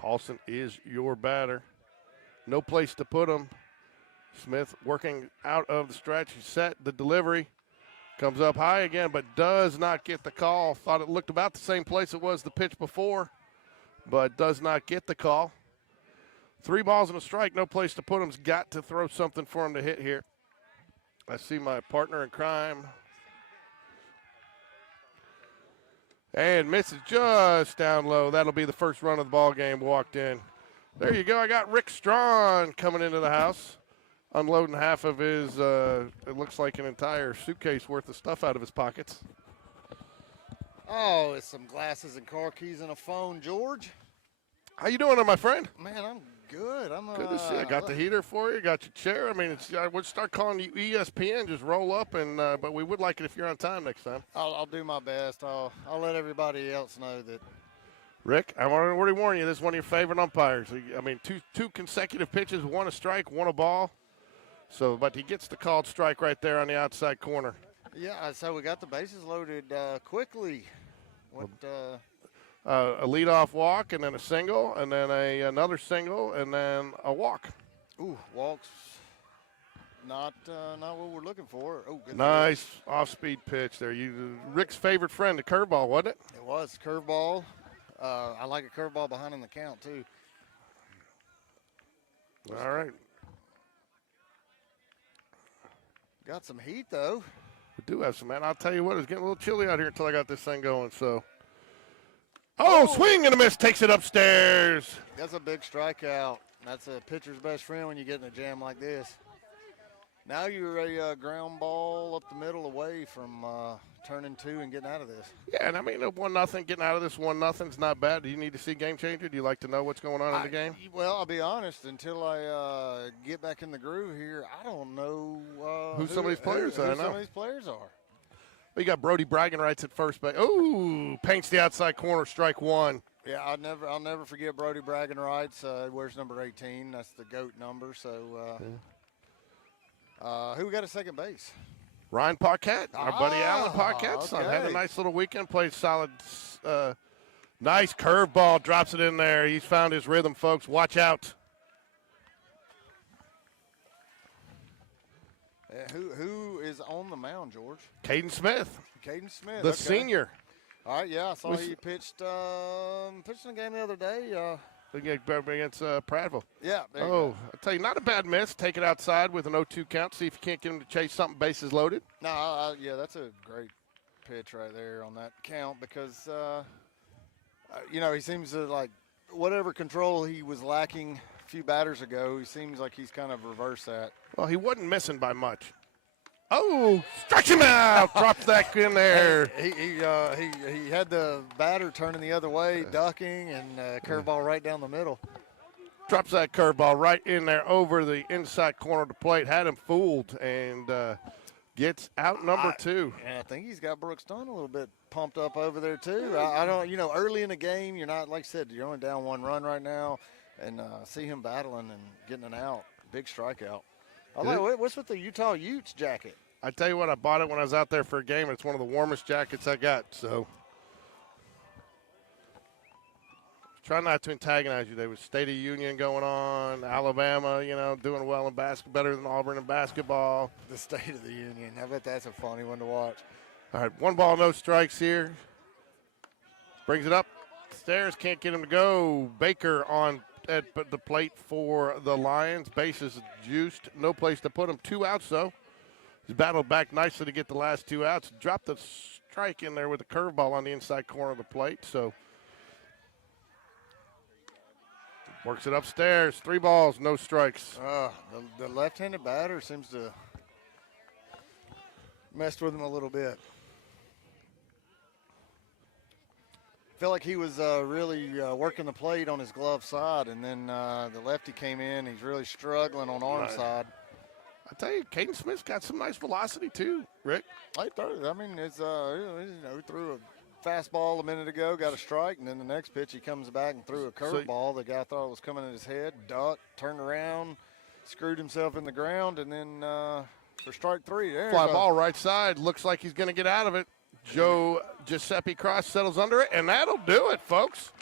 Paulson is your batter. No place to put him. Smith working out of the stretch. He set the delivery. Comes up high again, but does not get the call. Thought it looked about the same place it was the pitch before, but does not get the call. 3 balls and a strike. No place to put him. He's got to throw something for him to hit here. I see my partner in crime. And misses just down low. That'll be the first run of the ball game. Walked in. There you go. I got Rick Strawn coming into the house, unloading half of his, it looks like an entire suitcase worth of stuff out of his pockets. Oh, it's some glasses and car keys and a phone, George. How you doing there, my friend? Man, I'm good. Good to see you. I got the heater for you. Got your chair. I mean, I would start calling you ESPN. Just roll up, and but we would like it if you're on time next time. I'll do my best. I'll let everybody else know that. Rick, I want to already warn you. This is one of your favorite umpires. I mean, two consecutive pitches, 1 a strike, 1 a ball. So, but he gets the called strike right there on the outside corner. Yeah, so we got the bases loaded quickly. What? A leadoff walk, and then a single, and then another single, and then a walk. Ooh, walks. Not what we're looking for. Oh, good. Nice off-speed pitch there. Rick's favorite friend, the curveball, wasn't it? It was curveball. I like a curveball behind in the count too. All right. Got some heat though. We do have some, man. I'll tell you what, it was getting a little chilly out here until I got this thing going. So, swing and a miss, takes it upstairs. That's a big strikeout. That's a pitcher's best friend when you get in a jam like this. Now you're a ground ball up the middle away from turning 2 and getting out of this. Yeah, and I mean, 1-0, getting out of this 1-0 is not bad. Do you need to see game changer? Do you like to know what's going on in the game? Well, I'll be honest. Until I get back in the groove here, I don't know who some of these players are. Who some of these players are. Well, you got Brody bragging rights at first base. Ooh, paints the outside corner, strike 1. Yeah, I'll never forget Brody bragging rights. Wears number 18. That's the GOAT number. So. Who we got at second base? Ryan Paquette, our buddy Alan Paquette's son. Had a nice little weekend, played solid, nice curveball, drops it in there. He's found his rhythm, folks. Watch out. Who is on the mound, George? Caden Smith. Caden Smith. The senior. All right, yeah, I saw he pitched in a game the other day. Against Prattville. Yeah. I tell you, not a bad miss. Take it outside with an 0-2 count. See if you can't get him to chase something, bases loaded. No, yeah, that's a great pitch right there on that count because, he seems to like whatever control he was lacking a few batters ago, he seems like he's kind of reversed that. Well, he wasn't missing by much. Oh, strikes him out. Drops that in there. He had the batter turning the other way, ducking, and curveball right down the middle. Drops that curveball right in there over the inside corner of the plate. Had him fooled and gets out number 2. And I think he's got Brooks Dunn a little bit pumped up over there too. I don't, early in the game, you're not, like I said, you're only down 1 run right now, and see him battling and getting an out, big strikeout. What's with the Utah Utes jacket? I tell you what, I bought it when I was out there for a game. It's one of the warmest jackets I got. So try not to antagonize you. There was State of the Union going on, Alabama, doing well in basketball, better than Auburn in basketball. The State of the Union. I bet that's a funny one to watch. All right, 1 ball, no strikes here. Brings it up. Stairs, can't get him to go. Baker on at the plate for the Lions. Bases juiced. No place to put him. 2 outs, though. He's battled back nicely to get the last 2 outs. Dropped the strike in there with a curveball on the inside corner of the plate. So works it upstairs. 3 balls, no strikes. The left-handed batter seems to messed with him a little bit. Feel like he was really working the plate on his glove side, and then the lefty came in. He's really struggling on arm side. I tell you, Caden Smith's got some nice velocity too, Rick. I mean, it's threw a fastball a minute ago, got a strike, and then the next pitch he comes back and threw a curveball. The guy thought it was coming at his head, ducked, turned around, screwed himself in the ground, and then for strike 3, Fly ball right side. Looks like he's going to get out of it. Joe Giuseppe Cross settles under it, and that'll do it, folks.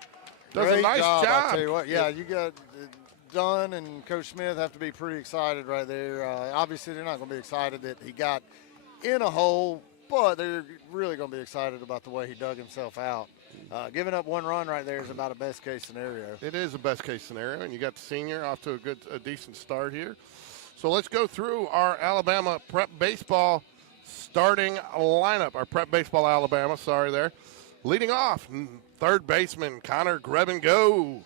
Does Great a nice job. I'll tell you what, yeah, you got Dunn and Coach Smith have to be pretty excited right there. Obviously, they're not going to be excited that he got in a hole, but they're really going to be excited about the way he dug himself out. Giving up 1 run right there is about a best-case scenario. It is a best-case scenario, and you got the senior off to a decent start here. So let's go through our Alabama prep baseball starting lineup. Our prep baseball Alabama, sorry there. Leading off, third baseman Connor Greb-and-Go.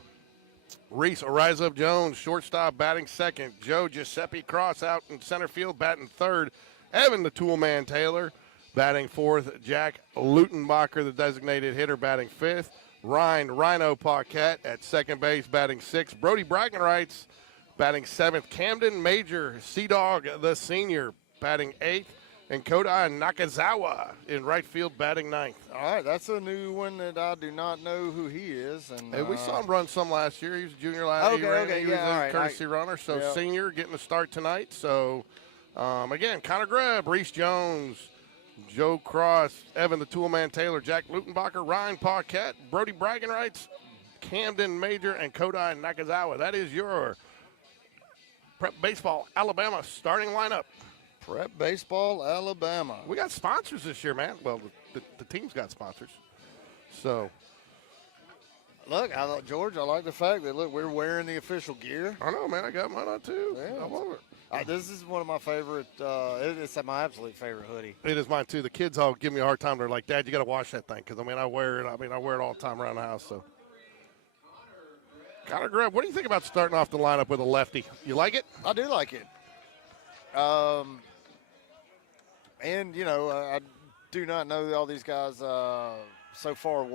Reese Rise Up Jones, shortstop, batting second. Joe Giuseppe Cross out in center field, batting third. Evan the Toolman Taylor batting fourth. Jack Lutenbacher, the designated hitter, batting fifth. Rhino Paquette at second base, batting sixth. Brody Brackenrights batting seventh. Camden Major, Sea-Dog, the senior, batting eighth. And Kodai Nakazawa in right field, batting ninth. All right, that's a new one that I do not know who he is. And we saw him run some last year. He was a junior last year. He was a courtesy runner. So senior getting a start tonight. So, again, Connor Greb, Reese Jones, Joe Cross, Evan the Toolman Taylor, Jack Lutenbacher, Ryan Paquette, Brody Braggenrights, Camden Major, and Kodai Nakazawa. That is your Prep Baseball Alabama starting lineup. Prep Baseball Alabama. We got sponsors this year, man. Well, the team's got sponsors. So, look, George, I like the fact that, look, we're wearing the official gear. I know, man. I got mine on, too. Yeah. I love it. This is one of my favorite, it's my absolute favorite hoodie. It is mine, too. The kids all give me a hard time. They're like, Dad, you got to wash that thing. Because, I wear it all the time around the house. So, Connor Greb, what do you think about starting off the lineup with a lefty? You like it? I do like it. And, I do not know all these guys so far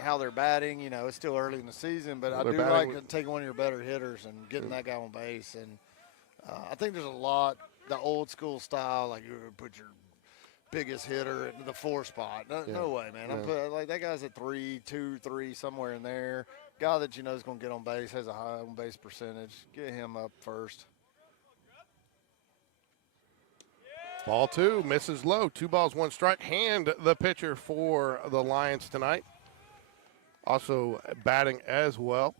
how they're batting. It's still early in the season, but I do like taking one of your better hitters and getting that guy on base. And I think there's a lot, the old school style, like you're going to put your biggest hitter at the 4 spot. No way, man. I'm like that guy's at 3, 2, 3, somewhere in there. Guy that is going to get on base, has a high on base percentage. Get him up first. Ball 2, misses low. 2 balls, 1 strike. Hand the pitcher for the Lions tonight. Also batting as well.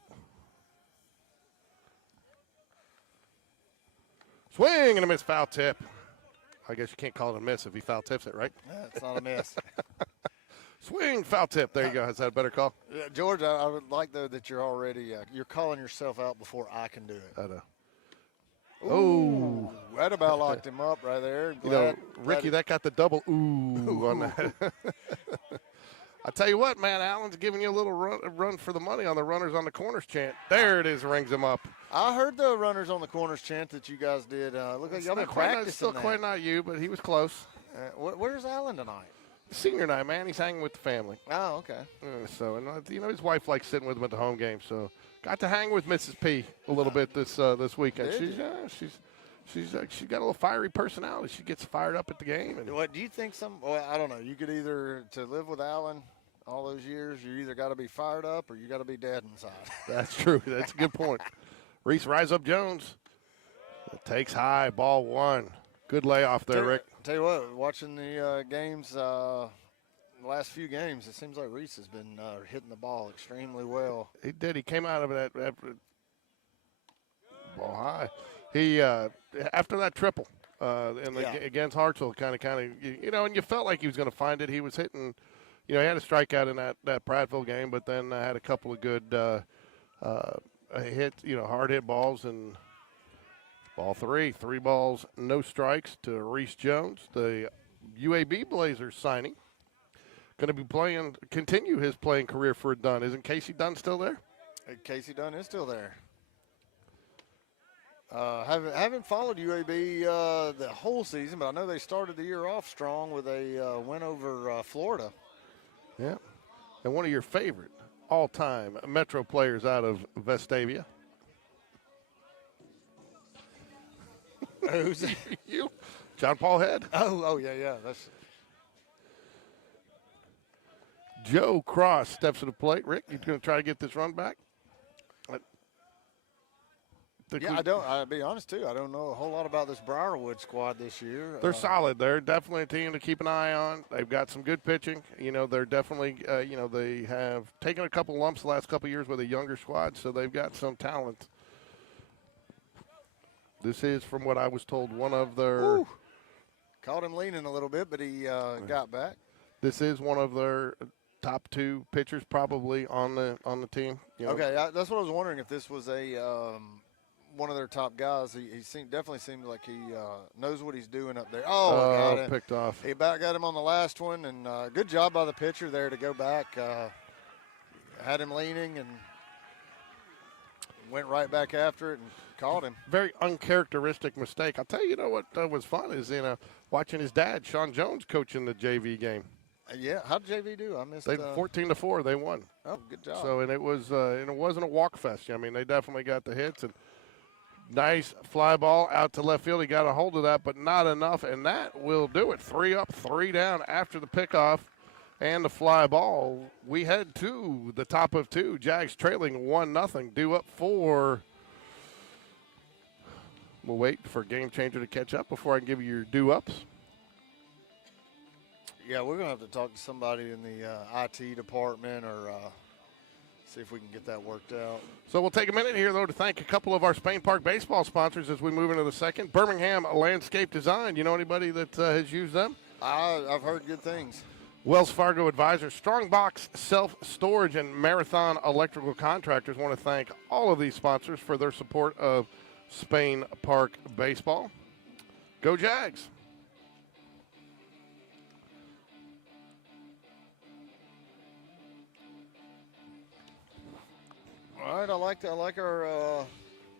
Swing and a miss, foul tip. I guess you can't call it a miss if he foul tips it, right? Yeah, it's not a miss. Swing, foul tip. There you go. Is that a better call? Yeah, George, I would like, though, that you're already you're calling yourself out before I can do it. I know. Ooh, that about locked him up right there. Ricky, that got the double ooh on that. I tell you what, man, Allen's giving you a little run for the money on the runners on the corners chant. There it is, rings him up. I heard the runners on the corners chant that you guys did. Look like y'all been practicing. Still quite not you, but he was close. Where's Allen tonight? Senior night, man. He's hanging with the family. Oh, okay. His wife likes sitting with him at the home game, so got to hang with Mrs. P a little bit this weekend. She's got a little fiery personality. She gets fired up at the game. And what do you think? I don't know. You could either to live with Allen all those years, you either got to be fired up or you got to be dead inside. That's true. That's a good point. Reese Rise Up Jones takes high, ball 1. Good layoff there, Rick. Tell you what, watching the games, the last few games, it seems like Reese has been hitting the ball extremely well. He did. He came out of that ball high. He after that triple against Hartsville, kind of, and you felt like he was going to find it. He was hitting. He had a strikeout in that Prattville game, but then had a couple of good hit, hard hit balls, and ball 3 balls, no strikes to Reese Jones, the UAB Blazers signing. Going to be continue his playing career for Dunn. Isn't Casey Dunn still there? Casey Dunn is still there. Haven't followed UAB the whole season, but I know they started the year off strong with a win over Florida. Yeah. And one of your favorite all-time Metro players out of Vestavia. Who's you? John Paul Head. Oh, yeah. That's Joe Cross steps to the plate. Rick, you going to try to get this run back? I'll be honest, too. I don't know a whole lot about this Briarwood squad this year. They're solid. They're definitely a team to keep an eye on. They've got some good pitching. They're definitely, they have taken a couple lumps the last couple of years with a younger squad, so they've got some talent. This is, from what I was told, one of their. Woo. Caught him leaning a little bit, but he got back. This is one of their top 2 pitchers probably on the team. Okay, that's what I was wondering, if this was a one of their top guys. He definitely seemed like he knows what he's doing up there. Got him. Picked off. He got him on the last one, and good job by the pitcher there to go back. Had him leaning and went right back after it and caught him. Very uncharacteristic mistake. I'll tell you, what was fun is watching his dad, Sean Jones, coaching the JV game. Yeah, how did JV do? I missed. They 14-4. They won. Oh, good job. So and it wasn't a walk fest. I mean, they definitely got the hits and nice fly ball out to left field. He got a hold of that, but not enough, and that will do it. 3 up, 3 down after the pickoff and the fly ball. We head to the top of 2. Jags trailing 1-0. Due up 4. We'll wait for Game Changer to catch up before I can give you your due ups. Yeah, we're going to have to talk to somebody in the IT department or see if we can get that worked out. So we'll take a minute here, though, to thank a couple of our Spain Park baseball sponsors as we move into the second. Birmingham Landscape Design. You know anybody that has used them? I've heard good things. Wells Fargo Advisors, Strongbox Self-Storage, and Marathon Electrical Contractors want to thank all of these sponsors for their support of Spain Park Baseball. Go Jags! All right, I like our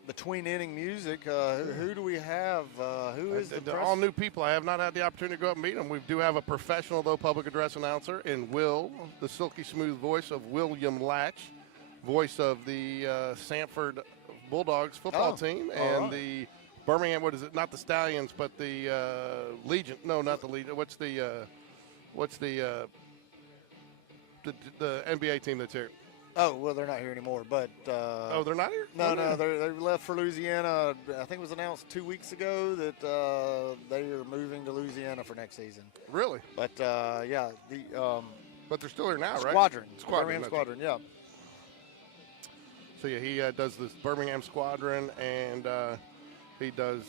between inning music. Who do we have? Who is They're all new people. I have not had the opportunity to go up and meet them. We do have a professional, though, public address announcer in Will, the silky smooth voice of William Latch, voice of the Sanford Bulldogs football team, and the Birmingham, what is it? Not the Stallions, but the Legion. No, not the Legion. What's the NBA team that's here? Oh, well, they're not here anymore, but they're not here? No, they left for Louisiana. I think it was announced 2 weeks ago that they are moving to Louisiana for next season. Really? But but they're still here now, right? Squadron, Squadron, Squadron, yeah. So yeah, he does this Birmingham Squadron, and he does.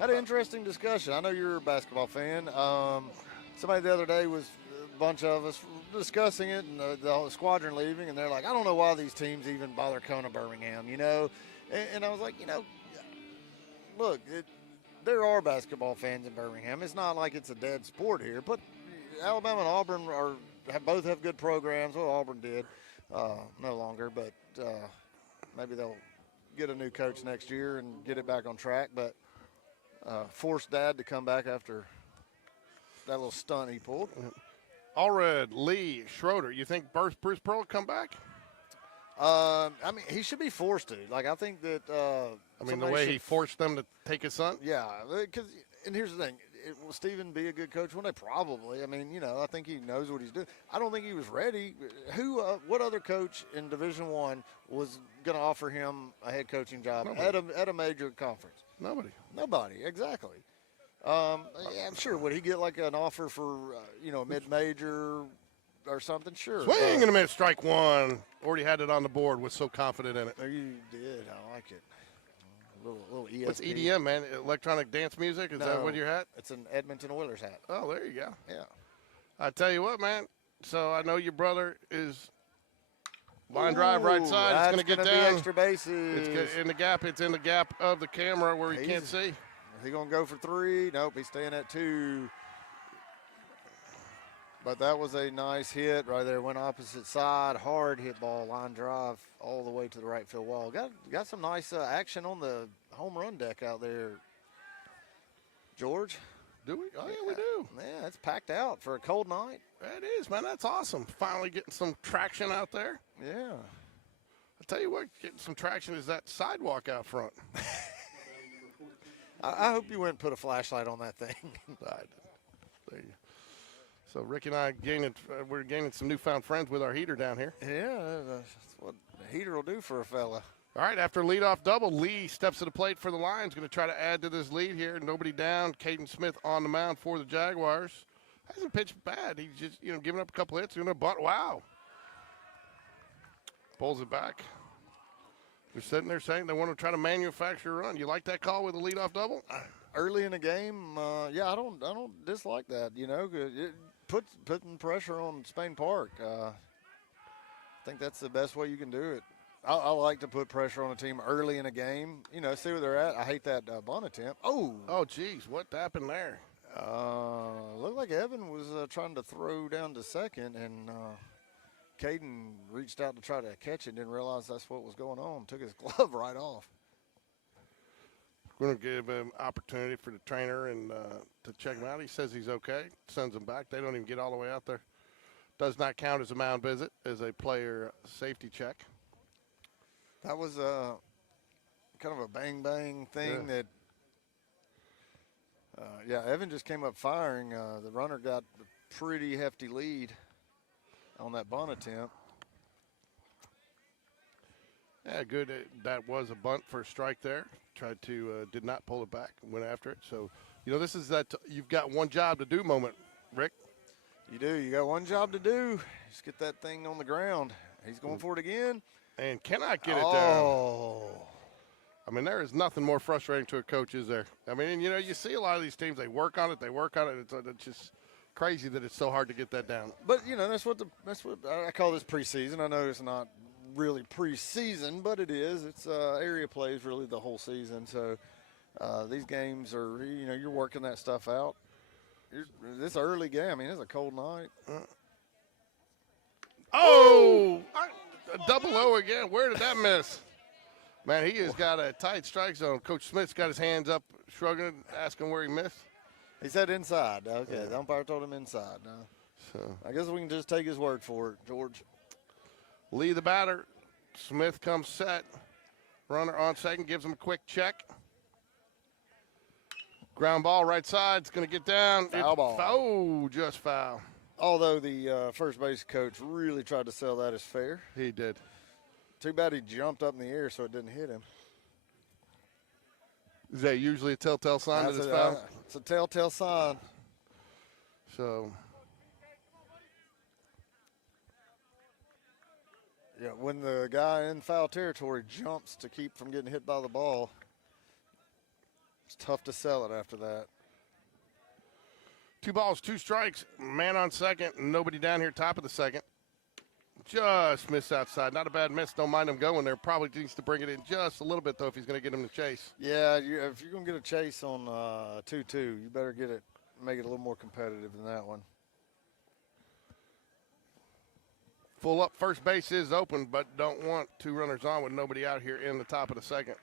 Had an interesting discussion. I know you're a basketball fan. Somebody the other day was a bunch of us discussing it, and the Squadron leaving, and they're like, I don't know why these teams even bother coming to Birmingham, And I was like, look, there are basketball fans in Birmingham. It's not like it's a dead sport here, but Alabama and Auburn both have good programs. Well, Auburn did, no longer, but maybe they'll get a new coach next year and get it back on track. But forced Dad to come back after that little stunt he pulled. Allred, Lee, Schroeder. You think Bruce Pearl will come back? I mean, he should be forced to. Like, I think that. The way he forced them to take his son. Yeah, and here's the thing: will Stephen be a good coach one day? Probably. I mean, I think he knows what he's doing. I don't think he was ready. What other coach in Division I was going to offer him a head coaching job at a major conference? Nobody. Exactly. Yeah, I'm sure. Would he get like an offer for a mid-major or something? Sure. Swing and a minute, strike one. Already had it on the board. Was so confident in it. You did. I like it. A little ESP. What's EDM, man? Electronic dance music? Is that what your hat? It's an Edmonton Oilers hat. Oh, there you go. Yeah. I tell you what, man. So I know your brother is Line drive right side. It's going to get gonna down. Be extra bases. It's in the gap. It's in the gap of the camera where he can't see. Is he going to go for 3? Nope, he's staying at 2. But that was a nice hit right there. Went opposite side, hard hit ball, line drive all the way to the right field wall. Got some nice action on the home run deck out there, George. Do we? Oh, yeah, we do. Yeah, it's packed out for a cold night. It is, man. That's awesome. Finally getting some traction out there. Yeah. I'll tell you what, getting some traction is that sidewalk out front. I hope you went and put a flashlight on that thing. There you go. So Rick and I we're gaining some newfound friends with our heater down here. Yeah, that's what the heater will do for a fella. All right, after leadoff double, Lee steps to the plate for the Lions. Going to try to add to this lead here. Nobody down. Caden Smith on the mound for the Jaguars. Hasn't pitched bad. He's just, giving up a couple hits. Going to bunt. Wow. Pulls it back. They're sitting there saying they want to try to manufacture a run. You like that call with a leadoff double? Early in the game, yeah, I don't dislike that. It putting pressure on Spain Park. I think that's the best way you can do it. I like to put pressure on a team early in a game. See where they're at. I hate that bunt attempt. Oh, geez, what happened there? Looked like Evan was trying to throw down to second, and Caden reached out to try to catch it. Didn't realize that's what was going on. Took his glove right off. We're going to give him opportunity for the trainer and to check him out. He says he's okay. Sends him back. They don't even get all the way out there. Does not count as a mound visit, as a player safety check. That was kind of a bang-bang thing that, Evan just came up firing. The runner got a pretty hefty lead on that bunt attempt. Yeah, good. That was a bunt for a strike there. Tried to, did not pull it back, went after it. So, this is that you've got one job to do moment, Rick. You do. You got one job to do. Just get that thing on the ground. He's going for it again. And cannot get it down. Oh. I mean, there is nothing more frustrating to a coach, is there? I mean, you see a lot of these teams, they work on it. It's just crazy that it's so hard to get that down. But, that's what I call this preseason. I know it's not really preseason, but it is. It's area plays really the whole season. So these games are, you're working that stuff out. This early game, I mean, it's a cold night. A double O again. Where did that miss? Man, he has got a tight strike zone. Coach Smith's got his hands up, shrugging, asking where he missed. He said inside. Okay, yeah. The umpire told him inside. No. So I guess we can just take his word for it, George. Lee the batter. Smith comes set. Runner on second, gives him a quick check. Ground ball right side. It's going to get down. Foul ball. Oh, just foul. Although the first base coach really tried to sell that as fair. He did. Too bad he jumped up in the air so it didn't hit him. Is that usually a telltale sign that it's foul? It's a telltale sign. So. Yeah, when the guy in foul territory jumps to keep from getting hit by the ball, it's tough to sell it after that. 2 balls, 2 strikes. Man on second. Nobody down here, top of the second. Just missed outside. Not a bad miss. Don't mind him going there. Probably needs to bring it in just a little bit, though, if he's going to get him to chase. Yeah, if you're going to get a chase on 2-2, you better make it a little more competitive than that one. Full up. First base is open, but don't want 2 runners on with nobody out here in the top of the second.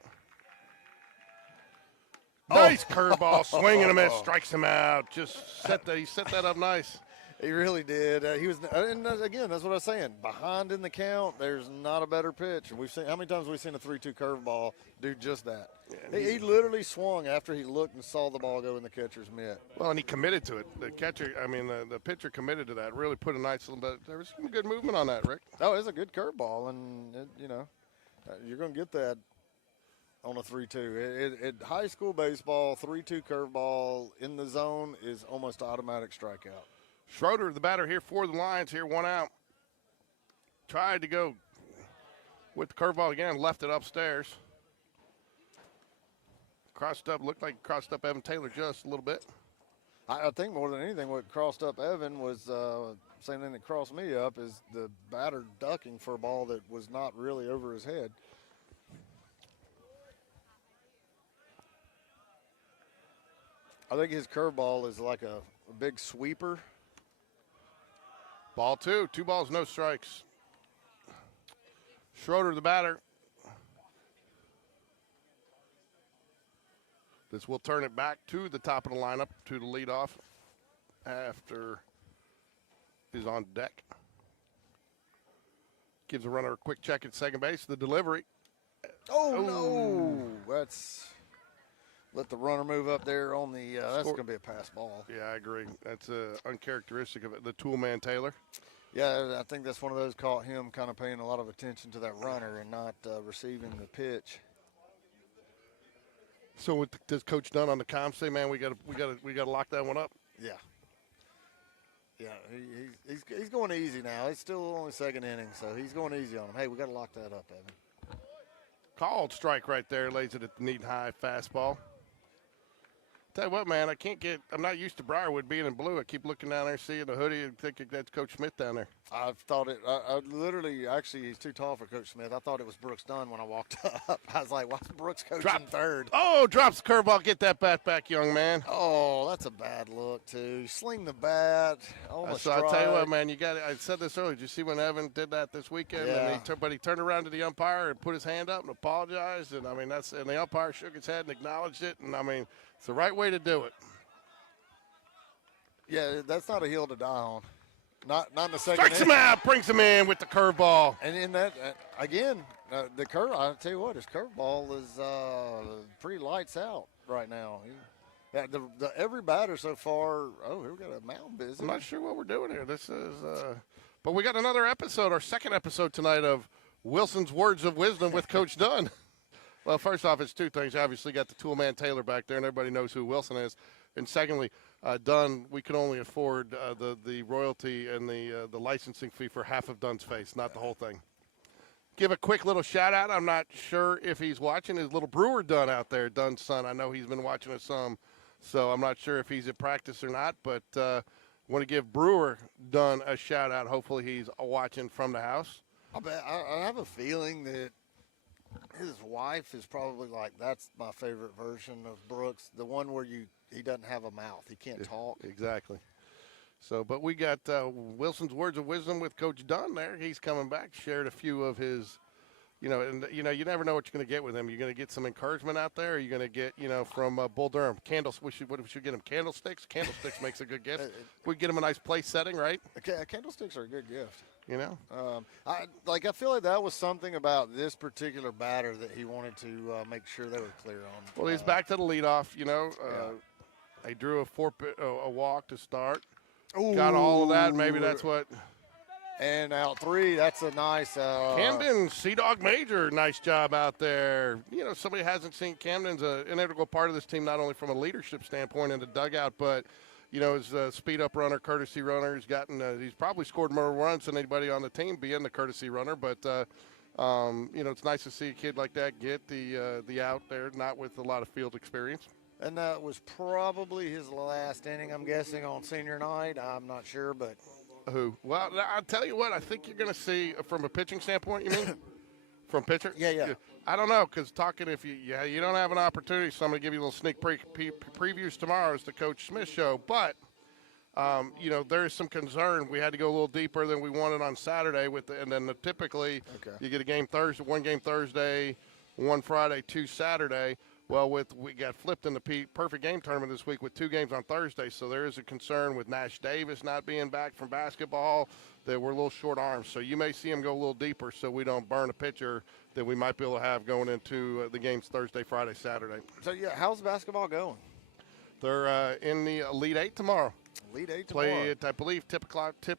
Nice curveball, swing and a miss, strikes him out. Just he set that up nice. He really did. He was, and again, that's what I was saying. Behind in the count, there's not a better pitch. We've seen how many times we've seen a 3-2 curveball do just that. Yeah, he literally swung after he looked and saw the ball go in the catcher's mitt. Well, and he committed to it. The catcher, the pitcher committed to that. Really put a nice little bit. There was some good movement on that, Rick. Oh, it's a good curveball, and you're going to get that on a 3-2. At high school baseball, 3-2 curveball in the zone is almost automatic strikeout. Schroeder, the batter here for the Lions, here 1 out. Tried to go with the curveball again, left it upstairs. Crossed up, looked like crossed up Evan Taylor just a little bit. I think more than anything, what crossed up Evan was same thing that crossed me up is the batter ducking for a ball that was not really over his head. I think his curveball is like a big sweeper. Ball 2, 2 balls, no strikes. Schroeder, the batter. This will turn it back to the top of the lineup, to the leadoff after is on deck. Gives the runner a quick check at second base. The delivery. Oh, no. That's let the runner move up there on the that's going to be a pass ball. Yeah, I agree. That's uncharacteristic of it. The tool man, Taylor. Yeah, I think that's one of those caught him kind of paying a lot of attention to that runner and not receiving the pitch. So what does Coach Dunn on the comm say, man? We got to lock that one up. Yeah. Yeah, he's going easy now. It's still only second inning, so he's going easy on him. Hey, we got to lock that up, Evan. Called strike right there. Lays it at the neat high fastball. Tell you what, man, I'm not used to Briarwood being in blue. I keep looking down there, seeing the hoodie, and thinking that's Coach Smith down there. I've thought it, I literally, actually, he's too tall for Coach Smith. I thought it was Brooks Dunn when I walked up. I was like, why's Brooks coaching third? Oh, drops the curveball. Get that bat back, young man. Oh, that's a bad look, too. Sling the bat. So I tell you what, man, I said this earlier. Did you see when Evan did that this weekend? Yeah. And but he turned around to the umpire and put his hand up and apologized. And, I mean, and the umpire shook his head and acknowledged it. And, I mean, it's the right way to do it. Yeah, that's not a hill to die on. Not in the second Strikes inning. him out, brings him in with the curveball. And in that, again, the curve, I'll tell you what, his curveball is pretty lights out right now. Every batter so far, here we got a mound visit. I'm not sure what we're doing here. This is, but we got another episode, our second episode tonight of Wilson's Words of Wisdom with Coach Dunn. Well, first off, it's two things. Obviously, got the tool man Taylor back there, and everybody knows who Wilson is. And secondly, Dunn, we could only afford the royalty and the licensing fee for half of Dunn's face, not the whole thing. Give a quick little shout out. I'm not sure if he's watching his little Brewer Dunn out there, Dunn's son. I know he's been watching us some, so I'm not sure if he's at practice or not. But want to give Brewer Dunn a shout out. Hopefully he's watching from the house. I have a feeling that his wife is probably like, that's my favorite version of Brooks, the one where he doesn't have a mouth. He can't talk. Exactly. So, but we got Wilson's Words of Wisdom with Coach Dunn there. He's coming back, shared a few of his, you never know what you're going to get with him. You're going to get some encouragement out there. Or you're going to get, from Bull Durham. What we should get him? Candlesticks? Candlesticks makes a good gift. We get him a nice place setting, right? Okay, candlesticks are a good gift. I feel like that was something about this particular batter that he wanted to make sure they were clear on. Well, he's back to the leadoff, They drew a walk to start. Ooh. Got all of that. Maybe that's what. And out 3, that's a nice. Camden, Sea-Dog Major, nice job out there. Somebody hasn't seen Camden's an integral part of this team, not only from a leadership standpoint in the dugout, but as a speed-up runner, courtesy runner. He's probably scored more runs than anybody on the team being the courtesy runner. But, it's nice to see a kid like that get the out there, not with a lot of field experience. And that was probably his last inning, I'm guessing, on senior night. I'm not sure, but. Who? Well, I'll tell you what. I think you're going to see, from a pitching standpoint, you mean? From pitcher? Yeah. I don't know, because if you don't have an opportunity, so I'm going to give you a little sneak previews tomorrow as the Coach Smith show. But, there is some concern. We had to go a little deeper than we wanted on Saturday and then typically you get one game Thursday, one Friday, 2 Saturday. Well, we got flipped in the perfect game tournament this week with 2 games on Thursday, so there is a concern with Nash Davis not being back from basketball that we're a little short arms. So you may see him go a little deeper so we don't burn a pitcher that we might be able to have going into the games Thursday, Friday, Saturday. So, how's basketball going? They're in the Elite 8 tomorrow. Elite 8 tomorrow. Play at, I believe, tip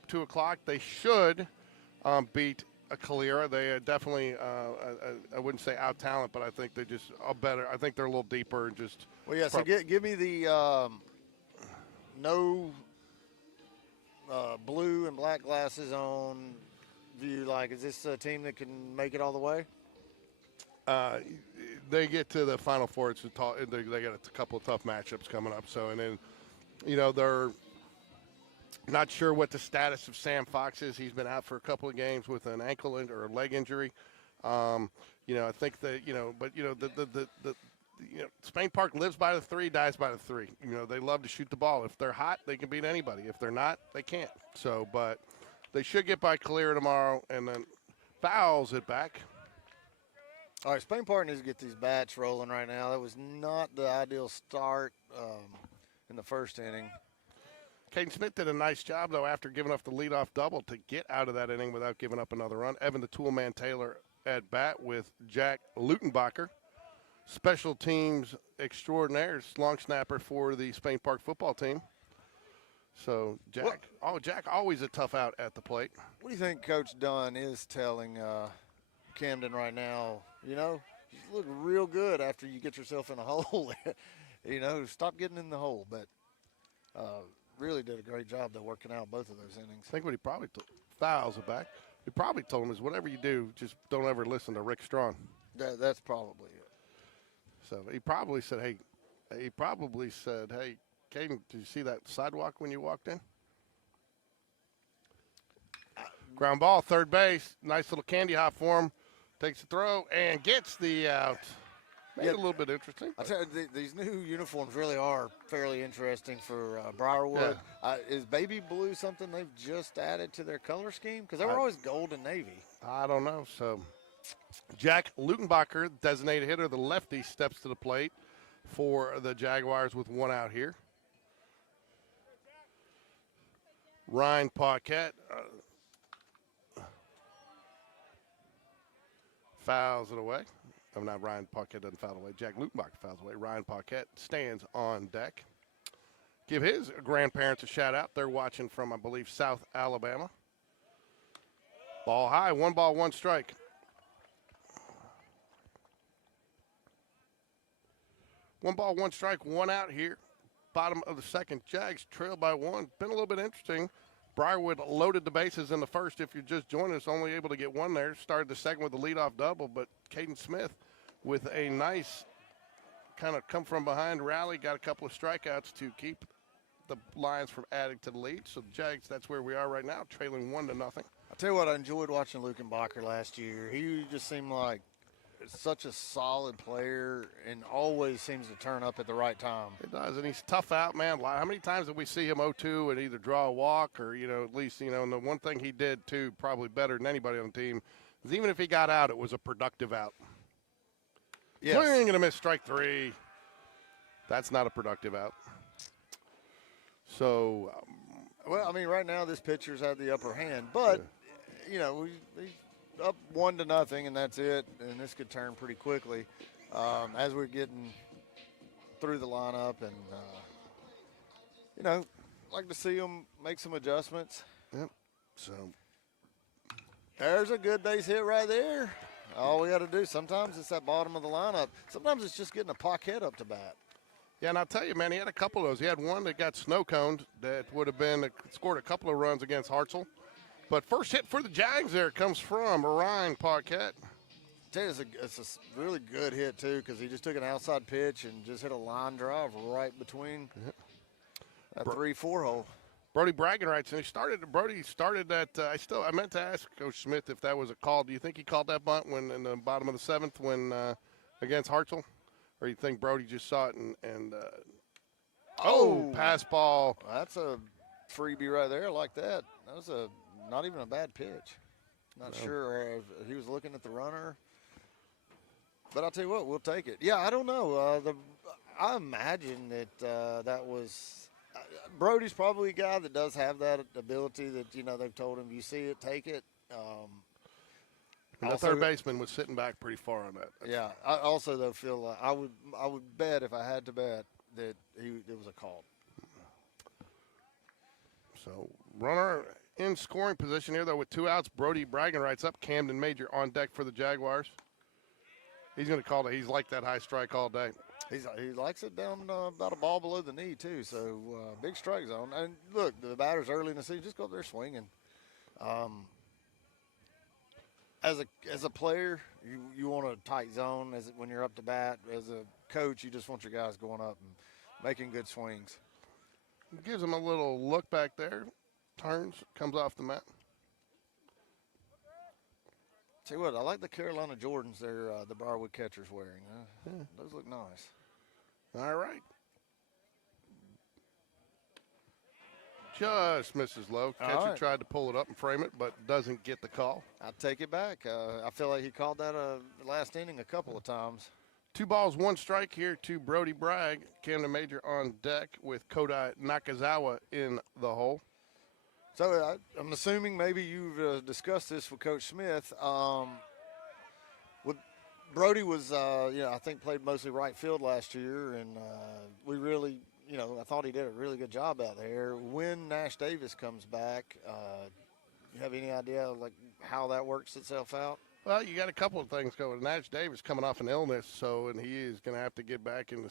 2 o'clock. They should beat Calera. They definitely, I wouldn't say out talent, but I think they're just better. I think they're a little deeper and just. Well, yeah. So give me the no blue and black glasses on view. Like, is this a team that can make it all the way? They get to the Final Four. They got a couple of tough matchups coming up. So, and then they're not sure what the status of Sam Fox is. He's been out for a couple of games with an ankle or a leg injury. I think that Spain Park lives by the 3, dies by the 3. They love to shoot the ball. If they're hot, they can beat anybody. If they're not, they can't. So, but they should get by clear tomorrow, and then fouls it back. All right, Spain Park needs to get these bats rolling right now. That was not the ideal start in the first inning. Caden Smith did a nice job, though, after giving up the leadoff double to get out of that inning without giving up another run. Evan the Toolman Taylor at bat with Jack Lutenbacher, special teams extraordinaire, long snapper for the Spain Park football team. So, Jack always a tough out at the plate. What do you think Coach Dunn is telling Camden right now? You look real good after you get yourself in a hole. Stop getting in the hole. But really did a great job, though, working out both of those innings. I think what he probably fouls it back. He probably told him is whatever you do, just don't ever listen to Rick Strong. That's probably it. So he probably said, hey, Caden, did you see that sidewalk when you walked in? Ground ball, third base. Nice little candy hop for him. Takes the throw and gets the out. Made it a little bit interesting. I tell you, these new uniforms really are fairly interesting for Briarwood. Yeah. Is baby blue something they've just added to their color scheme? Because they were always gold and navy. I don't know. So Jack Lutenbacher, designated hitter, the lefty, steps to the plate for the Jaguars with one out here. Ryan Paquette fouls it away. Not Ryan Paquette doesn't foul away. Jack Lutenbacher fouls away. Ryan Paquette stands on deck. Give his grandparents a shout out. They're watching from, I believe, South Alabama. Ball high, 1 ball, 1 strike. One ball, 1 strike, 1 out here. Bottom of the second. Jags trail by 1. Been a little bit interesting. Briarwood loaded the bases in the first. If you're just joining us, only able to get 1 there. Started the second with a leadoff double, but Caden Smith with a nice kind of come from behind rally, got a couple of strikeouts to keep the Lions from adding to the lead. So the Jags, that's where we are right now, trailing 1-0. I'll tell you what, I enjoyed watching Lukenbacher last year. He just seemed like such a solid player and always seems to turn up at the right time. It does, and he's tough out, man. How many times did we see him 0-2 and either draw a walk or, at least, and the one thing he did, too, probably better than anybody on the team, is even if he got out, it was a productive out. Yes. Swing and a miss, strike 3. That's not a productive out. So, well, I mean, right now this pitcher's had the upper hand, but, he's up 1-0, and that's it, and this could turn pretty quickly as we're getting through the lineup, and, like to see them make some adjustments. Yep. So, there's a good base hit right there. All we got to do, sometimes it's that bottom of the lineup. Sometimes it's just getting a Paquette up to bat. Yeah, and I'll tell you, man, he had a couple of those. He had one that got snow-coned that would have scored a couple of runs against Hartzell. But first hit for the Jags there comes from Ryan Paquette. I tell you, it's a really good hit, too, because he just took an outside pitch and just hit a line drive right between that 3-4 hole. Brody Braggin writes, and Brody started that. I meant to ask Coach Smith if that was a call. Do you think he called that bunt when in the bottom of the 7th when against Hartzell? Or you think Brody just saw it and pass ball. That's a freebie right there. I like that. That was not even a bad pitch. Not sure if he was looking at the runner. But I'll tell you what, we'll take it. Yeah, I don't know. I imagine that that was Brody's probably a guy that does have that ability that, they've told him, you see it, take it. And the third baseman was sitting back pretty far on that. Yeah. I also, though, feel like I would bet, if I had to bet, that it was a call. So runner in scoring position here, though, with 2 outs. Brody Braggin writes up. Camden Major on deck for the Jaguars. He's going to call it. He's like that high strike all day. He likes it down about a ball below the knee, too. So, big strike zone. And, look, the batter's early in the season. Just go up there swinging. As a player, you want a tight zone when you're up to bat. As a coach, you just want your guys going up and making good swings. Gives him a little look back there. Turns, comes off the mat. Tell you what, I like the Carolina Jordans the Briarwood catcher's wearing. Those look nice. All right. Just misses low. All Catcher right. tried to pull it up and frame it, but doesn't get the call. I take it back. I feel like he called that last inning a couple of times. 2 balls, 1 strike here to Brody Bragg. Camden Major on deck with Kodai Nakazawa in the hole. So I'm assuming maybe you've discussed this with Coach Smith. Brody was, I think played mostly right field last year, and we really, I thought he did a really good job out there. When Nash Davis comes back, you have any idea like how that works itself out? Well, you got a couple of things going. Nash Davis coming off an illness, and he is going to have to get back in the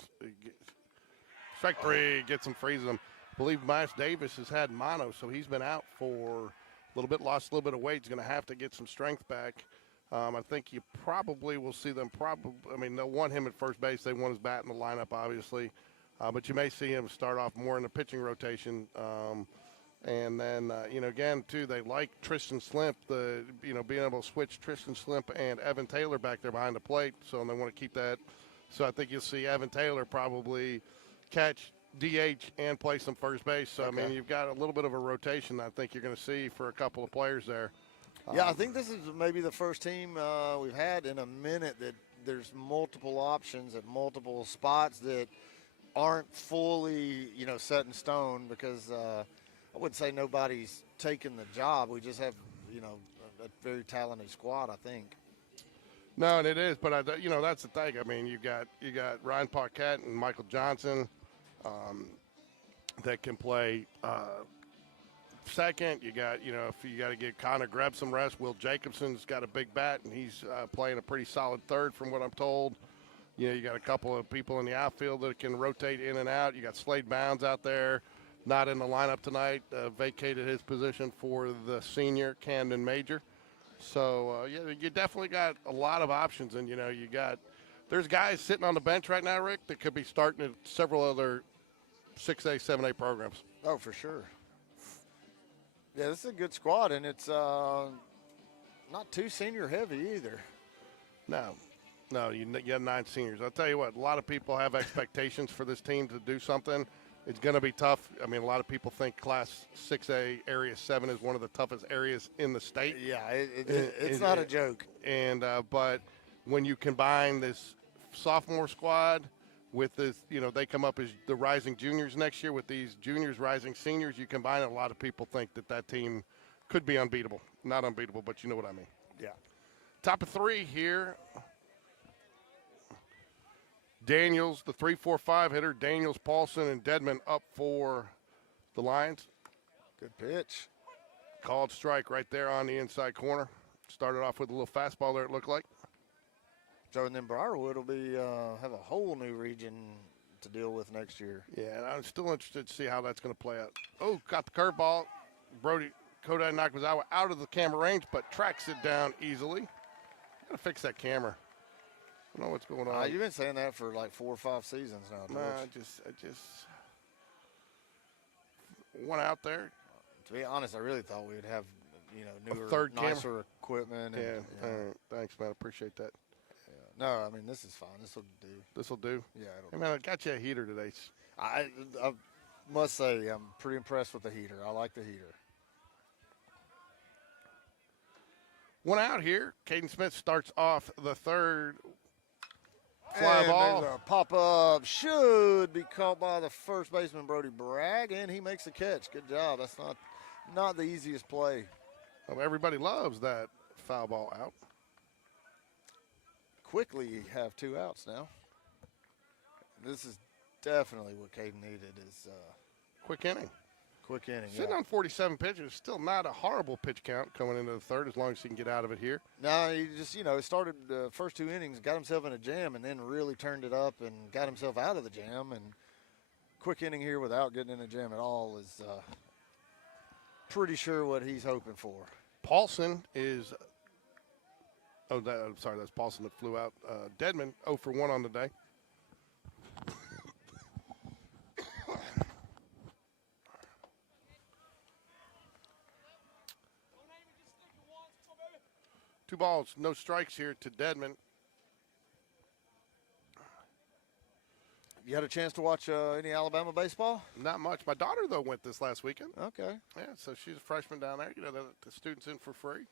strike 3, get some freezes him. I believe Nash Davis has had mono, so he's been out for a little bit, lost a little bit of weight. He's going to have to get some strength back. I think you probably will see them they'll want him at first base. They want his bat in the lineup, obviously. But you may see him start off more in the pitching rotation. And then, again, too, they like Tristan Slimp, being able to switch Tristan Slimp and Evan Taylor back there behind the plate. So they want to keep that. So I think you'll see Evan Taylor probably catch DH and play some first base. So, Okay. you've got a little bit of a rotation I think you're going to see for a couple of players there. Yeah, I think this is maybe the first team we've had in a minute that there's multiple options at multiple spots that aren't fully, set in stone because I wouldn't say nobody's taken the job. We just have, a very talented squad, I think. No, and it is, but that's the thing. You got Ryan Paquette and Michael Johnson that can play second. You got, if you got to get Connor Greb some rest. Will Jacobson's got a big bat, and he's playing a pretty solid third from what I'm told. You got a couple of people in the outfield that can rotate in and out. You got Slade Bounds out there, not in the lineup tonight, vacated his position for the senior Camden Major. So, you definitely got a lot of options, and, there's guys sitting on the bench right now, Rick, that could be starting at several other 6A, 7A programs. Oh, for sure. Yeah, this is a good squad, and it's not too senior heavy either. No, you have 9 seniors. I'll tell you what, a lot of people have expectations for this team to do something. It's going to be tough. A lot of people think Class 6A Area 7 is one of the toughest areas in the state. Yeah, it's not a joke. And but when you combine this sophomore squad with this, they come up as the rising juniors next year with these juniors rising seniors, you combine it, a lot of people think that team could be unbeatable. Not unbeatable, but you know what I mean. Yeah. Top of 3 here. Daniels, the 3-4-5 hitter. Daniels, Paulson, and Dedman up for the Lions. Good pitch. Called strike right there on the inside corner. Started off with a little fastball there, it looked like. So, and then Briarwood will be have a whole new region to deal with next year. Yeah, and I'm still interested to see how that's going to play out. Oh, got the curveball. Kodai Nakazawa out of the camera range, but tracks it down easily. Got to fix that camera. I don't know what's going on. You've been saying that for like 4 or 5 seasons now. No, I just one out there. To be honest, I really thought we would have, newer, third nicer camera. equipment. And, Yeah, all right. Thanks, man. I appreciate that. Yeah. No, this is fine. This will do. This will do. Yeah, Hey, man, I got you a heater today. I must say I'm pretty impressed with the heater. I like the heater. One out here. Caden Smith starts off the third. Fly And ball. there's a pop-up. Should be caught by the first baseman, Brody Bragg, and he makes the catch. Good job. That's not the easiest play. Oh, everybody loves that foul ball out. Quickly have 2 outs now. This is definitely what Caden needed is Quick inning. quick inning. Sitting on 47 pitches, still not a horrible pitch count coming into the third as long as he can get out of it here. No, he just, started the first 2 innings, got himself in a jam, and then really turned it up and got himself out of the jam. And quick inning here without getting in a jam at all is pretty sure what he's hoping for. Paulson is – I'm sorry, that's Paulson that flew out. Dedman 0 for 1 on the day. balls, no strikes here to Dedman. You had a chance to watch any Alabama baseball? Not much. My daughter, though, went this last weekend. Okay. Yeah, so she's a freshman down there. You know, the students in for free.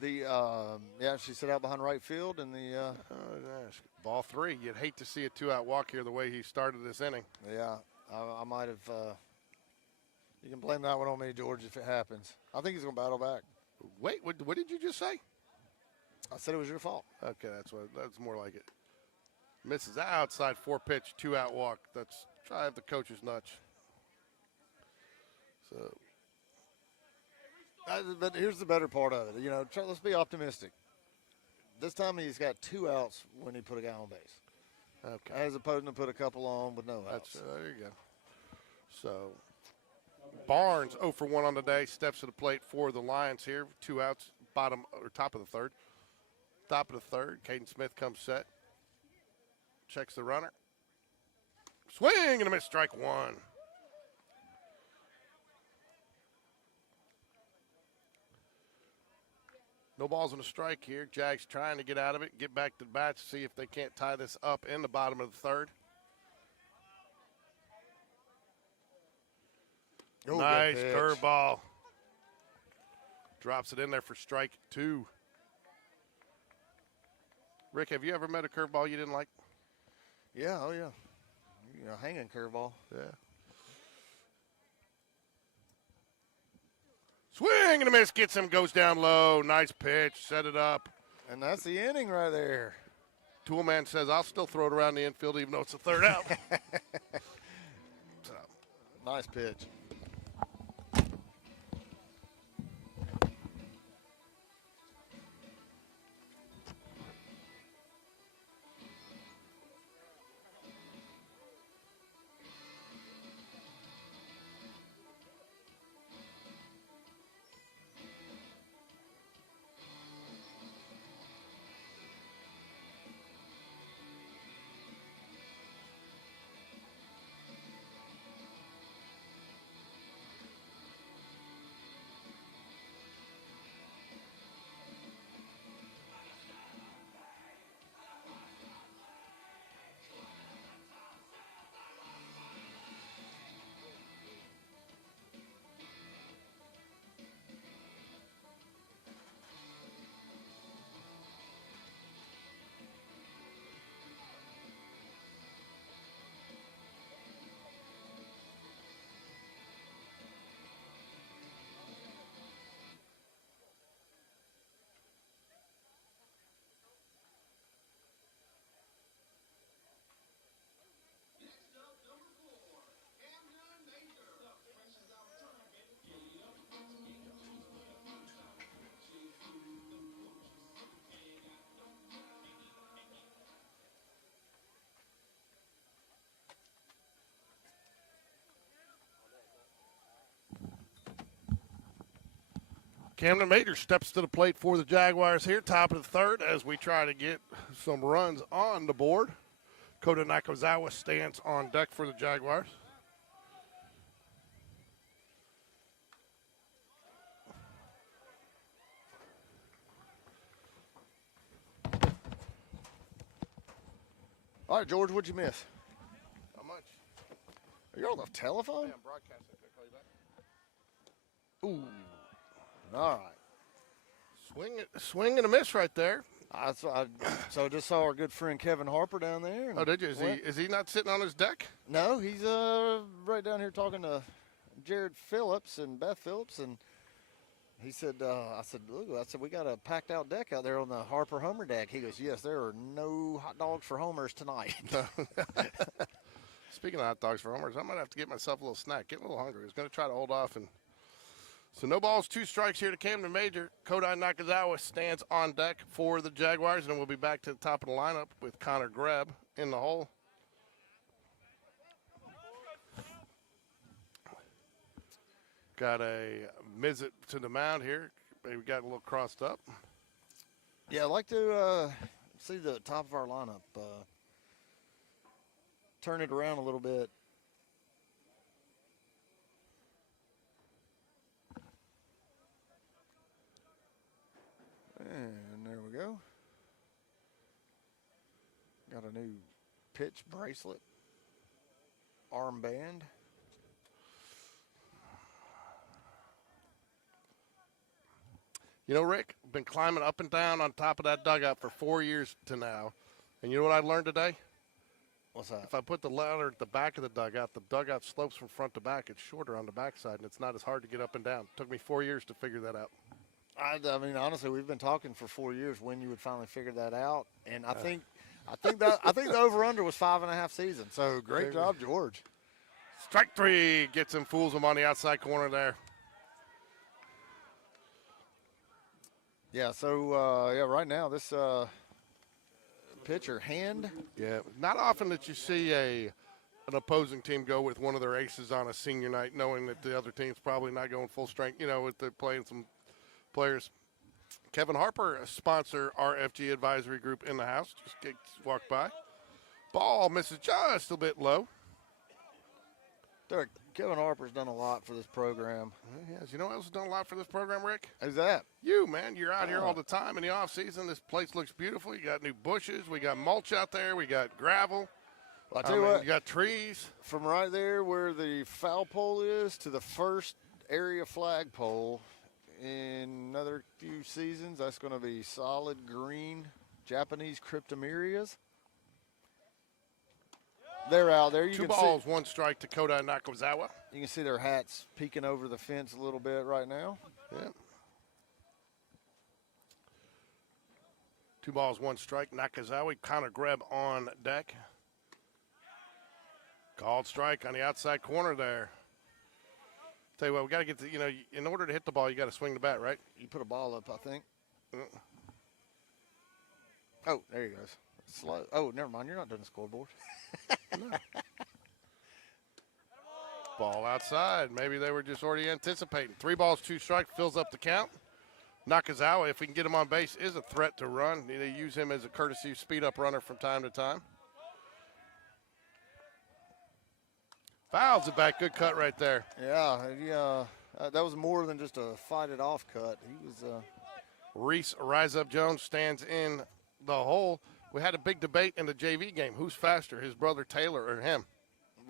Yeah, she sat out behind right field in the. Oh, gosh. Ball 3. You'd hate to see a 2-out walk here the way he started this inning. Yeah, I might have. You can blame that one on me, George, if it happens. I think he's going to battle back. Wait, what did you just say? I said it was your fault. Okay, that's more like it. Misses outside 4-pitch, 2-out walk. That's drive the coach's nuts. So, but here's the better part of it. You know, let's be optimistic. This time he's got 2 outs when he put a guy on base. okay. As opposed to put a couple on with no outs. There you go. So, Barnes 0 for 1 on the day. Steps to the plate for the Lions here. 2 outs, top of the third. Top of the third. Caden Smith comes set. Checks the runner. Swing and a miss, strike 1. No balls and a strike here. Jags trying to get out of it, get back to the bat to see if they can't tie this up in the bottom of the third. Oh, nice good pitch. curveball. Drops it in there for strike 2. Rick, have you ever met a curveball you didn't like? Yeah, oh yeah. You know, hanging curveball. Yeah. Swing and a miss, gets him, goes down low. Nice pitch, set it up. And that's the inning right there. Toolman says, I'll still throw it around the infield even though it's a third out. So. Nice pitch. Camden Mater steps to the plate for the Jaguars here, top of the third, as we try to get some runs on the board. Kota Nakazawa stands on deck for the Jaguars. All right, George, what'd you miss? How much? You're on the telephone? Yeah, I'm broadcasting. Can I call you back? Ooh. All right. Swing and a miss right there. So I just saw our good friend Kevin Harper down there. Oh, did you? Is he not sitting on his deck? No, he's right down here talking to Jared Phillips and Beth Phillips, and he said, I said, look, we got a packed out deck out there on the Harper Homer deck. He goes, yes, there are no hot dogs for homers tonight. Speaking of hot dogs for homers, I might have to get myself a little snack. Getting a little hungry. I was going to try to hold off. And so no balls, 2 strikes here to Camden Major. Kodai Nakazawa stands on deck for the Jaguars, and we'll be back to the top of the lineup with Connor Greb in the hole. Got a visit to the mound here. Maybe got a little crossed up. Yeah, I'd like to see the top of our lineup. Turn it around a little bit. And Got a new pitch bracelet, armband. You know, Rick, I've been climbing up and down on top of that dugout for 4 years to now. And you know what I learned today? What's that? If I put the ladder at the back of the dugout slopes from front to back. It's shorter on the backside, and it's not as hard to get up and down. It took me 4 years to figure that out. I mean, honestly, we've been talking for 4 years when you would finally figure that out, and I think the over/under was 5.5 seasons. So great job, George. Strike three gets him, fools him on the outside corner there. Yeah. So right now this pitcher hand. Yeah, not often that you see an opposing team go with one of their aces on a senior night, knowing that the other team's probably not going full strength. You know, if they're playing some players. Kevin Harper, a sponsor, RFG Advisory Group in the house. Just walked by. Ball misses just a bit low. Derek, Kevin Harper's done a lot for this program. Yes, you know who else has done a lot for this program, Rick? Who's that? You, man. You're out here all the time in the off season. This place looks beautiful. You got new bushes. We got mulch out there. We got gravel. Well, I tell you what, you got trees. from right there where the foul pole is to the first area flagpole, in another few seasons, that's going to be solid green Japanese cryptomerias. They're out there. You Two can balls, see, one strike to Kodai Nakazawa. you can see their hats peeking over the fence a little bit right now. Yeah. 2 balls, 1 strike. Nakazawa kind of grab on deck. Called strike on the outside corner there. Tell you what, we got to get in order to hit the ball, you got to swing the bat, right? You put a ball up, I think. Oh, there he goes. Slow. Oh, never mind. You're not doing the scoreboard. Ball outside. Maybe they were just already anticipating. 3 balls, 2 strikes, fills up the count. Nakazawa, if we can get him on base, is a threat to run. They use him as a courtesy speed-up runner from time to time. Fouls it back. Good cut right there. Yeah, that was more than just a fight-it-off cut. He was Reese Rise Up Jones stands in the hole. We had a big debate in the JV game. Who's faster, his brother Taylor or him?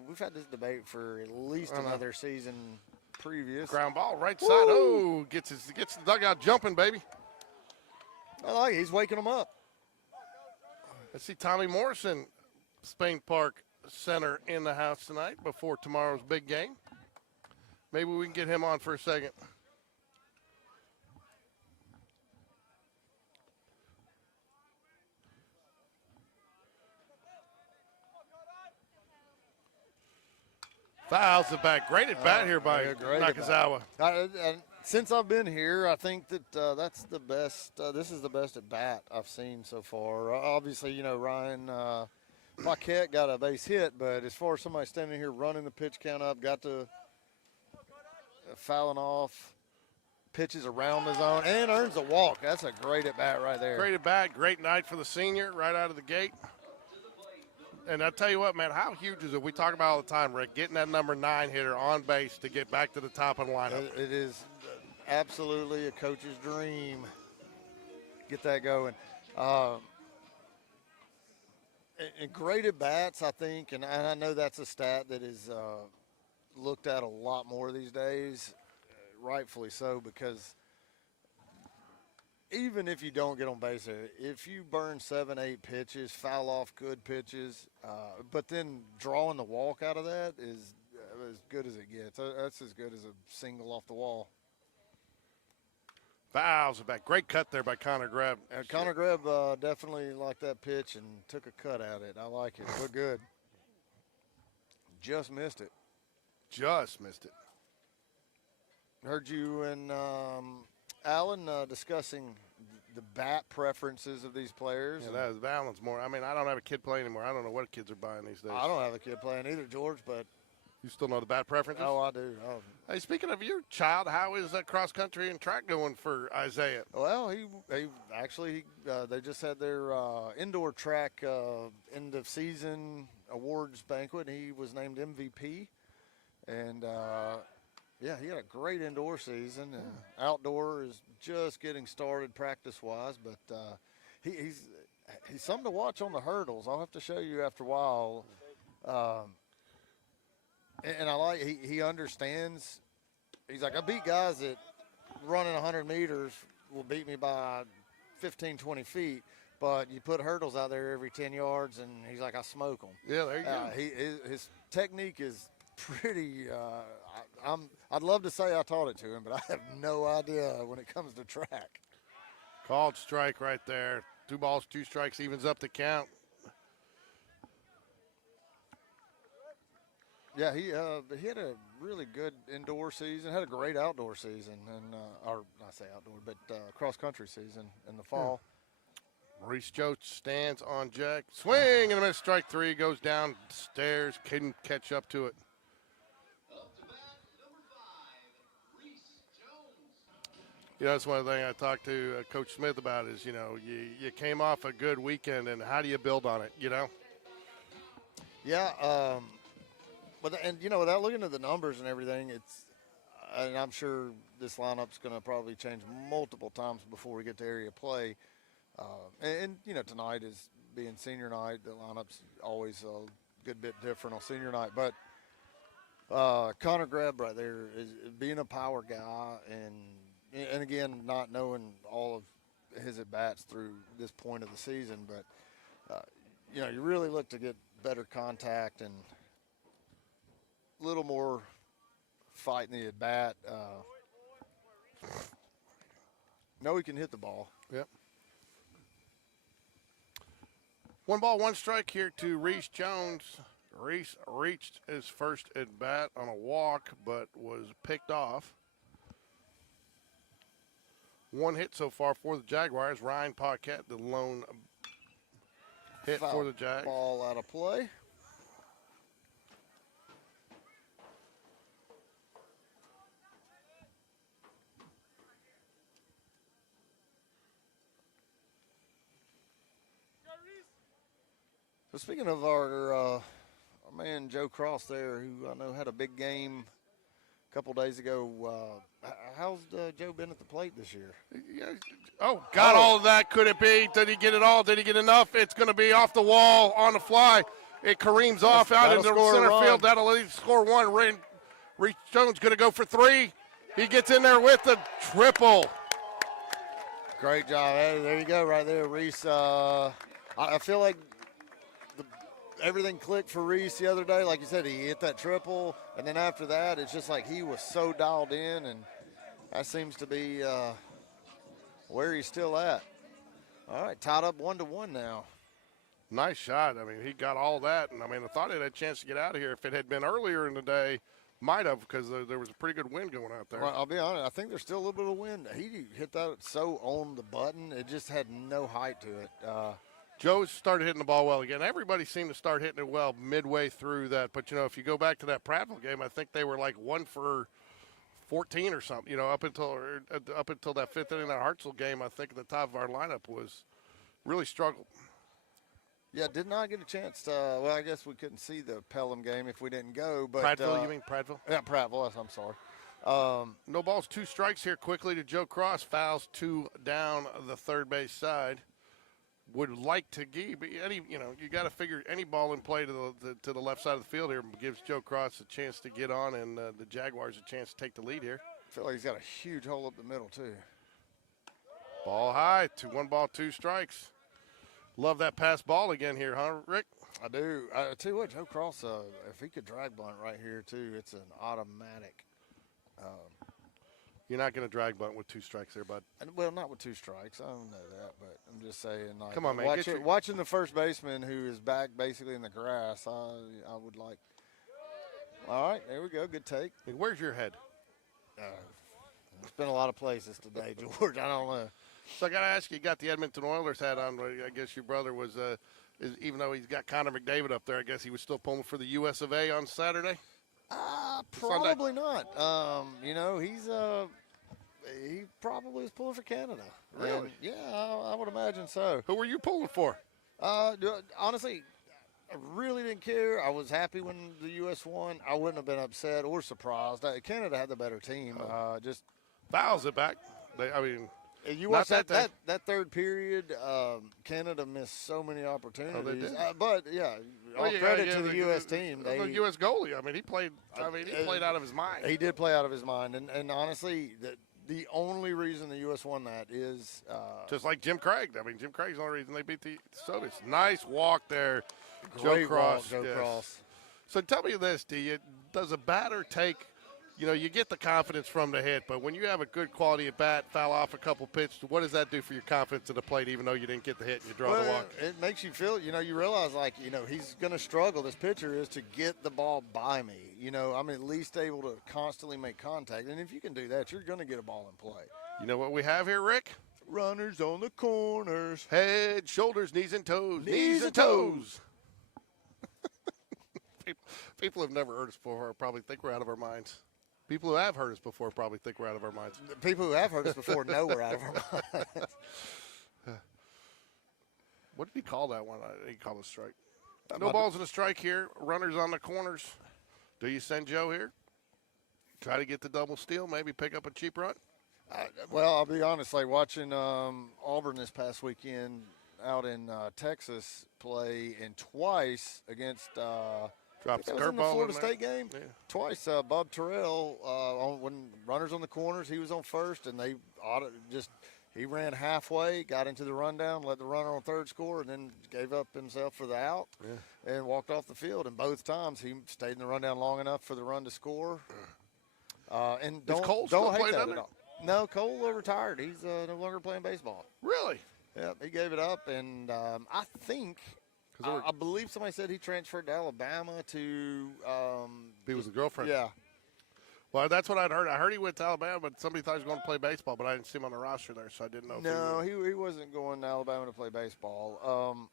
We've had this debate for at least another season previous. Ground ball, right side. Oh, gets the dugout jumping, baby. I like it. He's waking them up. Let's see Tommy Morrison, Spain Park Center in the house tonight before tomorrow's big game. Maybe we can get him on for a second. Fouls it back. Great at bat here by Nakazawa. Since I've been here, I think that that's the best. This is the best at bat I've seen so far. Obviously, Ryan Paquette got a base hit, but as far as somebody standing here running the pitch count up, got to fouling off, pitches around the zone, and earns a walk. That's a great at bat right there. Great at bat. Great night for the senior right out of the gate. And I tell you what, man, how huge is it? We talk about all the time, Rick, getting that number 9 hitter on base to get back to the top of the lineup. It is absolutely a coach's dream. Get that going. And great at bats, I think, and I know that's a stat that is looked at a lot more these days, rightfully so, because even if you don't get on base, if you burn 7-8 pitches, foul off good pitches, but then drawing the walk out of that is as good as it gets. That's as good as a single off the wall. Fouls it back. Great cut there by Connor Greb. Connor Greb definitely liked that pitch and took a cut at it. I like it. Looked good. Just missed it. Just missed it. Heard you and Alan discussing the bat preferences of these players. Yeah, that is balance more. I mean, I don't have a kid playing anymore. I don't know what kids are buying these days. I don't have a kid playing either, George, but. You still know the bat preferences? Oh, I do. Oh. Hey, speaking of your child, how is that cross country and track going for Isaiah? Well, he actually they just had their indoor track end of season awards banquet. He was named MVP, and yeah, he had a great indoor season. And outdoor is just getting started practice wise, but he's he's something to watch on the hurdles. I'll have to show you after a while. And I like he understands. He's like, I beat guys that running 100 meters will beat me by 15, 20 feet. But you put hurdles out there every 10 yards, and he's like, I smoke them. Yeah, there you go. His technique is pretty. I'd love to say I taught it to him, but I have no idea when it comes to track. Called strike right there. 2 balls, 2 strikes, evens up the count. Yeah, he had a really good indoor season, had a great outdoor season, and or I say outdoor, but cross country season in the fall. Maurice Jones stands on Jack. Swing and a miss. Strike 3 goes down stairs. Couldn't catch up to it. Up to bat, number 5, Reese Jones. You know, that's one of the things I talked to Coach Smith about is, you know, you came off a good weekend, and how do you build on it, you know? Yeah, and you know, without looking at the numbers and everything, and I'm sure this lineup's going to probably change multiple times before we get to area play. And you know, tonight is being senior night. The lineup's always a good bit different on senior night. But Connor Grebb right there is being a power guy, and again, not knowing all of his at bats through this point of the season, but you know, you really look to get better contact and a little more fight in the at bat. Know he can hit the ball. Yep. 1 ball, 1 strike here to Reese Jones. Reese reached his first at bat on a walk, but was picked off. 1 hit so far for the Jaguars. Ryan Paquette, the lone hit Foul for the Jags. Ball out of play. So speaking of our man Joe Cross there, who I know had a big game a couple days ago, how's Joe been at the plate this year? Yeah. Oh, got all of that. Could it be? Did he get it all? Did he get enough? It's going to be off the wall on the fly. It careens off out into center field. That'll at least score 1. Reese Jones going to go for 3. He gets in there with the triple. Great job. Hey, there you go right there, Reese. I feel like everything clicked for Reese the other day. Like you said, he hit that triple, and then after that, it's just like he was so dialed in, and that seems to be where he's still at. All right, tied up 1-1 now. Nice shot. I mean, he got all that, and I mean, I thought he had a chance to get out of here. If it had been earlier in the day, might have, because there was a pretty good wind going out there. Well, I'll be honest, I think there's still a little bit of wind. He hit that so on the button, it just had no height to it. Joe started hitting the ball well again. Everybody seemed to start hitting it well midway through that. But, you know, if you go back to that Prattville game, I think they were like 1 for 14 or something, you know, up until that 5th inning, that Hartselle game. I think the top of our lineup was really struggled. Yeah, did not get a chance to, well, I guess we couldn't see the Pelham game if we didn't go. But Prattville, you mean Prattville? Yeah, Prattville, I'm sorry. No balls, 2 strikes here quickly to Joe Cross. Fouls 2 down the third base side. Would like to give any, you know, you got to figure any ball in play to the left side of the field here gives Joe Cross a chance to get on, and the Jaguars a chance to take the lead here. I feel like he's got a huge hole up the middle too. Ball high, 1 ball, 2 strikes. Love that pass ball again here, huh, Rick? I do. I tell you what, Joe Cross, if he could drag bunt right here too, it's an automatic. You're not going to drag bunt with 2 strikes there, bud. Well, not with 2 strikes. I don't know that, but I'm just saying. Like, come on, man. Watching the first baseman who is back basically in the grass, I would like. All right, there we go. Good take. Hey, where's your head? It's been a lot of places today, George. I don't know. So I got to ask you got the Edmonton Oilers hat on. I guess your brother was, even though he's got Connor McDavid up there, I guess he was still pulling for the US of A on Saturday? Probably not. You know, he probably is pulling for Canada. Really? And, yeah, I would imagine so. Who were you pulling for? Honestly, I really didn't care. I was happy when the U.S. won. I wouldn't have been upset or surprised. Canada had the better team. Just fouls it back. You Not watch that day. that third period. Canada missed so many opportunities. did. But yeah, all Well, yeah, credit yeah, to the U.S. team. The They, U.S. goalie. I mean, he played. He played out of his mind. he did play out of his mind, and honestly, the only reason the U.S. won that is Just like Jim Craig. I mean, Jim Craig's the only reason they beat the Soviets. Nice walk there, great Joe Cross. walk, Joe yes. Cross. So tell me this: does a batter take? You get the confidence from the hit, but when you have a good quality at bat, foul off a couple pitches, what does that do for your confidence at the plate, even though you didn't get the hit and you draw the walk? It makes you feel, you realize he's going to struggle. This pitcher is to get the ball by me. I'm at least able to constantly make contact. And if you can do that, you're going to get a ball in play. You know what we have here, Rick? Runners on the corners. Head, shoulders, knees, and toes. Knees and toes. People who have never heard us before probably think we're out of our minds. People who have heard us before probably think we're out of our minds. The people who have heard us before know we're out of our minds. What did he call that one? He called a strike. No balls in a strike here. Runners on the corners. Do you send Joe here? Try to get the double steal, maybe pick up a cheap run? Well, I'll be honest. Like watching Auburn this past weekend out in Texas play, and twice against Drops the in the curveball Florida in there. State game. Yeah. Twice, Bob Terrell, when runners on the corners, he was on first, and he ran halfway, got into the rundown, let the runner on third score, and then gave up himself for the out and walked off the field. And both times he stayed in the rundown long enough for the run to score. And Is Cole still don't hate playing that down at there? all. No, Cole retired. He's no longer playing baseball. Really? Yeah, he gave it up, and I think. I believe somebody said he transferred to Alabama to. He was a girlfriend. Yeah. Well, that's what I'd heard. I heard he went to Alabama, but somebody thought he was going to play baseball, but I didn't see him on the roster there, so I didn't know. No, he wasn't going to Alabama to play baseball.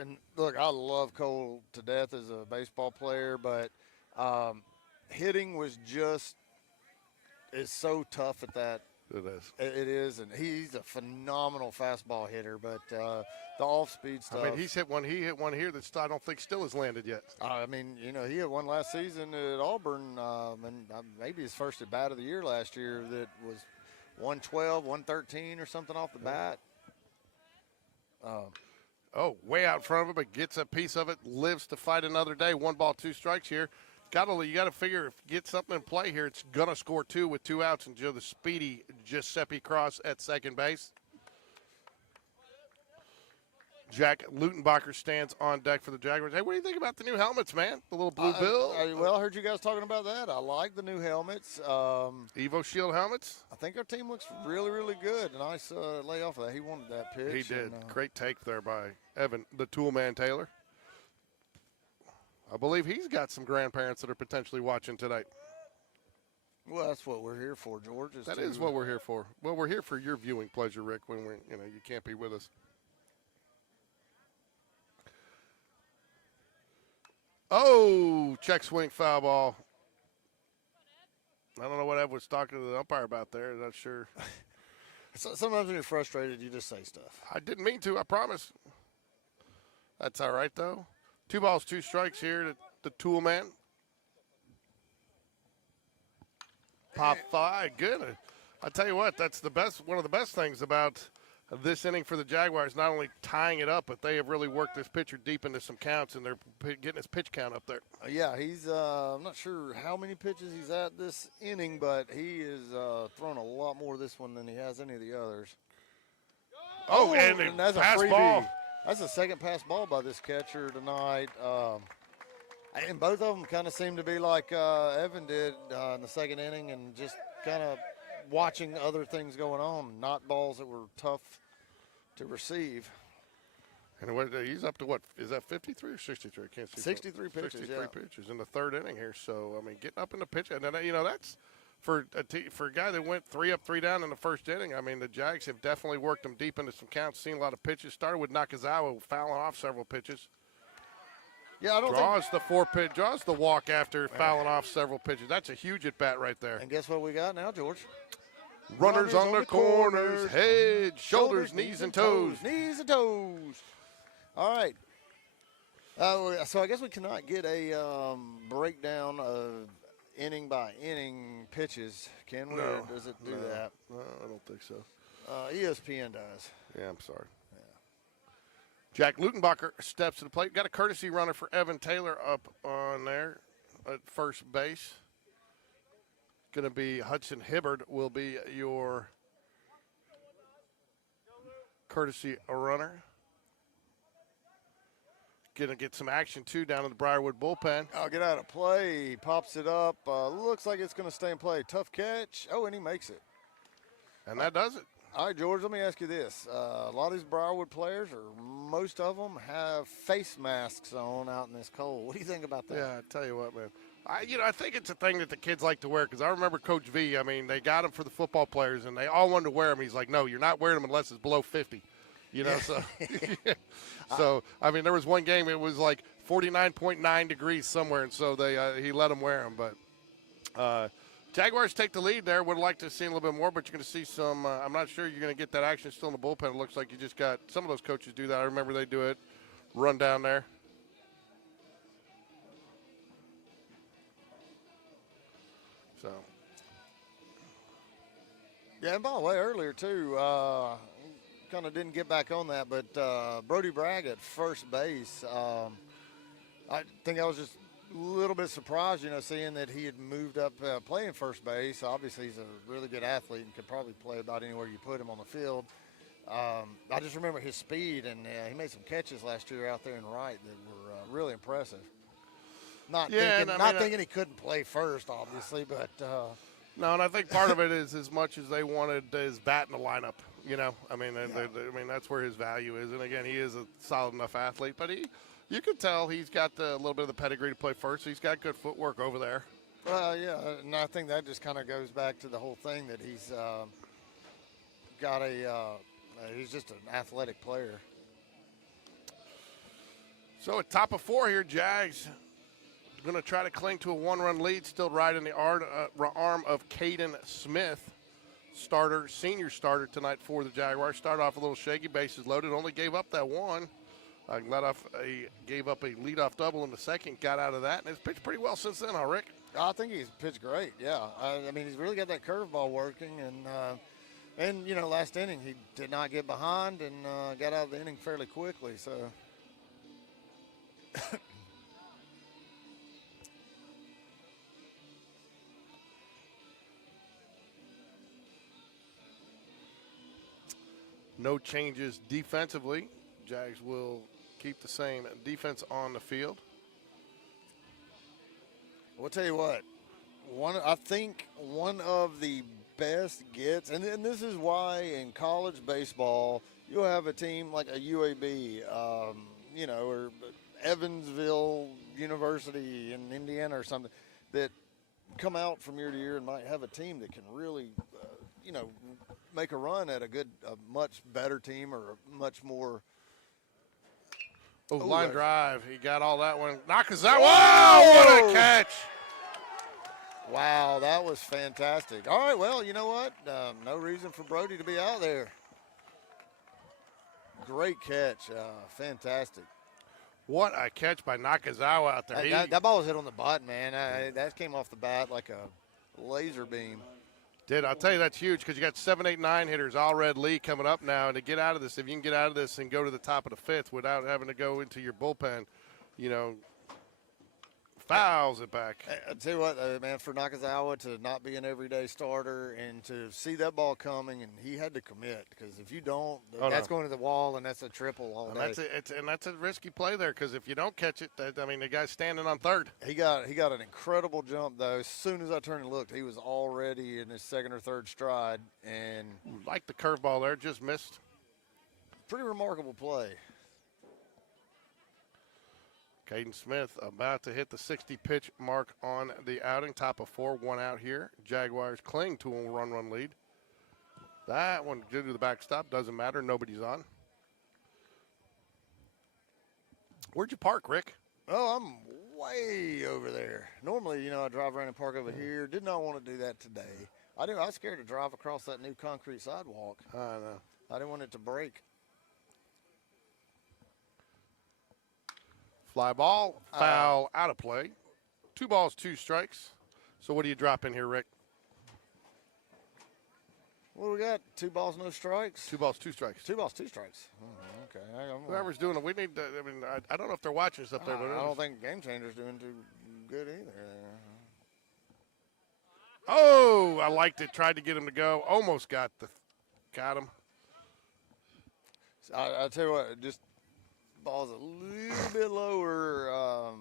And look, I love Cole to death as a baseball player, but hitting is so tough at that. It is. It is, and he's a phenomenal fastball hitter, but the off-speed stuff. I mean, he hit one here that I don't think still has landed yet. I mean, he hit one last season at Auburn, and maybe his first at bat of the year last year that was 112, 113 or something off the bat. Way out in front of him, but gets a piece of it, lives to fight another day. 1 ball, 2 strikes here. You got to figure if you get something in play here, it's going to score 2 with 2 outs, and Joe the speedy Giuseppe Cross at second base. Jack Lutenbacher stands on deck for the Jaguars. Hey, what do you think about the new helmets, man? The little blue bill? Well, I heard you guys talking about that. I like the new helmets. Evo Shield helmets? I think our team looks really, really good. A nice layoff of that. He wanted that pitch. He did. And, Great take there by Evan, the tool man Taylor. I believe he's got some grandparents that are potentially watching tonight. Well, that's what we're here for, George. That is what we're here for. Well, we're here for your viewing pleasure, Rick, when you can't be with us. Oh, check swing foul ball. I don't know what Ed was talking to the umpire about there. I'm not sure. Sometimes when you're frustrated, you just say stuff. I didn't mean to, I promise. That's all right, though. 2 balls, 2 strikes here to the tool man. Pop fly, good. I tell you what, that's one of the best things about this inning for the Jaguars, not only tying it up, but they have really worked this pitcher deep into some counts, and they're getting his pitch count up there. Yeah, he's I'm not sure how many pitches he's at this inning, but he is thrown a lot more this one than he has any of the others. And that's pass a freebie. ball. That's the second pass ball by this catcher tonight. And both of them kind of seem to be like Evan did in the second inning, and just kind of watching other things going on, not balls that were tough to receive. And he's up to what? Is that 53 or 63? I can't see. 63 pitches, 63 yeah. pitches in the third inning here. So, I mean, getting up in the pitch. And then, that's for a guy that went 3 up, 3 down in the first inning. I mean, the Jags have definitely worked them deep into some counts, seen a lot of pitches. Started with Nakazawa fouling off several pitches. Yeah, I don't draws the walk after fouling off several pitches. That's a huge at bat right there. And guess what we got now, George? Runners on the corners, head, shoulders, knees, and toes. Knees and toes. All right. So I guess we cannot get a breakdown of inning by inning pitches, can we? No, Or does it do no, that? No, I don't think so. ESPN does. Yeah, I'm sorry. Jack Lutenbacher steps to the plate. Got a courtesy runner for Evan Taylor up on there at first base. Going to be Hudson Hibbard will be your courtesy runner. Going to get some action, too, down in the Briarwood bullpen. I'll get out of play. He pops it up. Looks like it's going to stay in play. Tough catch. Oh, and he makes it. And that does it. All right, George, let me ask you this. A lot of these Briarwood players, or most of them, have face masks on out in this cold. What do you think about that? Yeah, I tell you what, man. I think it's a thing that the kids like to wear because I remember Coach V. I mean, they got them for the football players, and they all wanted to wear them. He's like, no, you're not wearing them unless it's below 50. You know, so so I mean, there was one game it was like 49.9 degrees somewhere, and so he let them wear them. But Jaguars take the lead there. Would like to see a little bit more, but you're going to see some. I'm not sure you're going to get that action still in the bullpen. It looks like you just got some of those coaches do that. I remember they do it, run down there. So. Yeah, and by the way, earlier too, kind of didn't get back on that, but Brody Bragg at first base. I think I was just a little bit surprised, seeing that he had moved up playing first base. Obviously, he's a really good athlete and could probably play about anywhere you put him on the field. I just remember his speed, and he made some catches last year out there in right that were really impressive. Not thinking he couldn't play first, obviously, but no, and I think part of it is as much as they wanted his bat in the lineup. I mean, that's where his value is. And again, he is a solid enough athlete, but you can tell he's got a little bit of the pedigree to play first. So he's got good footwork over there. Yeah, and I think that just kind of goes back to the whole thing that he's he's just an athletic player. So at top of 4 here, Jags going to try to cling to a 1-run lead, still riding the arm of Caden Smith, senior starter tonight for the Jaguars. Started off a little shaky, bases loaded, only gave up that one. Gave up a leadoff double in the second, got out of that, and has pitched pretty well since then, huh, Rick? I think he's pitched great, yeah. I mean, he's really got that curveball working, and last inning he did not get behind and got out of the inning fairly quickly, so. No changes defensively. Jags will keep the same defense on the field. We'll tell you what, I think one of the best gets, and this is why in college baseball you'll have a team like a UAB, or Evansville University in Indiana or something that come out from year to year and might have a team that can really, make a run at a much better team or a much more. Line drive. He got all that one. Nakazawa. Wow, what a catch. Wow, that was fantastic. All right, well, you know what? No reason for Brody to be out there. Great catch. Fantastic. What a catch by Nakazawa out there. That ball was hit on the butt, man. That came off the bat like a laser beam. I'll tell you that's huge because you got 7, 8, 9 hitters, all Red Lee coming up now. And to get out of this, if you can get out of this and go to the top of the 5th without having to go into your bullpen, fouls it back. I'll tell you what, man, for Nakazawa to not be an everyday starter and to see that ball coming, and he had to commit because if you don't, that's going to the wall and that's a triple all day. That's a risky play there because if you don't catch it, the guy's standing on third. He got an incredible jump, though. As soon as I turned and looked, he was already in his second or third stride. And like the curveball there, just missed. Pretty remarkable play. Caden Smith about to hit the 60-pitch mark on the outing. Top of 4, 1 out here. Jaguars cling to a run lead. That one due to the backstop doesn't matter. Nobody's on. Where'd you park, Rick? Oh, I'm way over there. Normally, I drive around and park over here. Did not want to do that today. I was scared to drive across that new concrete sidewalk. I know. I didn't want it to break. Fly ball, foul, out of play. 2 balls, 2 strikes. So what do you drop in here, Rick? What do we got? 2 balls, no strikes. 2 balls, 2 strikes. 2 balls, 2 strikes. Okay. Whoever's doing it, we need to. I mean, I don't know if they're watching us up there, but I don't think Game Changer's doing too good either. Oh, I liked it. Tried to get him to go. Almost got him. I tell you what, just ball's a little bit lower.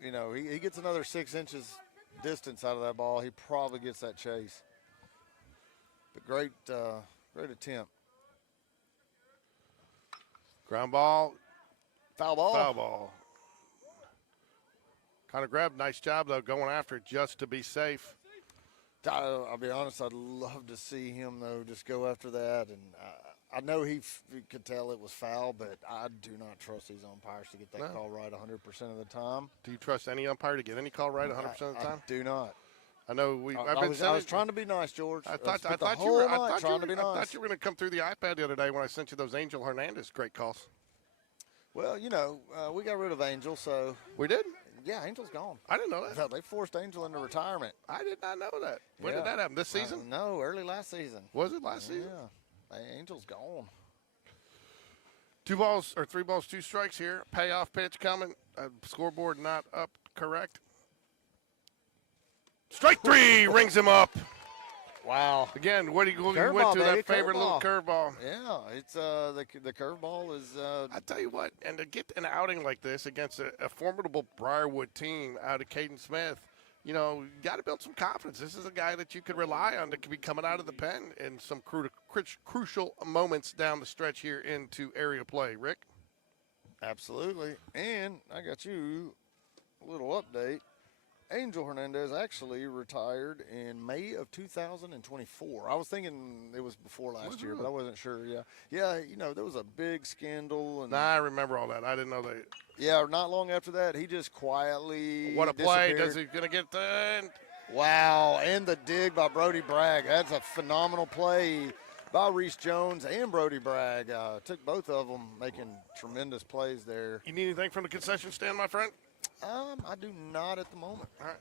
You know, he gets another 6 inches distance out of that ball. He probably gets that chase. But great attempt. Ground ball. Foul ball. Foul ball. Kind of grabbed. Nice job, though, going after it just to be safe. I'll be honest, I'd love to see him, though, just go after that. And I know he could tell it was foul, but I do not trust these umpires to get that call right 100% of the time. Do you trust any umpire to get any call right 100% of the time? I do not. I know I was trying to be nice, George. I thought you were going to come through the iPad the other day when I sent you those Angel Hernandez great calls. Well, you know, we got rid of Angel, so. We did? Yeah, Angel's gone. I didn't know that. They forced Angel into retirement. I did not know that. When did that happen? This season? No, early last season. Was it last season? Yeah. Angel's gone. 2 balls or 3 balls, 2 strikes here. Payoff pitch coming. Scoreboard not up correct. Strike 3 rings him up. Wow. Again, what he went to Curveball, that baby, favorite little curveball. Yeah, it's the curveball is. I tell you what, and to get an outing like this against a formidable Briarwood team out of Caden Smith, you know, you got to build some confidence. This is a guy that you could rely on to be coming out of the pen in some crucial moments down the stretch here into area play. Rick? Absolutely. And I got you a little update. Angel Hernandez actually retired in May of 2024. I was thinking it was before last year, but I wasn't sure. Yeah. You know, there was a big scandal. And I remember all that. I didn't know that. Yeah, not long after that, he just quietly What a play. Does he going to get the Wow, and the dig by Brody Bragg. That's a phenomenal play by Reese Jones and Brody Bragg. Took both of them making tremendous plays there. You need anything from the concession stand, my friend? I do not at the moment. All right.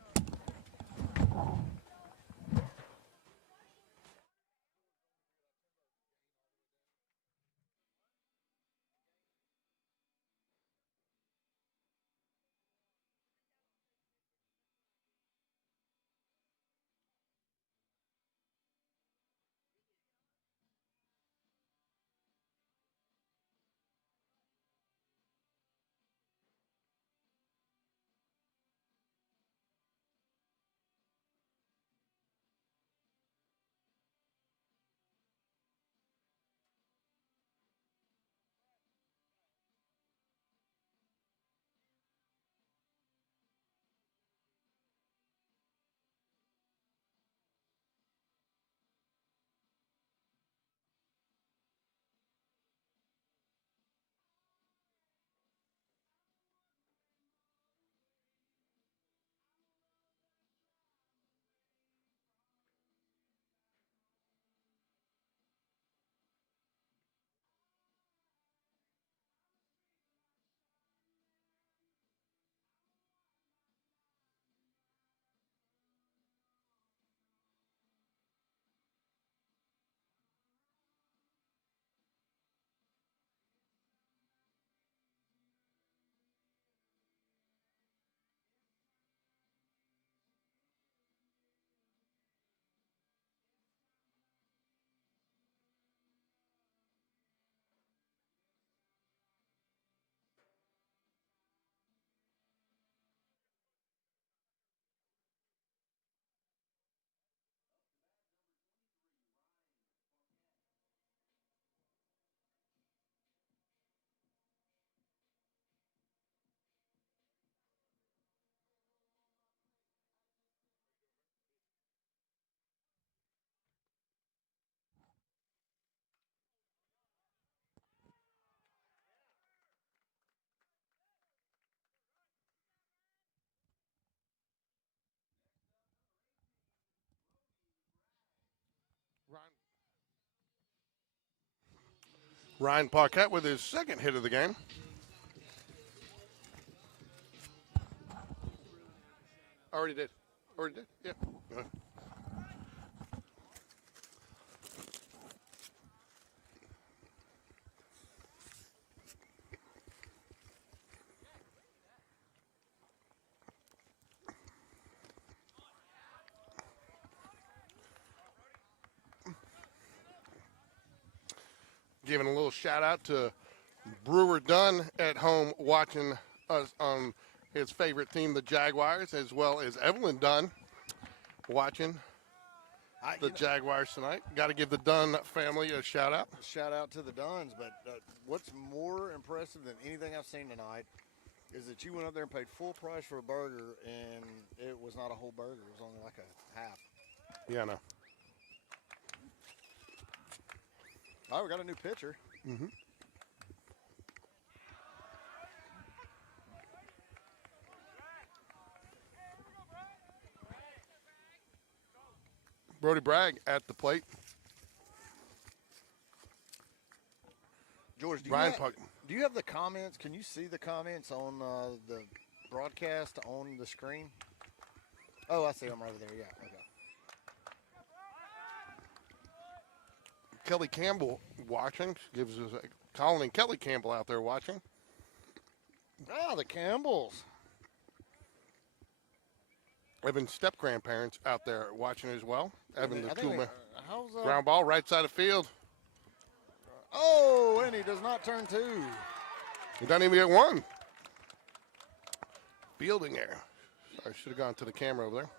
Ryan Paquette with his second hit of the game. Already did. Or did? Yeah. Giving a little shout out to Brewer Dunn at home watching us on his favorite team, the Jaguars, as well as Evelyn Dunn watching the Jaguars tonight. Got to give the Dunn family a shout out. Shout out to the Dunns, but what's more impressive than anything I've seen tonight is that you went up there and paid full price for a burger, and it was not a whole burger. It was only like a half. Yeah, I know. Oh, we got a new pitcher. Mm-hmm. Brody Bragg at the plate. George, do you have the comments? Can you see the comments on the broadcast on the screen? Oh, I see them over there. Yeah, okay. Kelly Campbell watching. Gives us Colin and Kelly Campbell out there watching. Ah, the Campbells. Evan's step-grandparents out there watching as well. Evan, the two-man. How's Ground ball, right side of field. Oh, and he does not turn two. He doesn't even get one. Fielding error. I should have gone to the camera over there.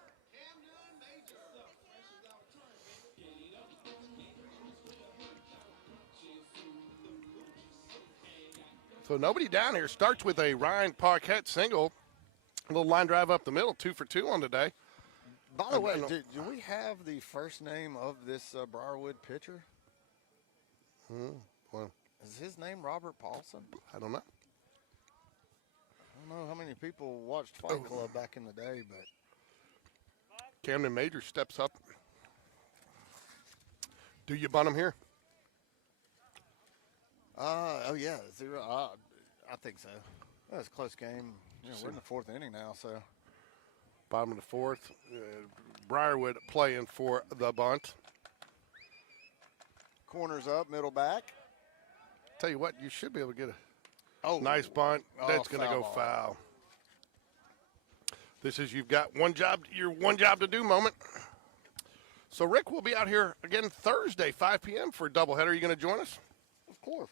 So nobody down here. Starts with a Ryan Paquette single. A little line drive up the middle, 2 for 2 on today. By the way, do we have the first name of this Briarwood pitcher? Well, is his name Robert Paulson? I don't know. I don't know how many people watched Fight Club back in the day, but Camden Major steps up. Do you bunt him here? Oh yeah, 0. I think so. That was a close game. You know, we're in the 4th inning now, so. Bottom of the 4th. Briarwood playing for the bunt. Corners up, middle back. Tell you what, you should be able to get a nice bunt. That's going to go foul. This is you've got your one job to do moment. So Rick will be out here again Thursday, 5 p.m. for a doubleheader. Are you going to join us? Of course.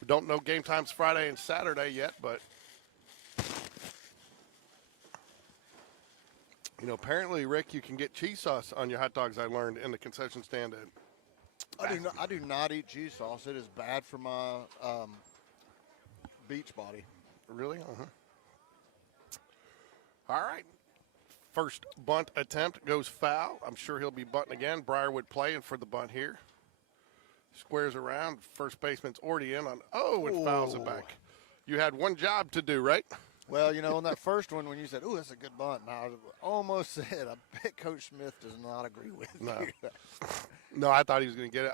We don't know game times Friday and Saturday yet, but you know, apparently, Rick, you can get cheese sauce on your hot dogs. I learned in the concession stand. I do not eat cheese sauce. It is bad for my beach body. Really? Uh-huh. All right. First bunt attempt goes foul. I'm sure he'll be bunting again. Briarwood playing for the bunt here. Squares around. First baseman's already in on. Oh, and fouls it back. You had one job to do, right? Well, you know, on that first one, when you said, "Ooh, that's a good bunt," and I almost said, "I bet Coach Smith does not agree with no. you." No, I thought he was going to get it.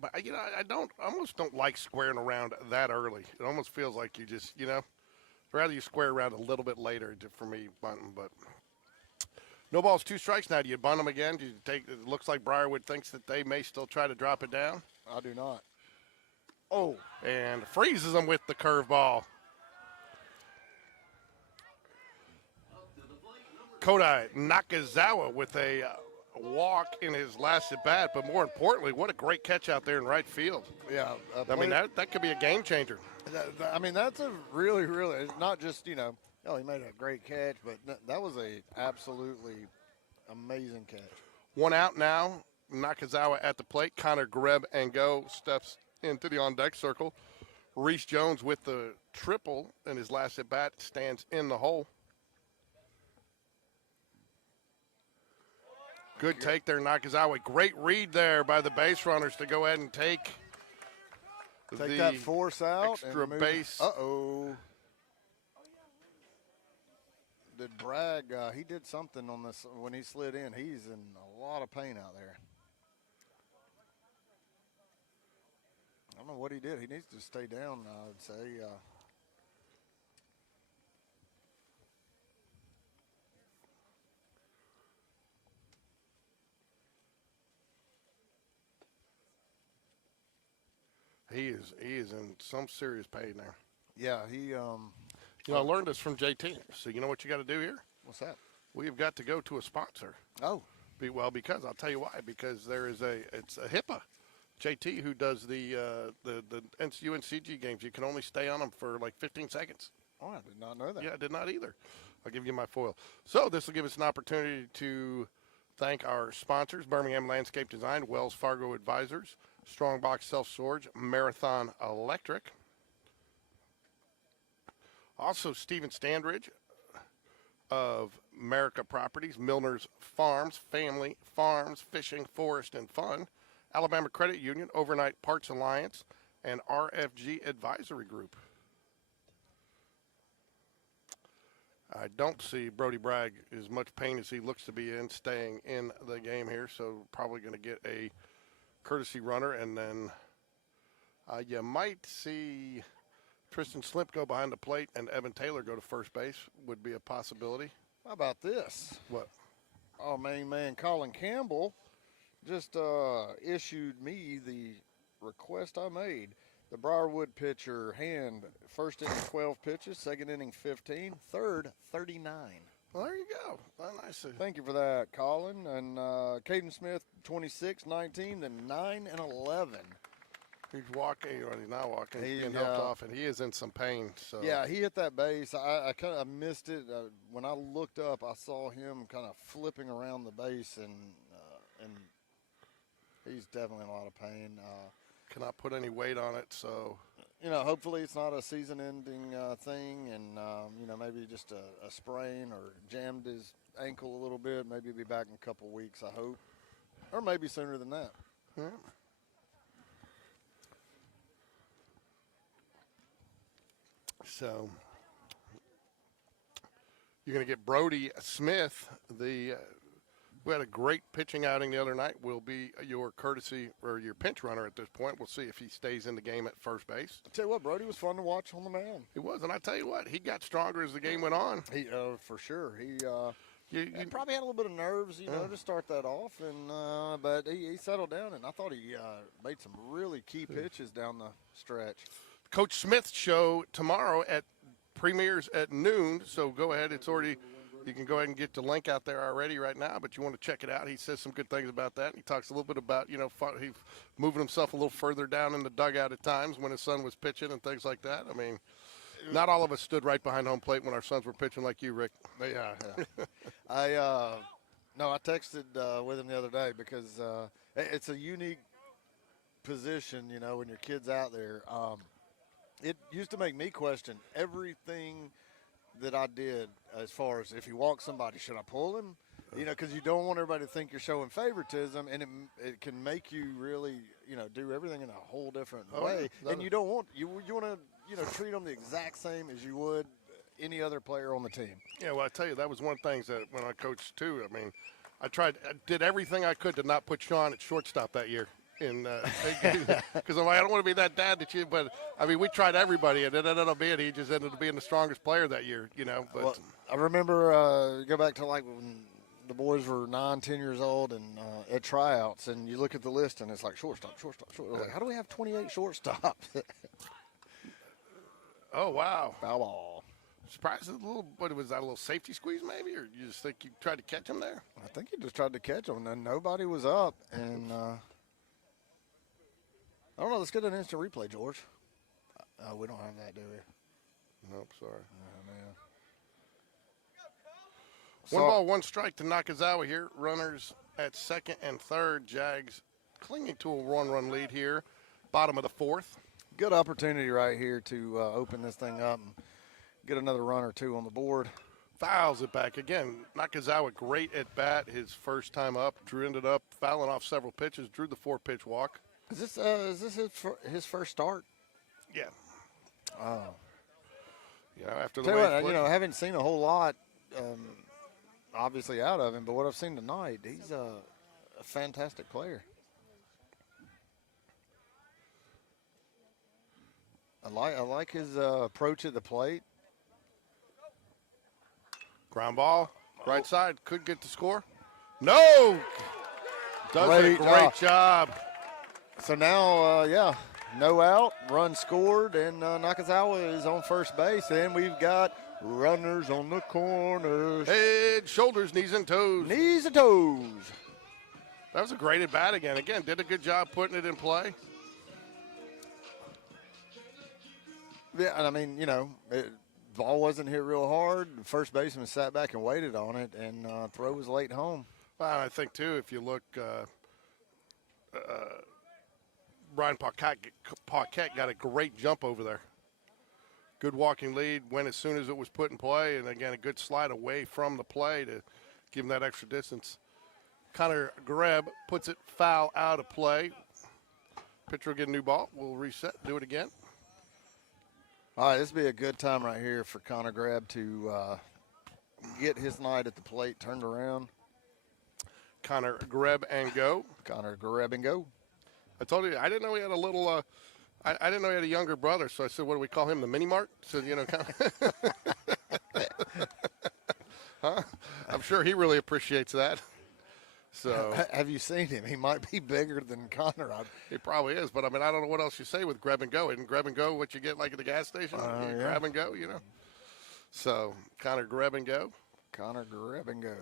But you know, I almost don't like squaring around that early. It almost feels like you just, you know, rather you square around a little bit later for me bunting. But no balls, 2 strikes now. Do you bunt them again? Do you take? It looks like Briarwood thinks that they may still try to drop it down. I do not. Oh, and freezes them with the curveball. Kodai Nakazawa with a walk in his last at bat, but more importantly, what a great catch out there in right field. Yeah, I mean that could be a game changer. I mean, that's a really, not just, you know, oh, he made a great catch, but that was a absolutely amazing catch. One out now. Nakazawa at the plate. Connor Greb and go steps into the on deck circle. Reese Jones with the triple in his last at bat stands in the hole. Good take there, Nakazawa. Great read there by the base runners to go ahead and take that force out. Extra base. Uh-oh. Did Bragg, he did something on this when he slid in. He's in a lot of pain out there. I don't know what he did. He needs to stay down, I would say. he is in some serious pain there. Yeah, he. You know, I learned this from JT. So you know what you got to do here? What's that? We have got to go to a sponsor. Oh, Because I'll tell you why. Because it's a HIPAA. JT, who does the UNCG games, you can only stay on them for like 15 seconds. I did not know that. Yeah, I did not either. I'll give you my foil. So this will give us an opportunity to thank our sponsors: Birmingham Landscape Design, Wells Fargo Advisors, Strongbox Self Storage, Marathon Electric. Also, Stephen Standridge of America Properties, Milner's Farms, Family Farms, Fishing, Forest, and Fun, Alabama Credit Union, Overnight Parts Alliance, and RFG Advisory Group. I don't see Brody Bragg as much pain as he looks to be in staying in the game here, so probably going to get a courtesy runner, and then you might see Tristan Slimp go behind the plate and Evan Taylor go to first base would be a possibility. How about this? What? Our main man, Colin Campbell, just issued me the request I made. The Briarwood pitcher hand, first inning 12 pitches, second inning 15, third 39. Well, there you go. Well, nice. Thank you for that, Colin. And Caden Smith, 26, 19, then 9 and 11. He's walking, or he's not walking. He's being He, helped off, and he is in some pain. So Yeah, he hit that base. I kind of missed it. When I looked up, I saw him kind of flipping around the base, and he's definitely in a lot of pain. Cannot put any weight on it, so. You know, hopefully it's not a season-ending thing, and maybe just a sprain or jammed his ankle a little bit. Maybe he'll be back in a couple weeks, I hope, or maybe sooner than that. Yeah. So you're going to get Brody Smith, who had a great pitching outing the other night, will be your courtesy or your pinch runner at this point. We'll see if he stays in the game at first base. I tell you what, Brody was fun to watch on the mound. He was, and I tell you what, he got stronger as the game went on. He, for sure, he You probably had a little bit of nerves, to start that off, and but he settled down, and I thought he made some really key pitches down the stretch. Coach Smith's show tomorrow premieres at noon, so go ahead. It's already. You can go ahead and get the link out there already right now, but you want to check it out. He says some good things about that. He talks a little bit about, he moving himself a little further down in the dugout at times when his son was pitching and things like that. I mean, not all of us stood right behind home plate when our sons were pitching like you, Rick. Yeah. I texted with him the other day because it's a unique position, when your kid's out there. It used to make me question everything that I did as far as if you walk somebody, should I pull him? Because you don't want everybody to think you're showing favoritism, and it can make you really, do everything in a whole different way. And you don't want you want to treat them the exact same as you would any other player on the team. Yeah, well, I tell you, that was one of the things that when I coached too. I mean, I did everything I could to not put Sean at shortstop that year. Because I'm like, I don't want to be that dad that you, but I mean, we tried everybody, and it ended up being he just ended up being the strongest player that year, But well, I remember go back to like when the boys were 9, 10 years old, and at tryouts, and you look at the list, and it's like shortstop. Like, how do we have 28 shortstops? Oh wow, Foul ball. Surprised a little, but was that a little safety squeeze maybe, or you just think you tried to catch him there? I think he just tried to catch him, and nobody was up, and. I don't know. Let's get an instant replay, George. We don't have that, do we? Nope, sorry. Oh, man. One ball, one strike to Nakazawa here. Runners at second and third. Jags clinging to a one-run lead here. Bottom of the fourth. Good opportunity right here to open this thing up and get another run or two on the board. Fouls it back again. Nakazawa, great at bat. His first time up. Drew ended up fouling off several pitches. Drew the 4-pitch walk. Is this his first start? Yeah. Oh. After the Tell you way what, I haven't seen a whole lot, obviously, out of him. But what I've seen tonight, he's a fantastic player. I like his approach at the plate. Ground ball, right side, could get the score. No! Does a great job. So now, No out, run scored, and Nakazawa is on first base. And we've got runners on the corners. Head, shoulders, knees, and toes. Knees and toes. That was a great at bat again. Again, did a good job putting it in play. Yeah, and I mean, ball wasn't hit real hard. The first baseman sat back and waited on it, and throw was late home. Well, I think, too, if you look, Brian Paquette got a great jump over there. Good walking lead, went as soon as it was put in play, and, again, a good slide away from the play to give him that extra distance. Connor Greb puts it foul out of play. Pitcher will get a new ball. We'll reset, do it again. All right, this will be a good time right here for Connor Greb to get his night at the plate turned around. Connor Greb and go. Connor Greb and go. I told you, I didn't know he had a little, I didn't know he had a younger brother, so I said, what do we call him, the Mini Mart? So, kind of. Huh? I'm sure he really appreciates that. So have you seen him? He might be bigger than Connor. He probably is, but I mean, I don't know what else you say with grab and go. Isn't grab and go what you get like at the gas station? Yeah. Grab and go, So Connor grab and go. Connor grab and go.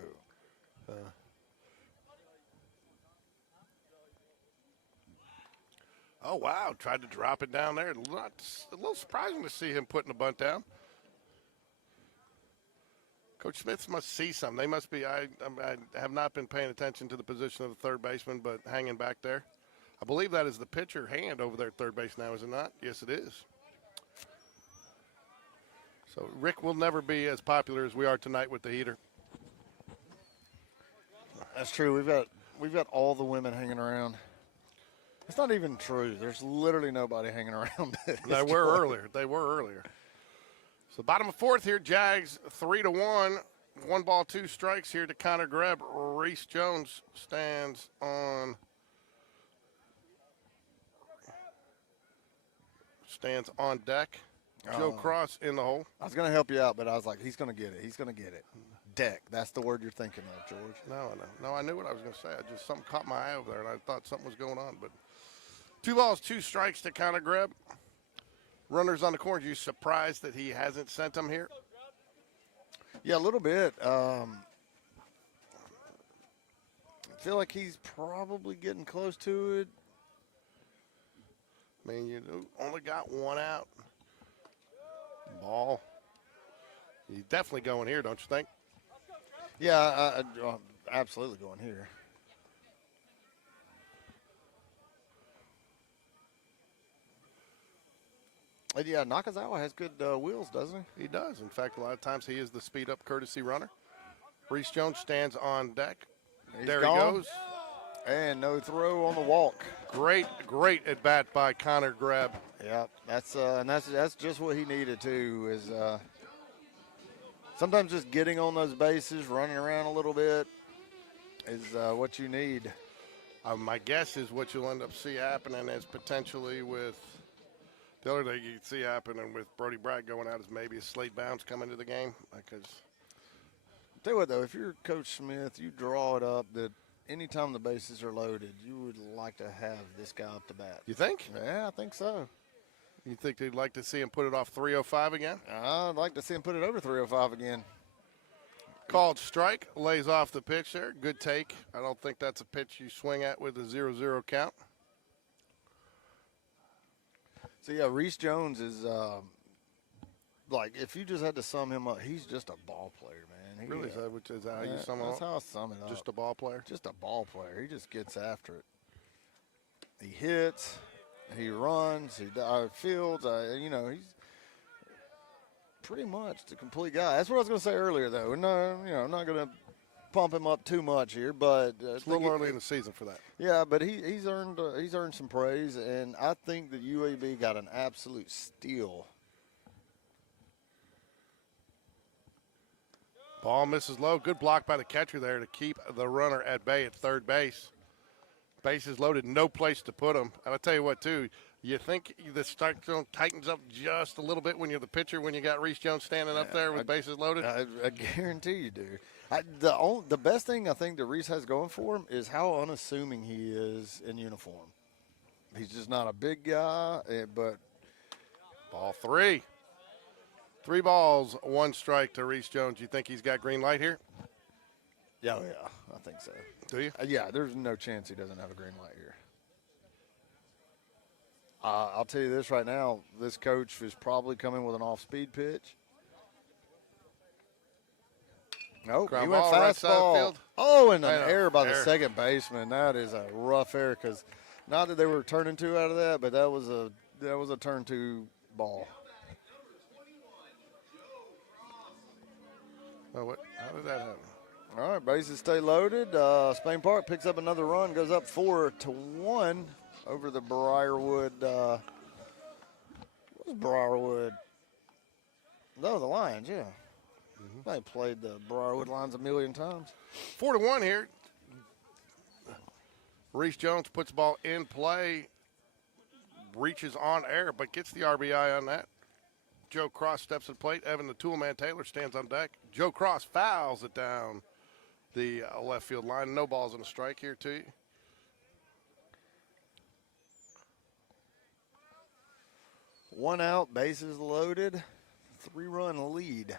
Oh wow! Tried to drop it down there. A little surprising to see him putting the bunt down. Coach Smith must see something. They must be. I have not been paying attention to the position of the third baseman, but hanging back there. I believe that is the pitcher hand over there at third base now, is it not? Yes, it is. So Rick will never be as popular as we are tonight with the heater. That's true. We've got all the women hanging around. It's not even true. There's literally nobody hanging around. They were earlier. So bottom of fourth here, Jags 3-1. 1 ball, 2 strikes here to Connor Greb. Reese Jones stands on deck. Joe Cross in the hole. I was going to help you out, but I was like, he's going to get it. He's going to get it. Deck. That's the word you're thinking of, George. No, I knew what I was going to say. Something caught my eye over there, and I thought something was going on. But 2 balls, 2 strikes to Connor Greb. Runners on the corners. You surprised that he hasn't sent them here? Yeah, a little bit. I feel like he's probably getting close to it. I mean, you only got 1 out. Ball. He's definitely going here, don't you think? Yeah, absolutely going here. And yeah, Nakazawa has good wheels, doesn't he? He does. In fact, a lot of times he is the speed-up courtesy runner. Reese Jones stands on deck. There he goes. And no throw on the walk. Great at bat by Connor Greb. Yeah, that's just what he needed too. Is sometimes just getting on those bases, running around a little bit, is what you need. My guess is what you'll end up see happening is potentially with the other thing you can see happening with Brody Bragg going out is maybe a Slade Bounce coming to the game. Because tell you what though, if you're Coach Smith, you draw it up that anytime the bases are loaded, you would like to have this guy up to bat. You think? Yeah, I think so. You think they'd like to see him put it off 305 again? I'd like to see him put it over 305 again. Called strike, lays off the pitch there. Good take. I don't think that's a pitch you swing at with a 0-0 count. So, yeah, Reese Jones is, like, if you just had to sum him up, he's just a ball player, man. Really? Is that how you sum it up? That's how I sum it up. Just a ball player? Just a ball player. He just gets after it. He hits. He runs. He fields. He's pretty much the complete guy. That's what I was going to say earlier, though. No, I'm not going to pump him up too much here, but it's a little early in the season for that. Yeah, but he's earned some praise, and I think that UAB got an absolute steal. Ball misses low. Good block by the catcher there to keep the runner at bay at third base. Bases loaded, no place to put them. And I'll tell you what, too, you think the strike zone tightens up just a little bit when you're the pitcher, when you got Reese Jones standing up there with bases loaded? I guarantee you do. The best thing I think that Reese has going for him is how unassuming he is in uniform. He's just not a big guy, but Ball 3. 3 balls, 1 strike to Reese Jones. You think he's got green light here? yeah, I think so. Do you? Yeah, there's no chance he doesn't have a green light here. I'll tell you this right now, this coach is probably coming with an off-speed pitch. Nope, Ground he went ball, right side of the fastball. field. Oh, and an I know, error by the error. second baseman. That is a rough error because not that they were turning 2 out of that, but that was a turn 2 ball. Oh, what? How did that happen? All right, bases stay loaded. Spain Park picks up another run, goes up 4-1 over the Briarwood. What was Briarwood? No, the Lions, yeah. They played the Briarwood Lions a million times. 4-1 here. Reese Jones puts the ball in play, reaches on air, but gets the RBI on that. Joe Cross steps at plate. Evan the Toolman Taylor stands on deck. Joe Cross fouls it down the left field line. No balls and a strike here, too. One out, bases loaded, 3-run lead.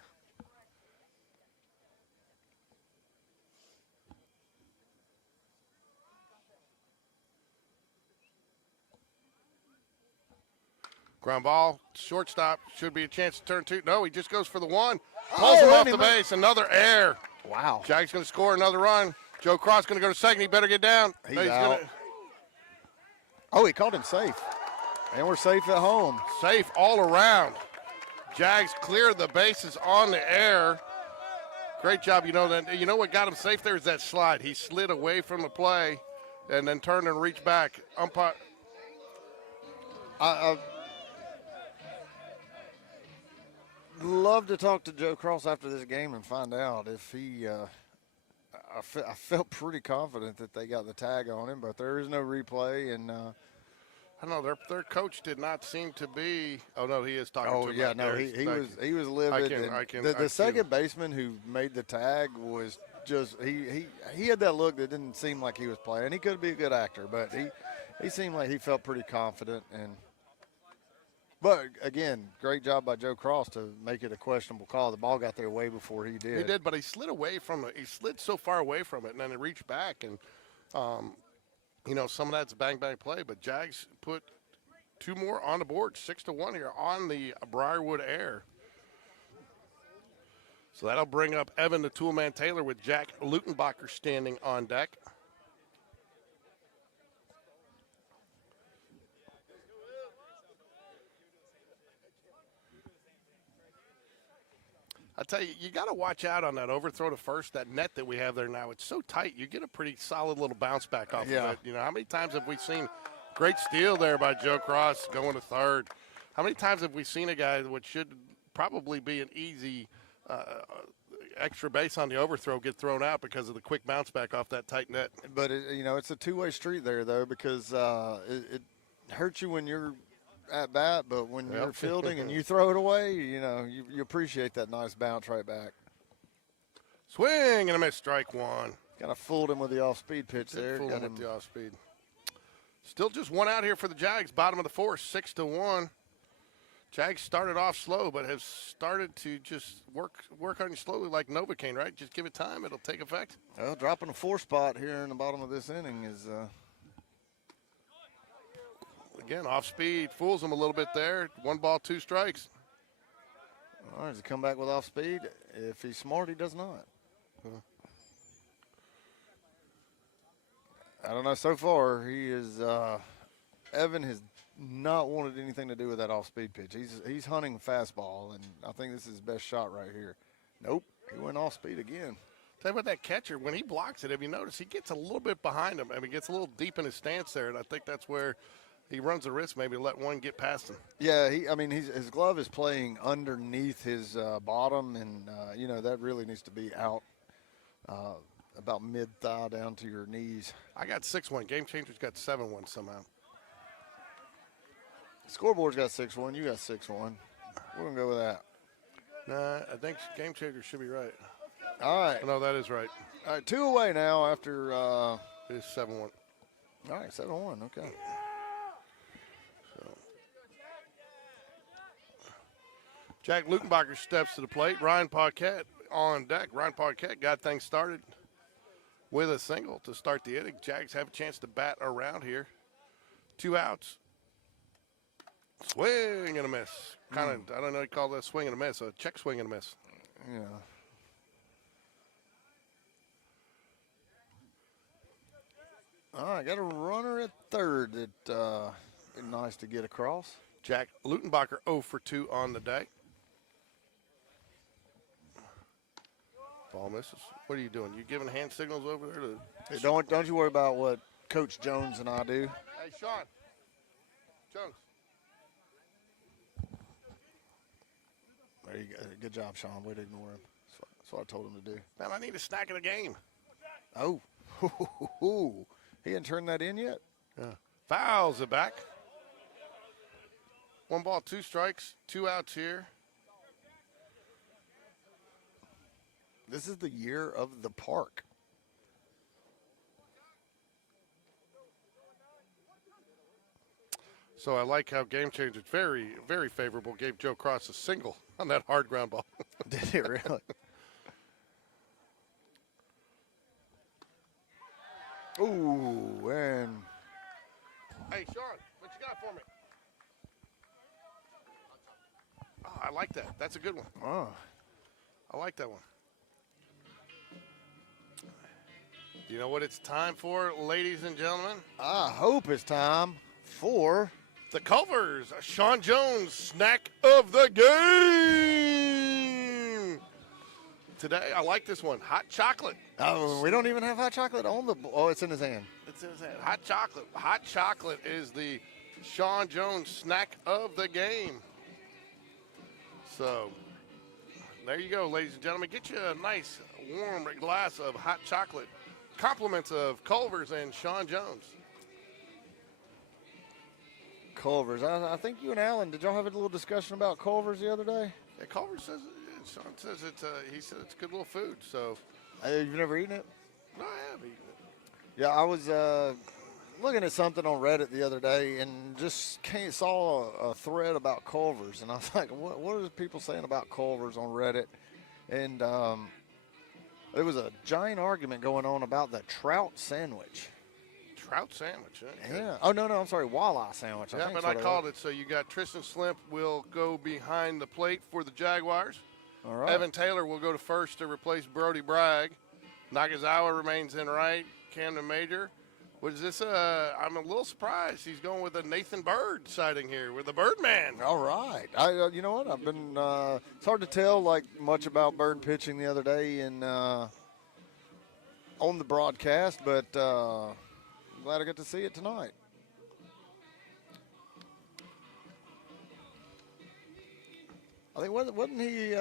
Ground ball, shortstop, should be a chance to turn 2. No, he just goes for the 1. Pulls him and off he the base, another error. Wow. Jack's going to score another run. Joe Cross going to go to second. He better get down. He's No, out. Oh, he called him safe. And we're safe at home. Safe all around. Jags clear the bases on the air. Great job. You know what got him safe there is that slide. He slid away from the play and then turned and reached back. Umpire. Love to talk to Joe Cross after this game and find out if he I felt pretty confident that they got the tag on him, but there is no replay. And I don't know. Their coach did not seem to be. Oh no, he is talking. oh to him yeah, back no, there. he was livid. The second baseman who made the tag was just he had that look that didn't seem like he was playing. He could be a good actor, but he seemed like he felt pretty confident. But again, great job by Joe Cross to make it a questionable call. The ball got there way before he did. He did, but he slid away from it. He slid so far away from it, and then it reached back. And, some of that's bang play. But Jags put 2 more on the board, 6-1 here on the Briarwood air. So that'll bring up Evan the Toolman Taylor with Jack Lutenbacher standing on deck. I tell you, you got to watch out on that overthrow to first, that net that we have there now. It's so tight. You get a pretty solid little bounce back off of it. How many times have we seen great steal there by Joe Cross going to third? How many times have we seen a guy which should probably be an easy extra base on the overthrow get thrown out because of the quick bounce back off that tight net? But, it's a two-way street there, though, because it hurts you when you're at bat, but when you're fielding and you throw it away, you appreciate that nice bounce right back. Swing and a miss, strike 1. Kind of fooled him with the off-speed pitch there. Got him with the off-speed. Still just 1 out here for the Jags, bottom of the 4th, 6-1. Jags started off slow, but have started to just work on you slowly like Novocaine, right? Just give it time. It'll take effect. Well, dropping a 4 spot here in the bottom of this inning is again, off speed, fools him a little bit there. 1 ball, 2 strikes. all right, does he come back with off speed? If he's smart, he does not. I don't know. So far, he is Evan has not wanted anything to do with that off-speed pitch. He's hunting fastball, and I think this is his best shot right here. Nope, he went off-speed again. Tell you about that catcher, when he blocks it, have you noticed he gets a little bit behind him? I mean, gets a little deep in his stance there, and I think that's where he runs the risk maybe to let one get past him. Yeah, his glove is playing underneath his bottom, and, that really needs to be out about mid-thigh down to your knees. I got 6-1. Game Changer's got 7-1 somehow. Scoreboard's got 6-1. You got 6-1. We're going to go with that. Nah, I think Game Changer should be right. All right. No, that is right. All right, 2 away now after It is 7-1. all right, 7-1, okay. Jack Lutenbacher steps to the plate. Ryan Paquette on deck. Ryan Paquette got things started with a single to start the inning. Jags have a chance to bat around here. 2 outs. Swing and a miss. Kind of, I don't know, you call that swing and a miss, a check swing and a miss. Yeah. All right, got a runner at third that be nice to get across. Jack Lutenbacher 0 for 2 on the day. Ball misses. What are you doing? You giving hand signals over there to? Hey, don't you worry about what Coach Jones and I do. Hey, Sean. Jones. There you go. Good job, Sean. Way to ignore him. That's what I told him to do. Man, I need a snack of the game. Oh, he hadn't turned that in yet? Yeah. Fouls it back. 1 ball, 2 strikes, 2 outs here. This is the year of the park. So I like how Game Changer's very, very favorable. Gave Joe Cross a single on that hard ground ball. Did he really? Ooh, and Hey, Sean, what you got for me? Oh, I like that. That's a good one. oh, I like that one. You know what it's time for, ladies and gentlemen? I hope it's time for The Culvers, Sean Jones, snack of the game. Today, I like this one. Hot chocolate. Oh, we don't even have hot chocolate on the. Oh, it's in his hand. It's in his hand. Hot chocolate. Hot chocolate is the Sean Jones snack of the game. So, there you go, ladies and gentlemen. Get you a nice, warm glass of hot chocolate. Compliments of Culver's and Sean Jones. Culver's. I think you and Alan, did y'all have a little discussion about Culver's the other day? Yeah, Culver says, Sean says it's, he said it's good little food. So, You've never eaten it? no, I have eaten it. Yeah, I was looking at something on Reddit the other day and just saw a thread about Culver's. And I was like, what are people saying about Culver's on Reddit? And there was a giant argument going on about the trout sandwich. Trout sandwich, huh? Yeah. Oh, no, I'm sorry. Walleye sandwich. Yeah, but I called it. So you got Tristan Slimp will go behind the plate for the Jaguars. All right. Evan Taylor will go to first to replace Brody Bragg. Nagazawa remains in right. Camden Major. What is this? I'm a little surprised. He's going with a Nathan Bird sighting here with the Birdman. All right. You know what? I've been. It's hard to tell like much about Bird pitching the other day and on the broadcast, but I'm glad I got to see it tonight. I think wasn't he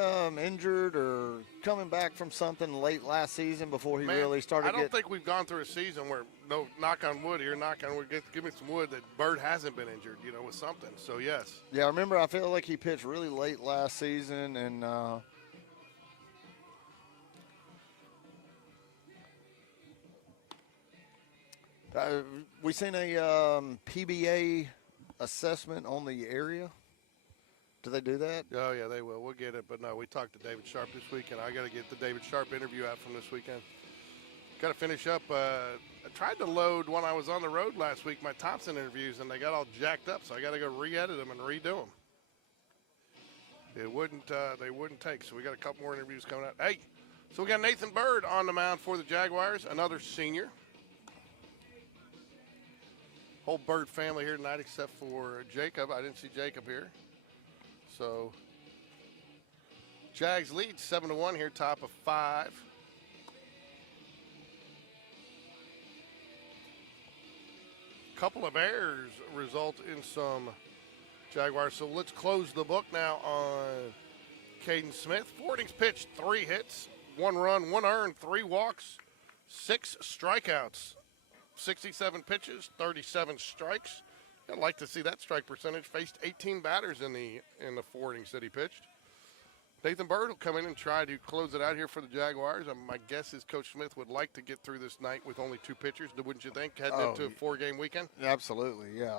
injured or coming back from something late last season before he really started? I don't think we've gone through a season where, no, knock on wood here, knock on wood, give me some wood, that Bird hasn't been injured, with something. So, yes. Yeah, I remember I feel like he pitched really late last season, and we seen a PBA assessment on the area. Do they do that? Oh, yeah, they will. We'll get it. But, no, we talked to David Sharp this weekend. I got to get the David Sharp interview out from this weekend. Got to finish up. I tried to load when I was on the road last week my Thompson interviews, and they got all jacked up, so I got to go re-edit them and redo them. They wouldn't take, so we got a couple more interviews coming out. Hey, so we got Nathan Bird on the mound for the Jaguars, another senior. Whole Bird family here tonight except for Jacob. I didn't see Jacob here. So, Jags lead 7-1 here, top of 5. Couple of errors result in some Jaguars. So let's close the book now on Caden Smith. 4 innings pitched, 3 hits, 1 run, 1 earned, 3 walks, 6 strikeouts, 67 pitches, 37 strikes. I'd like to see that strike percentage. Faced 18 batters in the 4 innings that he pitched. Nathan Bird will come in and try to close it out here for the Jaguars. My guess is Coach Smith would like to get through this night with only 2 pitchers, wouldn't you think, heading into a 4-game weekend? Absolutely, yeah.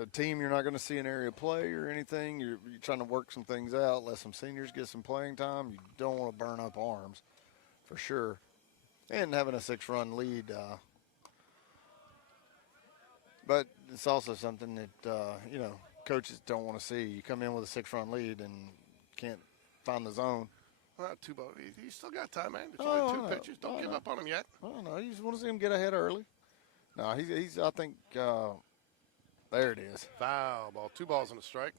A team you're not going to see an area play or anything. You're trying to work some things out, let some seniors get some playing time. You don't want to burn up arms, for sure. And having a 6-run lead. But it's also something that, coaches don't want to see. You come in with a 6-run lead and can't find the zone. Well, 2 balls. You still got time, man. It's only 2 pitches. Don't give up on him yet. Oh, no, you just want to see him get ahead early. No, he's I think, there it is. Foul ball. 2 balls and a strike.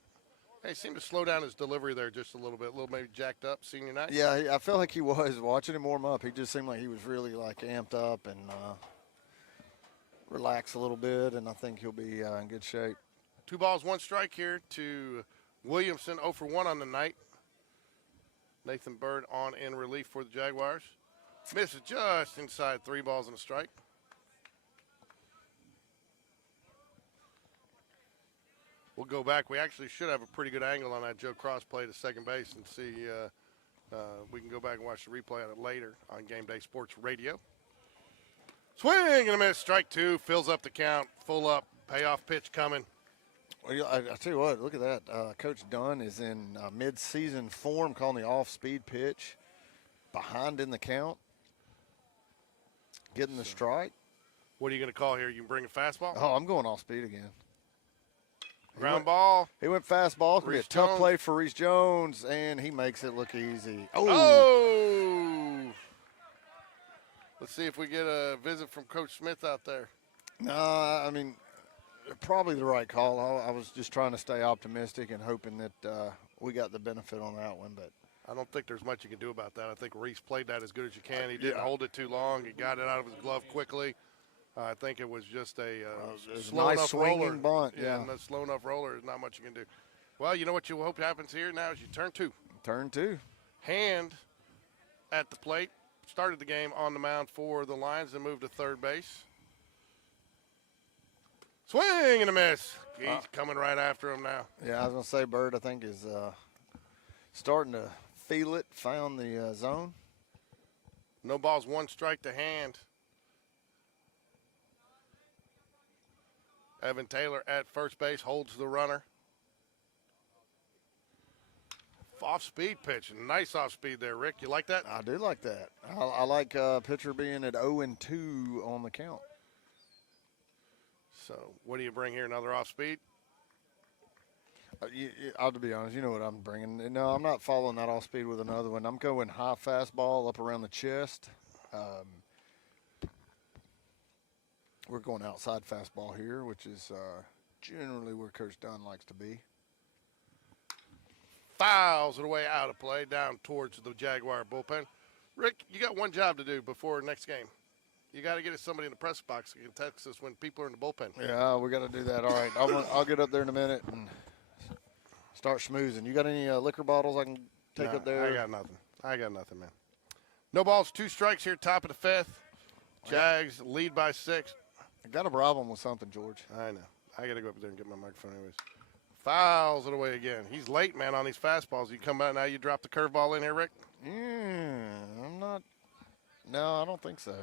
Hey, he seemed to slow down his delivery there just a little bit. A little maybe jacked up senior night. Yeah, I felt like he was. Watching him warm up, he just seemed like he was really, amped up and relax a little bit, and I think he'll be in good shape. 2 balls, 1 strike here to Williamson. 0 for 1 on the night. Nathan Bird on in relief for the Jaguars. Misses just inside 3 balls and a strike. We'll go back. We actually should have a pretty good angle on that Joe Cross play to second base and see. We can go back and watch the replay on it later on Game Day Sports Radio. Swing and a miss. Strike 2. Fills up the count. Full up. Payoff pitch coming. Well, I tell you what, look at that. Coach Dunn is in mid-season form, calling the off-speed pitch. Behind in the count. Getting the strike. What are you going to call here? You can bring a fastball? Oh, I'm going off-speed again. Ground ball. He went fastball. It's going to be a Reese tough Jones. play for Reese Jones, and he makes it look easy. Oh! Let's see if we get a visit from Coach Smith out there. No, I mean, probably the right call. I was just trying to stay optimistic and hoping that we got the benefit on that one. But I don't think there's much you can do about that. I think Reese played that as good as you can. He didn't hold it too long. He got it out of his glove quickly. I think it was just a slow nice enough swinging roller. bunt, Yeah, yeah. and a slow enough roller. There's not much you can do. Well, you know what you hope happens here now is you turn 2. turn 2. Hand at the plate. Started the game on the mound for the Lions and moved to third base. Swing and a miss. He's coming right after him now. Yeah, I was going to say Bird, I think, is starting to feel it, found the zone. No balls, 1 strike to Hand. Evan Taylor at first base holds the runner. Off-speed pitch. Nice off-speed there, Rick. You like that? I do like that. I like pitcher being at 0-2 on the count. So what do you bring here? Another off-speed? I'll be honest, you know what I'm bringing. No, I'm not following that off speed with another one. I'm going high fastball up around the chest. We're going outside fastball here, which is generally where Coach Dunn likes to be. Fouls it away out of play down towards the Jaguar bullpen. Rick, you got one job to do before next game. You got to get us somebody in the press box who can text us when people are in the bullpen. Yeah, we got to do that. All right, I'll get up there in a minute and start schmoozing. You got any liquor bottles I can take up there? I got nothing, man. No balls, 2 strikes here, top of the 5th. Jags lead by 6. I got a problem with something, George. I know. I got to go up there and get my microphone anyways. Fouls it away again. He's late, man, on these fastballs. You come out now, you drop the curveball in here, Rick? I'm not. No, I don't think so.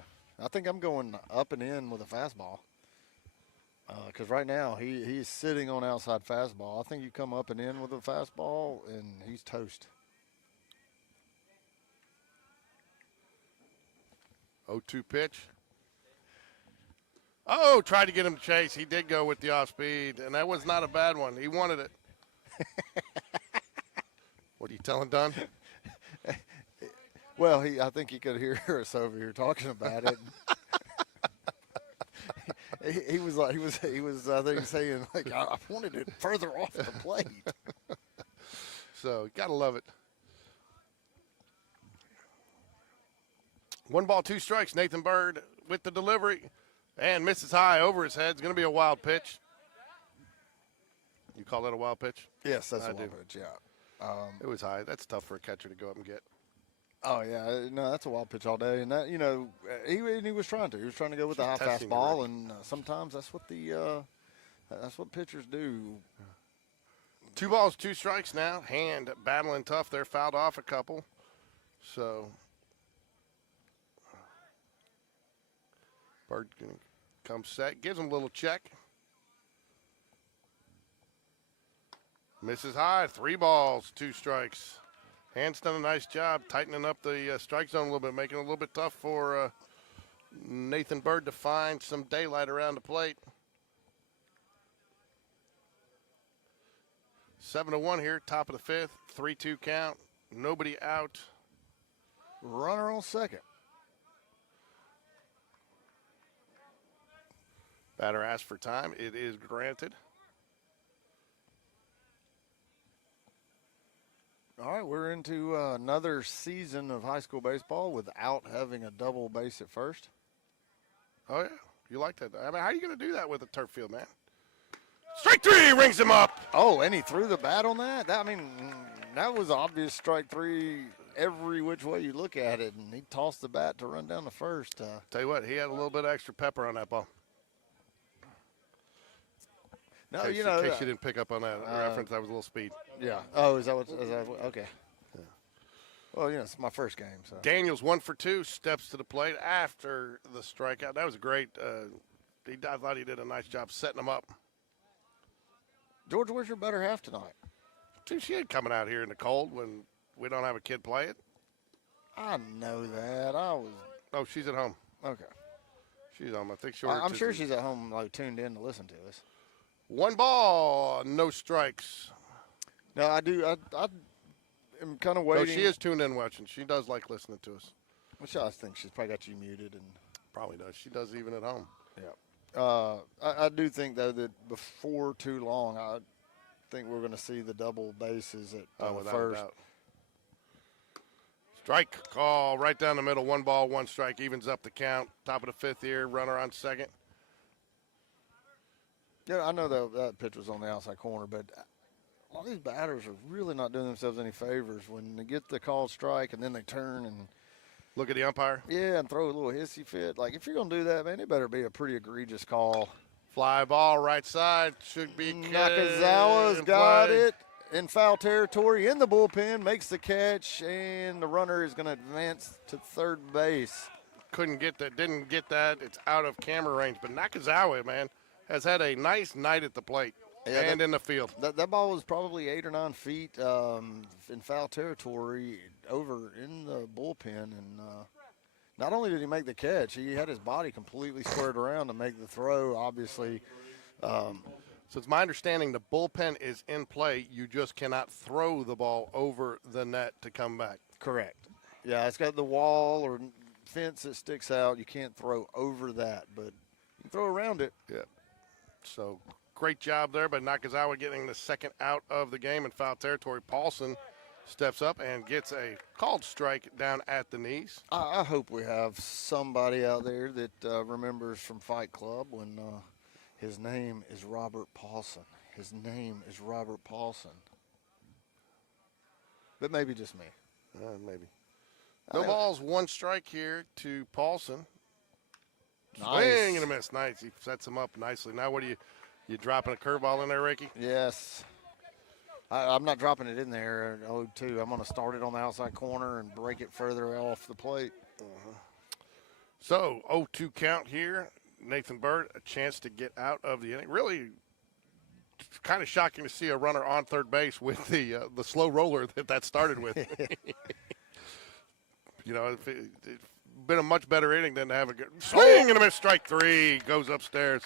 I think I'm going up and in with a fastball. Because right now he's sitting on outside fastball. I think you come up and in with a fastball, and he's toast. 0-2 pitch. Oh, tried to get him to chase. He did go with the off speed, and that was not a bad one. He wanted it. What are you telling Dunn? Well, I think he could hear us over here talking about it. he was I think saying like I wanted it further off the plate. So gotta love it. 1 ball, 2 strikes. Nathan Bird with the delivery. And misses high over his head. It's going to be a wild pitch. You call that a wild pitch? Yes, that's I a do. wild pitch, yeah. It was high. That's tough for a catcher to go up and get. Oh, yeah. No, that's a wild pitch all day. And that, he was trying to. He was trying to go with the high testing you, fastball, Rick. and sometimes that's what pitchers do. 2 balls, 2 strikes now. Hand battling tough. They're fouled off a couple. So Bird gonna come set. Gives him a little check. Misses high. 3 balls, 2 strikes. Hand's done a nice job tightening up the strike zone a little bit, making it a little bit tough for Nathan Bird to find some daylight around the plate. 7-1 here, top of the 5th. 3-2 count. Nobody out. Runner on second. Batter asked for time. It is granted. All right, we're into another season of high school baseball without having a double base at first. Oh, yeah. You like that. I mean, how are you going to do that with a turf field, man? Strike 3 rings him up. Oh, and he threw the bat on that? That was obvious strike 3 every which way you look at it, and he tossed the bat to run down the first. Tell you what, he had a little bit of extra pepper on that ball. No, in case you didn't pick up on that reference, that was a little speed. Yeah. Oh, is that okay. Yeah. Well, it's my first game. So Daniels 1 for 2, steps to the plate after the strikeout. That was great. I thought he did a nice job setting him up. George, where's your better half tonight? Dude, she ain't coming out here in the cold when we don't have a kid play it. I know that. Oh, she's at home. Okay. She's home. I think I'm sure she's at home, tuned in to listen to us. 1 ball, no strikes. No, I do. I am kind of No, waiting. she is tuned in watching. She does like listening to us. Which I think she's probably got you muted and. Probably does. She does even at home. Yeah. I do think though that before too long, I think we're going to see the double bases at Without a first. doubt. Strike call right down the middle. 1 ball, 1 strike, evens up the count. Top of the 5th here. Runner on second. Yeah, I know that pitch was on the outside corner, but a lot of these batters are really not doing themselves any favors when they get the called strike and then they turn and look at the umpire. Yeah, and throw a little hissy fit. Like, if you're going to do that, man, it better be a pretty egregious call. Fly ball right side. Should be Nakazawa's got it in foul territory in the bullpen, makes the catch, and the runner is going to advance to third base. Couldn't get that, didn't get that. It's out of camera range. But Nakazawa, man, has had a nice night at the plate and in the field. That ball was probably 8 or 9 feet in foul territory over in the bullpen. And not only did he make the catch, he had his body completely squared around to make the throw, obviously. So it's my understanding the bullpen is in play. You just cannot throw the ball over the net to come back. Correct. Yeah, it's got the wall or fence that sticks out. You can't throw over that, but you can throw around it. Yeah. So great job there by Nakazawa getting the second out of the game in foul territory. Paulson steps up and gets a called strike down at the knees. I hope we have somebody out there that remembers from Fight Club when his name is Robert Paulson. His name is Robert Paulson. But maybe just me. Maybe. No balls, 1 strike here to Paulson. Nice. Swing and a miss. Nice. He sets him up nicely. Now what are you dropping a curveball in there, Ricky? Yes. I'm not dropping it in there. 0-2. I'm going to start it on the outside corner and break it further off the plate. So 0-2 count here. Nathan Bird, a chance to get out of the inning. Really kind of shocking to see a runner on third base with the slow roller that started with. It's been a much better inning than to have a good swing and a miss. Strike 3 goes upstairs.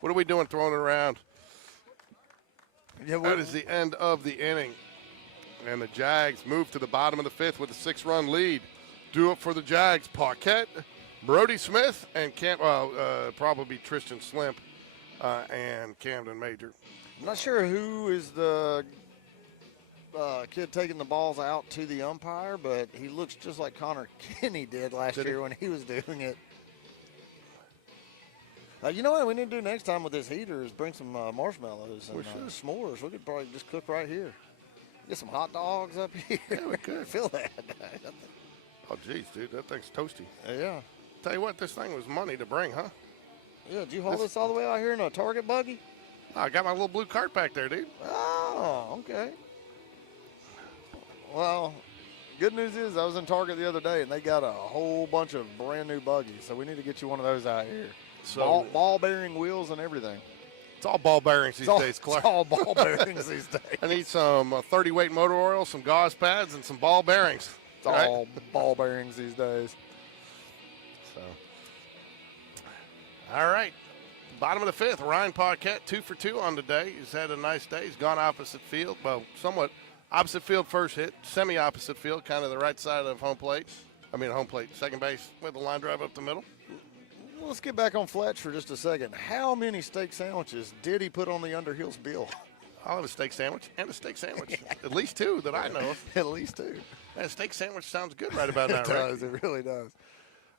What are we doing throwing it around? Yeah, that is the end of the inning. And the Jags move to the bottom of the 5th with a 6-run lead. Do it for the Jags. Paquette, Brody Smith, and probably Tristan Slimp and Camden Major. I'm not sure who is the kid taking the balls out to the umpire, but he looks just like Connor Kinney did last year when he was doing it. You know what we need to do next time with this heater is bring some marshmallows and s'mores. We could probably just cook right here. Get some hot dogs up here. Yeah, we could. Feel that. Oh, geez, dude, that thing's toasty. Yeah. Tell you what, this thing was money to bring, huh? Yeah, did you haul this all the way out here in a Target buggy? I got my little blue cart back there, dude. Oh, Oh, okay. Well, good news is I was in Target the other day, and they got a whole bunch of brand new buggies, so we need to get you one of those out here. So Ball bearing wheels and everything. it's all ball bearings these days, Clark. It's all ball bearings these days. I need some 30-weight motor oil, some gauze pads, and some ball bearings. It's all ball bearings these days. So, all right. Bottom of the fifth, Ryan Paquette, 2 for 2 on today. He's had a nice day. He's gone opposite field. Well, somewhat opposite field first hit, semi-opposite field, kind of the right side of home plate. Second base with the line drive up the middle. Let's get back on Fletch for just a second. How many steak sandwiches did he put on the Underhills bill? I'll have a steak sandwich and a steak sandwich. At least 2 that I know of. At least 2. Man, a steak sandwich sounds good right about now, It right? does. It really does.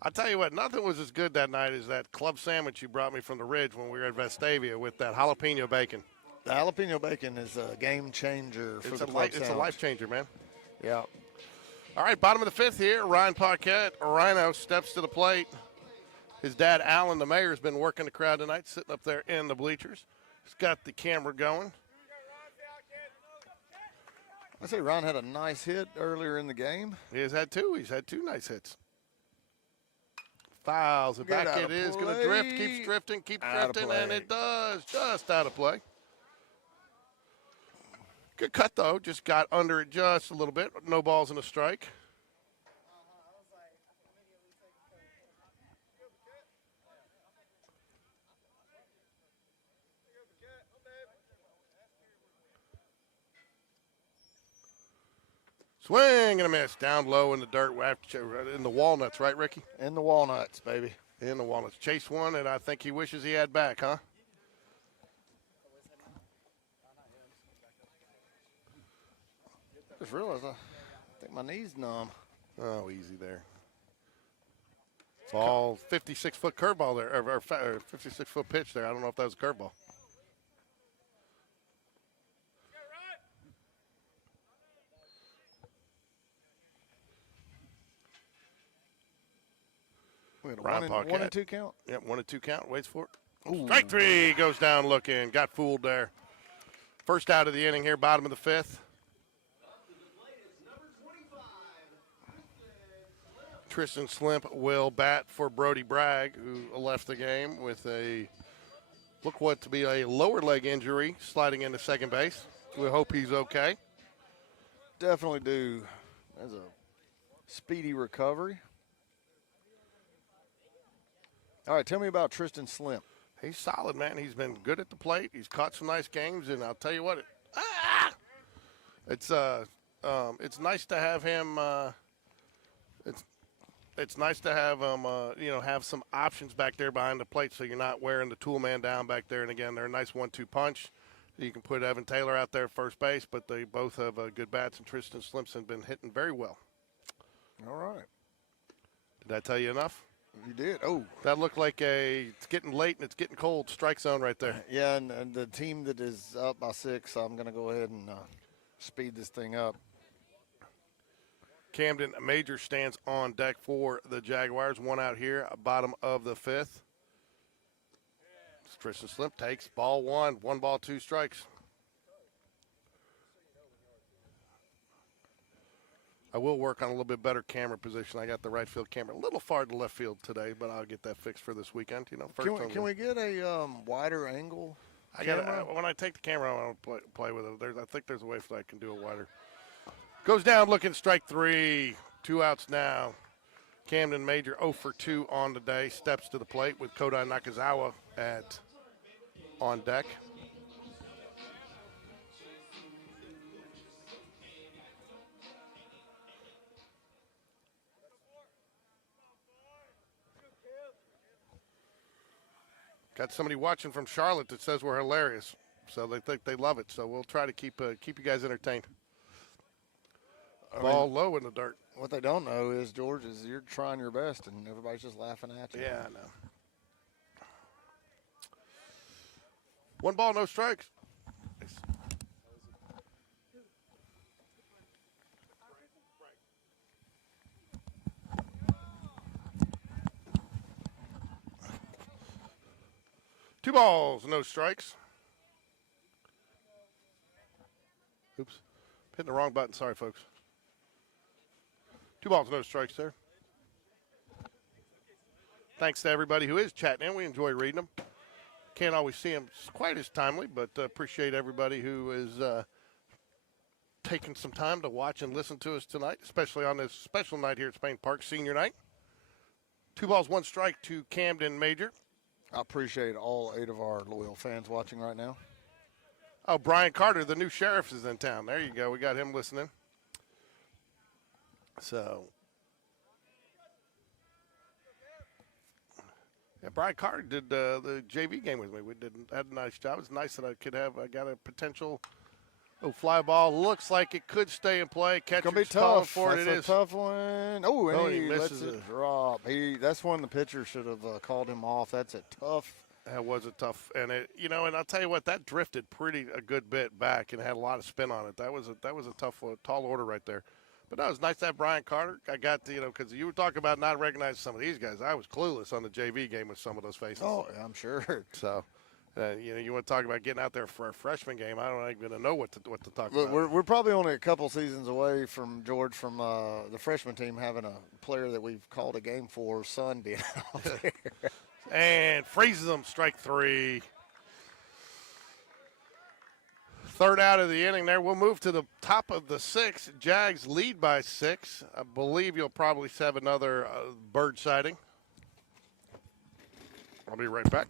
I'll tell you what, nothing was as good that night as that club sandwich you brought me from the Ridge when we were at Vestavia with that jalapeno bacon. The jalapeno bacon is a game changer for the club It's a sandwich. life changer, man. Yeah. All right, bottom of the fifth here. Ryan Paquette, Rhino, steps to the plate. His dad, Alan, the mayor, has been working the crowd tonight, sitting up there in the bleachers. He's got the camera going. I say Ron had a nice hit earlier in the game. He has had 2. He's had 2 nice hits. Fouls it Get back. out It of is going to play. drift, keeps drifting, Out of and play. it does. Just out of play. Good cut, though. Just got under it just a little bit. No balls and a strike. Swing and a miss. Down low in the dirt, in the walnuts, right, Ricky? In the walnuts, baby. In the walnuts. Chase one, and I think he wishes he had back, huh? Just realized I think my knee's numb. Oh, easy there. Ball, 56-foot curveball there, or 56-foot pitch there. I don't know if that was a curveball. We had a Ryan one and Paquette. 2 count. Yep, 1-2 count. Waits for it. Strike 3 goes down looking. Got fooled there. First out of the inning here, bottom of the fifth. Tristan Slimp will bat for Brody Bragg, who left the game with what to be a lower leg injury, sliding into second base. We hope he's okay. Definitely do. That's a speedy recovery. All right, tell me about Tristan Slimp. He's solid, man. He's been good at the plate. He's caught some nice games, and I'll tell you what, it's nice to have him. It's nice to have him, have some options back there behind the plate, so you're not wearing the tool man down back there. And again, they're a nice 1-2 punch. You can put Evan Taylor out there at first base, but they both have good bats, and Tristan Slimp's been hitting very well. All right. Did I tell you enough? You did. Oh. That looked like it's getting late and it's getting cold strike zone right there. Yeah, and the team that is up by 6, I'm going to go ahead and speed this thing up. Camden Major stands on deck for the Jaguars. One out here, bottom of the fifth. Tristan Slimp takes ball 1. 1 ball, 2 strikes. I will work on a little bit better camera position. I got the right field camera a little far to left field today, but I'll get that fixed for this weekend. Can we get a wider angle? When I take the camera, I want to play with it. I think there's a way that I can do it wider. Goes down looking, strike 3. 2 outs now. Camden Major 0 for 2 on the day. Steps to the plate with Kodai Nakazawa on deck. Got somebody watching from Charlotte that says we're hilarious, so they think they love it. So we'll try to keep you guys entertained. Ball low in the dirt. What they don't know is, George, is you're trying your best, and everybody's just laughing at you. Yeah, I know. 1 ball, no strikes. Two balls, no strikes. Oops. Hitting the wrong button. Sorry, folks. 2 balls, no strikes there. Thanks to everybody who is chatting in. We enjoy reading them. Can't always see them quite as timely, but appreciate everybody who is taking some time to watch and listen to us tonight, especially on this special night here at Spain Park, senior night. 2 balls, 1 strike to Camden Major. I appreciate all 8 of our loyal fans watching right now. Oh, Brian Carter, the new sheriff, is in town. There you go. We got him listening. So, yeah, Brian Carter did the JV game with me. We had a nice job. It's nice that I got a potential fly ball. Looks like it could stay in play. Catcher's Gonna be calling tough. for it. That's It a is. tough one. Oh, and Oh, and he he lets misses it it. drop. That's when the pitcher should have called him off. That's a tough. That was a tough, and and I'll tell you what, that drifted a good bit back and had a lot of spin on it. That was a tough, tall order right there. But no, it was nice to have Brian Carter. I got to, because you were talking about not recognizing some of these guys. I was clueless on the JV game with some of those faces. Oh, I'm sure. So, you want to talk about getting out there for a freshman game? I don't even know what to talk Look, about. we're probably only a couple seasons away from George from the freshman team having a player that we've called a game for, son, being out there. And freezes them, strike 3. Third out of the inning there. We'll move to the top of the 6th. Jags lead by 6. I believe you'll probably have another bird sighting. I'll be right back.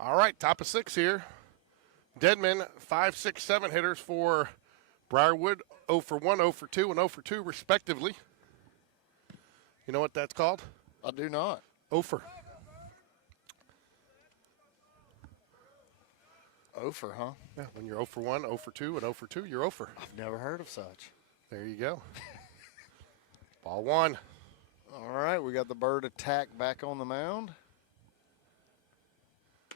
All right, top of 6 here. Deadman, 5, 6, 7 hitters for Briarwood, 0 for 1, 0 for 2, and 0 for 2, respectively. You know what that's called? I do not. Ofer. Ofer, huh? Yeah, when you're 0 for 1, 0 for 2, and 0 for 2, you're Ofer. I've never heard of such. There you go. Ball 1. All right, we got the bird attack back on the mound.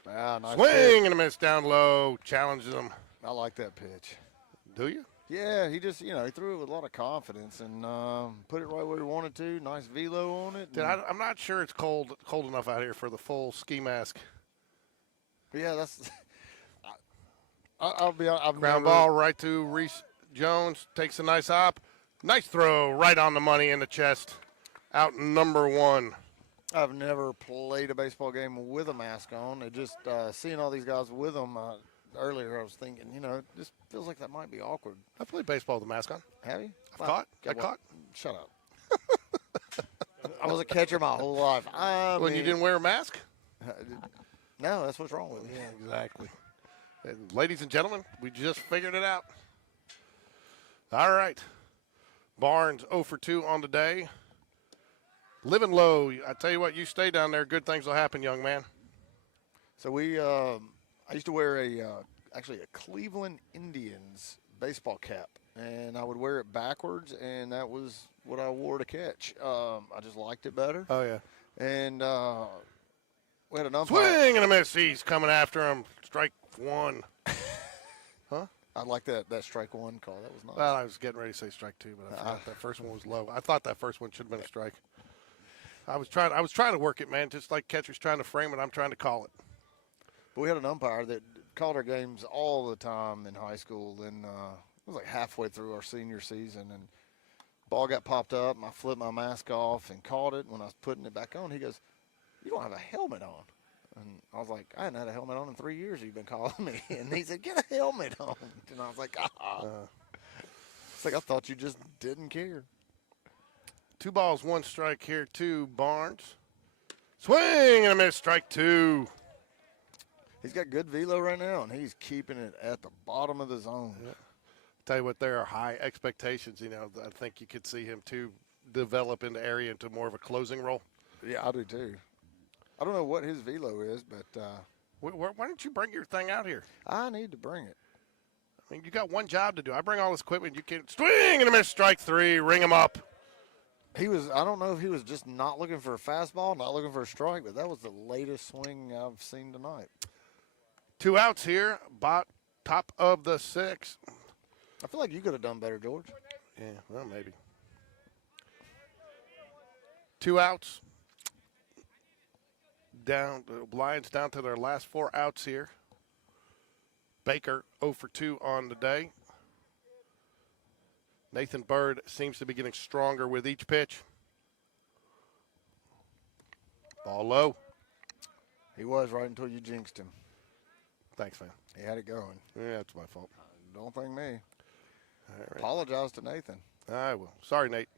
Ah, nice Swing pitch. and a miss down low. Challenges him. I like that pitch. Do you? Yeah, he just, he threw it with a lot of confidence and put it right where he wanted to. Nice velo on it. I'm not sure it's cold enough out here for the full ski mask. Yeah, that's. I'll be. I've Ground never, ball right to Reese Jones. Takes a nice hop. Nice throw right on the money in the chest. Out number 1. I've never played a baseball game with a mask on. It just seeing all these guys with them earlier, I was thinking, it just feels like that might be awkward. I played baseball with a mask on. Have you? I've caught. I caught. Shut up. I was a catcher my whole life. When you didn't wear a mask? No, that's what's wrong with me. Yeah, exactly. And ladies and gentlemen, we just figured it out. All right. Barnes 0 for 2 on the day. Living low. I tell you what, you stay down there, good things will happen, young man. So I used to wear actually a Cleveland Indians baseball cap, and I would wear it backwards, and that was what I wore to catch. I just liked it better. Oh, yeah. And we had an umpire. Swing and a miss. He's coming after him. Strike one. Huh? I like that strike one call. That was nice. Well, I was getting ready to say strike two, but I forgot that first one was low. I thought that first one should have been a strike. I was trying to work it, man. Just like catcher's trying to frame it, I'm trying to call it. But we had an umpire that called our games all the time in high school, and it was like halfway through our senior season, and ball got popped up, and I flipped my mask off and caught it. When I was putting it back on, he goes, "You don't have a helmet on." And I was like, "I hadn't had a helmet on in 3 years. You've been calling me." And he said, "Get a helmet on." And I was like, It's like I thought you just didn't care. 2 balls, 1 strike here to Barnes. Swing and a miss. Strike two. He's got good velo right now, and he's keeping it at the bottom of the zone. Yeah. Tell you what, there are high expectations. You know, I think you could see him too develop in the area into more of a closing role. Yeah, I do too. I don't know what his velo is, but Why don't you bring your thing out here? I need to bring it. I mean, you got one job to do. I bring all this equipment. You can swing and a miss. Strike three. Ring him up. I don't know if he was just not looking for a fastball, not looking for a strike, but that was the latest swing I've seen tonight. 2 outs here. Top of the 6th. I feel like you could have done better, George. Yeah, well, maybe. 2 outs. The Lions down to their last 4 outs here. Baker 0 for 2 on the day. Nathan Bird seems to be getting stronger with each pitch. Ball low. He was right until you jinxed him. Thanks, man. He had it going. Yeah, that's my fault. Don't thank me. All right. Apologize to Nathan. I will. Sorry, Nate.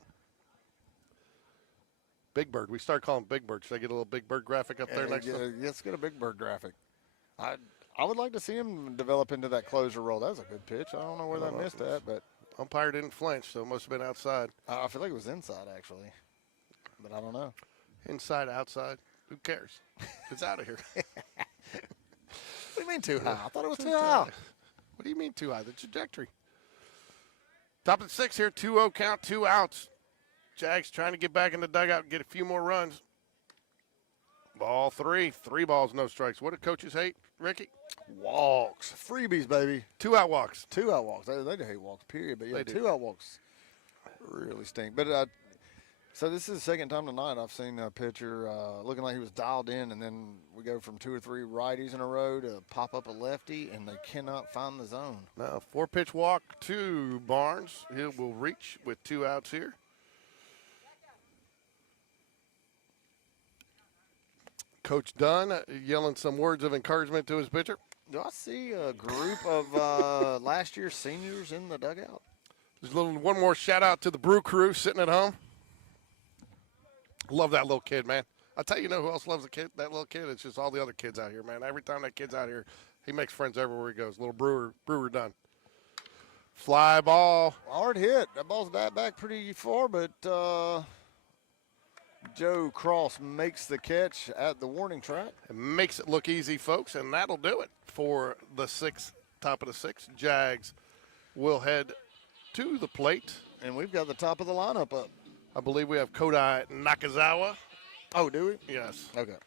Big Bird. We started calling Big Bird. Should I get a little Big Bird graphic up there next time? Let's get a Big Bird graphic. I would like to see him develop into that closer role. That was a good pitch. I don't know where that missed at, but umpire didn't flinch, so it must have been outside. I feel like it was inside, actually. But I don't know. Inside, outside. Who cares? It's out of here. What do you mean too high? I thought it was too high. What do you mean too high? The trajectory. Top of the 6th here. 2-0 count, 2 outs. Jags trying to get back in the dugout and get a few more runs. Ball 3. 3 balls, no strikes. What do coaches hate, Ricky? Walks. Freebies, baby. 2 out walks. 2 out walks. They hate walks, period. But yeah, 2 out walks really stink. But so this is the second time tonight I've seen a pitcher looking like he was dialed in, and then we go from 2 or 3 righties in a row to pop up a lefty, and they cannot find the zone. Now, 4-pitch walk to Barnes. He will reach with 2 outs here. Coach Dunn yelling some words of encouragement to his pitcher. Do I see a group of last year's seniors in the dugout? There's one more shout out to the Brew Crew sitting at home. Love that little kid, man. I tell you, know who else loves that little kid? It's just all the other kids out here, man. Every time that kid's out here, he makes friends everywhere he goes. Little Brewer Dunn. Fly ball. Hard hit. That ball's back pretty far, but Joe Cross makes the catch at the warning track. It makes it look easy, folks, and that'll do it for the 6th, top of the 6th. Jags will head to the plate. And we've got the top of the lineup up. I believe we have Kodai Nakazawa. Oh, do we? Yes. Okay.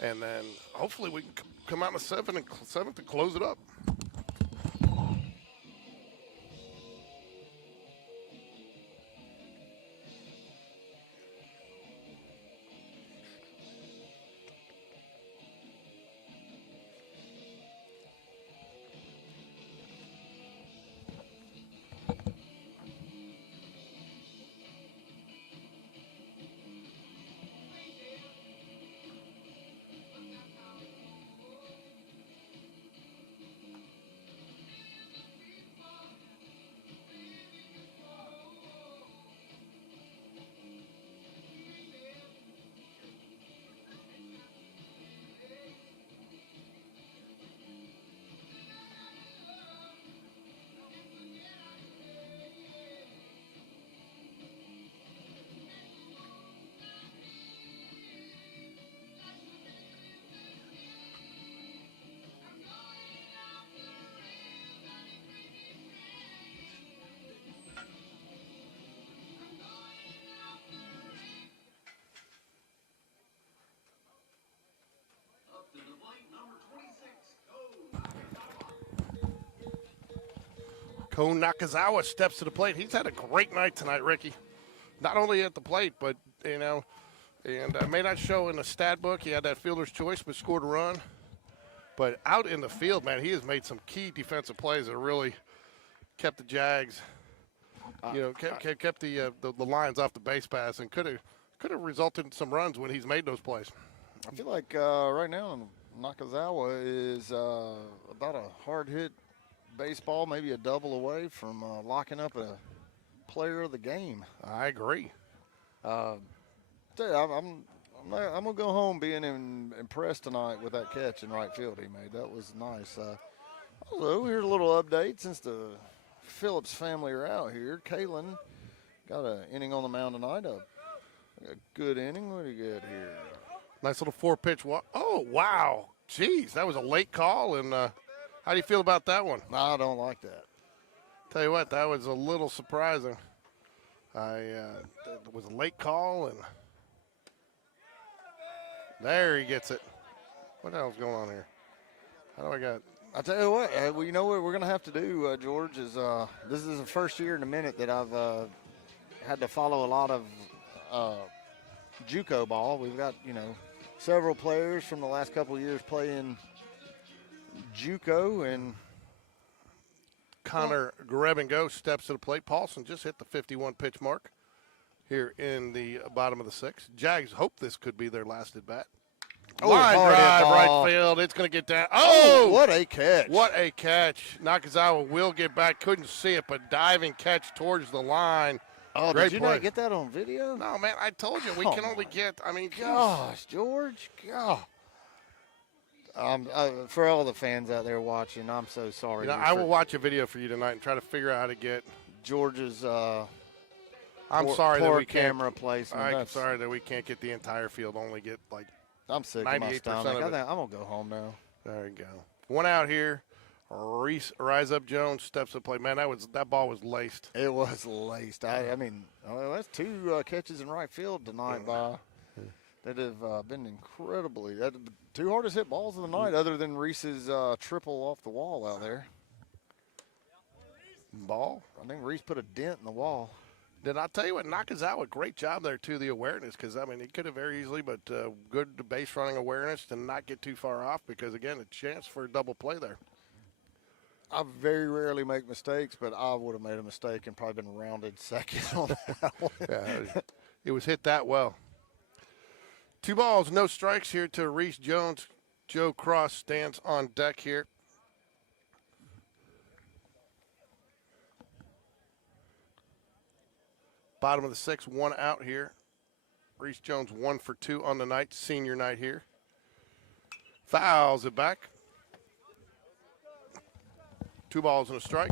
And then hopefully we can come out in the 7th and close it up. Ko Nakazawa steps to the plate. He's had a great night tonight, Ricky. Not only at the plate, but, you know, and may not show in the stat book. He had that fielder's choice, but scored a run. But out in the field, man, he has made some key defensive plays that really kept the Jags, you know, kept the Lions off the base pass, and could have resulted in some runs when he's made those plays. I feel like right now Nakazawa is about a hard hit baseball, maybe a double away from locking up a player of the game. I agree. I'm gonna go home being impressed tonight with that catch in right field he made. That was nice. Also, here's a little update since the Phillips family are out here. Kalen got an inning on the mound tonight. A good inning. What do you get here? Nice little 4-pitch walk. Oh, wow. Jeez, that was a late call. And how do you feel about that one? I don't like that. Tell you what, that was a little surprising. It was a late call, and there he gets it. What the hell's going on here? How do I got? I tell you what, well, you know what we're going to have to do, George, is this is the first year in a minute that I've had to follow a lot of JUCO ball. We've got, you know, several players from the last couple of years playing JUCO, and Connor Grebengo steps to the plate. Paulson just hit the 51-pitch mark here in the bottom of the sixth. Jags hope this could be their last at bat. Oh, line hard hit drive, ball. right field. It's going to get down. oh, Oh, what a catch. what a catch. Nakazawa will get back. Couldn't see it, but diving catch towards the line. Oh, Great did you play. not get that on video? No, man, I told you. We Come can only on. get, I mean, Gosh, George. God. For all the fans out there watching, I'm so sorry. you know, I will watch a video for you tonight and try to figure out how to get. George's I'm poor, sorry that poor we can't. camera placement. I'm That's- sorry that we can't get the entire field. Only get like. I'm sick of my 98% stomach. of I it. think I'm going to go home now. There you go. One out here. Rise Up Jones steps to play. Man, that ball was laced. It was laced. I mean, that's two catches in right field tonight that have been incredibly. The two hardest hit balls of the night, other than Reese's triple off the wall out there. Ball. I think Reese put a dent in the wall. Did I tell you what? Nakazawa, great job there, too, the awareness, because, I mean, he could have very easily, but good base running awareness to not get too far off because, again, a chance for a double play there. I very rarely make mistakes, but I would have made a mistake and probably been rounded second on that one. Yeah, it was hit that well. 2 balls, no strikes here to Reese Jones. Joe Cross stands on deck here. Bottom of the sixth, 1 out here. Reese Jones 1 for 2 on the night, senior night here. Fouls it back. 2 balls and a strike.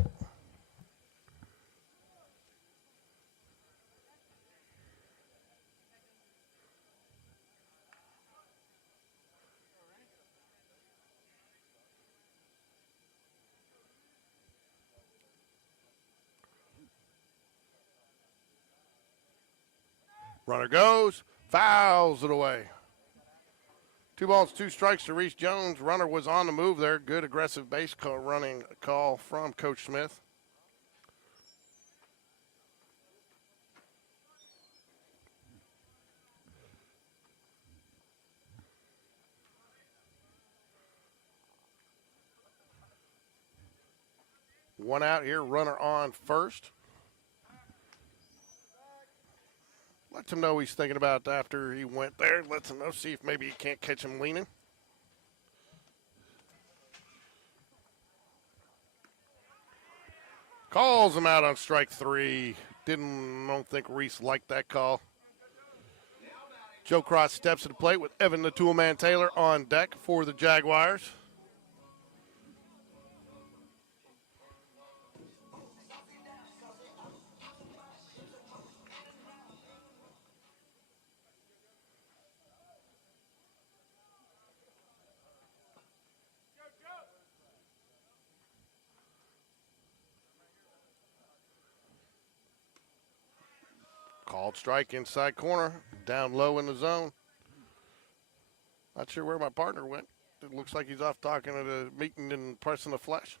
Runner goes, fouls it away. 2 balls, 2 strikes to Reese Jones. Runner was on the move there. Good aggressive base call, running call from Coach Smith. One out here, runner on first. Lets him know he's thinking about after he went there. Lets him know, see if maybe he can't catch him leaning. Calls him out on strike 3. Don't think Reese liked that call. Joe Cross steps to the plate with Evan the Toolman Taylor on deck for the Jaguars. Called strike inside corner, down low in the zone. Not sure where my partner went. It looks like he's off talking at a meeting in person of flesh.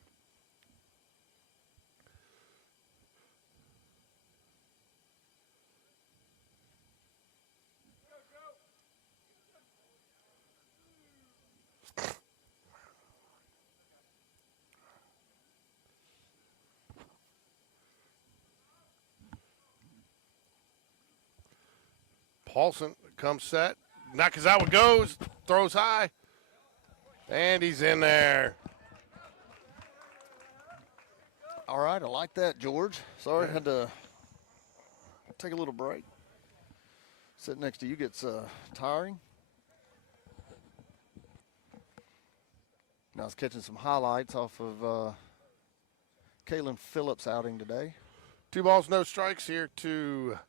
Paulson comes set. Nakazawa goes, throws high, and he's in there. All right, I like that, George. Sorry, had to take a little break. Sitting next to you gets tiring. Now I was catching some highlights off of Kalen Phillips' outing today. 2 balls, no strikes here to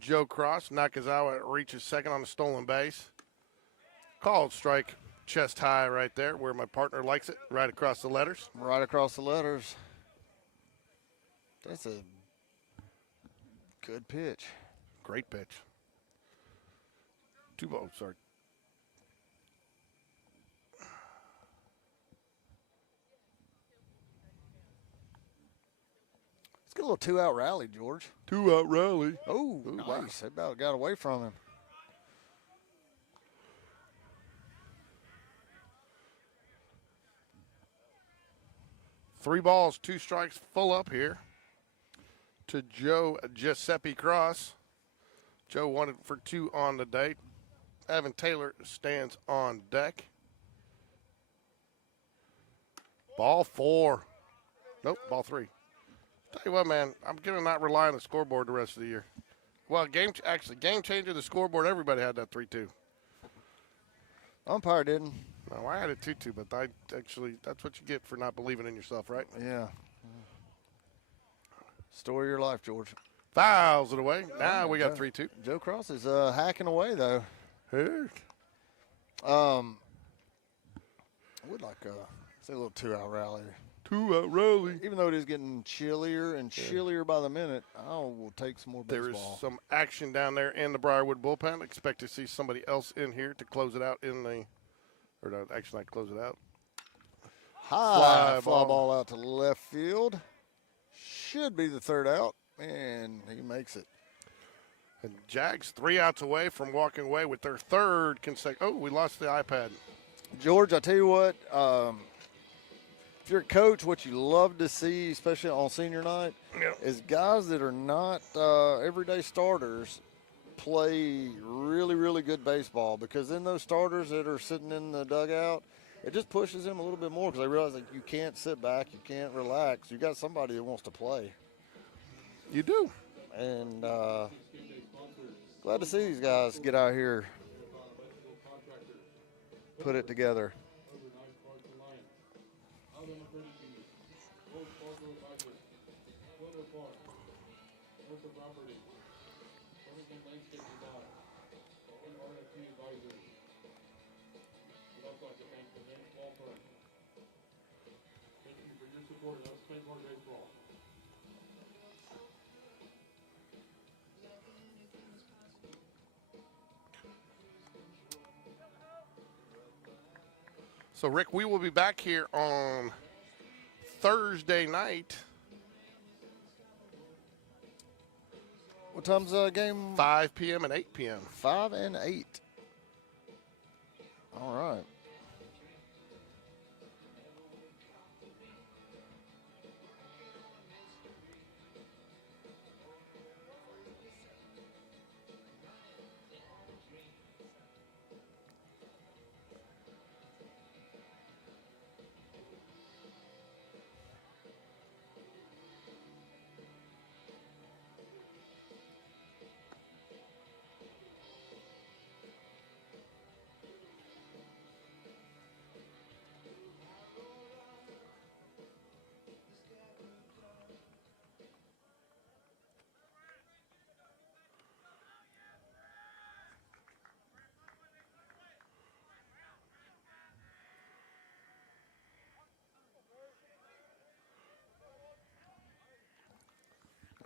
Joe Cross. Nakazawa reaches second on the stolen base. Called strike, chest high right there where my partner likes it, right across the letters. Right across the letters. That's a good pitch. Great pitch. 2 balls, sorry. Let's get a little 2-out rally, George. 2-out rally. Oh, Ooh, nice. wow. They about got away from him. Three balls, 2 strikes, full up here to Joe Giuseppe Cross. Joe wanted for 2 on the day. Evan Taylor stands on deck. Ball 4. Nope, ball 3. Tell you what, man, I'm going to not rely on the scoreboard the rest of the year. Well, game changer, the scoreboard, everybody had that 3-2. Umpire didn't. No, I had it 2-2, but that's what you get for not believing in yourself, right? Yeah. Story of your life, George. Fouls it away. Now we got 3-2. Joe Cross is hacking away, though. Here. I would like say a little 2-out rally. 2-out rally. Even though it is getting chillier and chillier by the minute, I will take some more baseball. There is some action down there in the Briarwood bullpen. Expect to see somebody else in here to close it out actually not close it out. High fly ball out to left field. Should be the 3rd out, and he makes it. And Jags 3 outs away from walking away with their 3rd consecutive. Oh, we lost the iPad. George, I tell you what, if you're a coach, what you love to see, especially on senior night, is guys that are not everyday starters play really, really good baseball, because then those starters that are sitting in the dugout, it just pushes them a little bit more because they realize that you can't sit back, you can't relax. You got somebody that wants to play. You do. And glad to see these guys get out here, put it together. So, Rick, we will be back here on Thursday night. What time's the game? 5 p.m. and 8 p.m. 5 and 8. All right.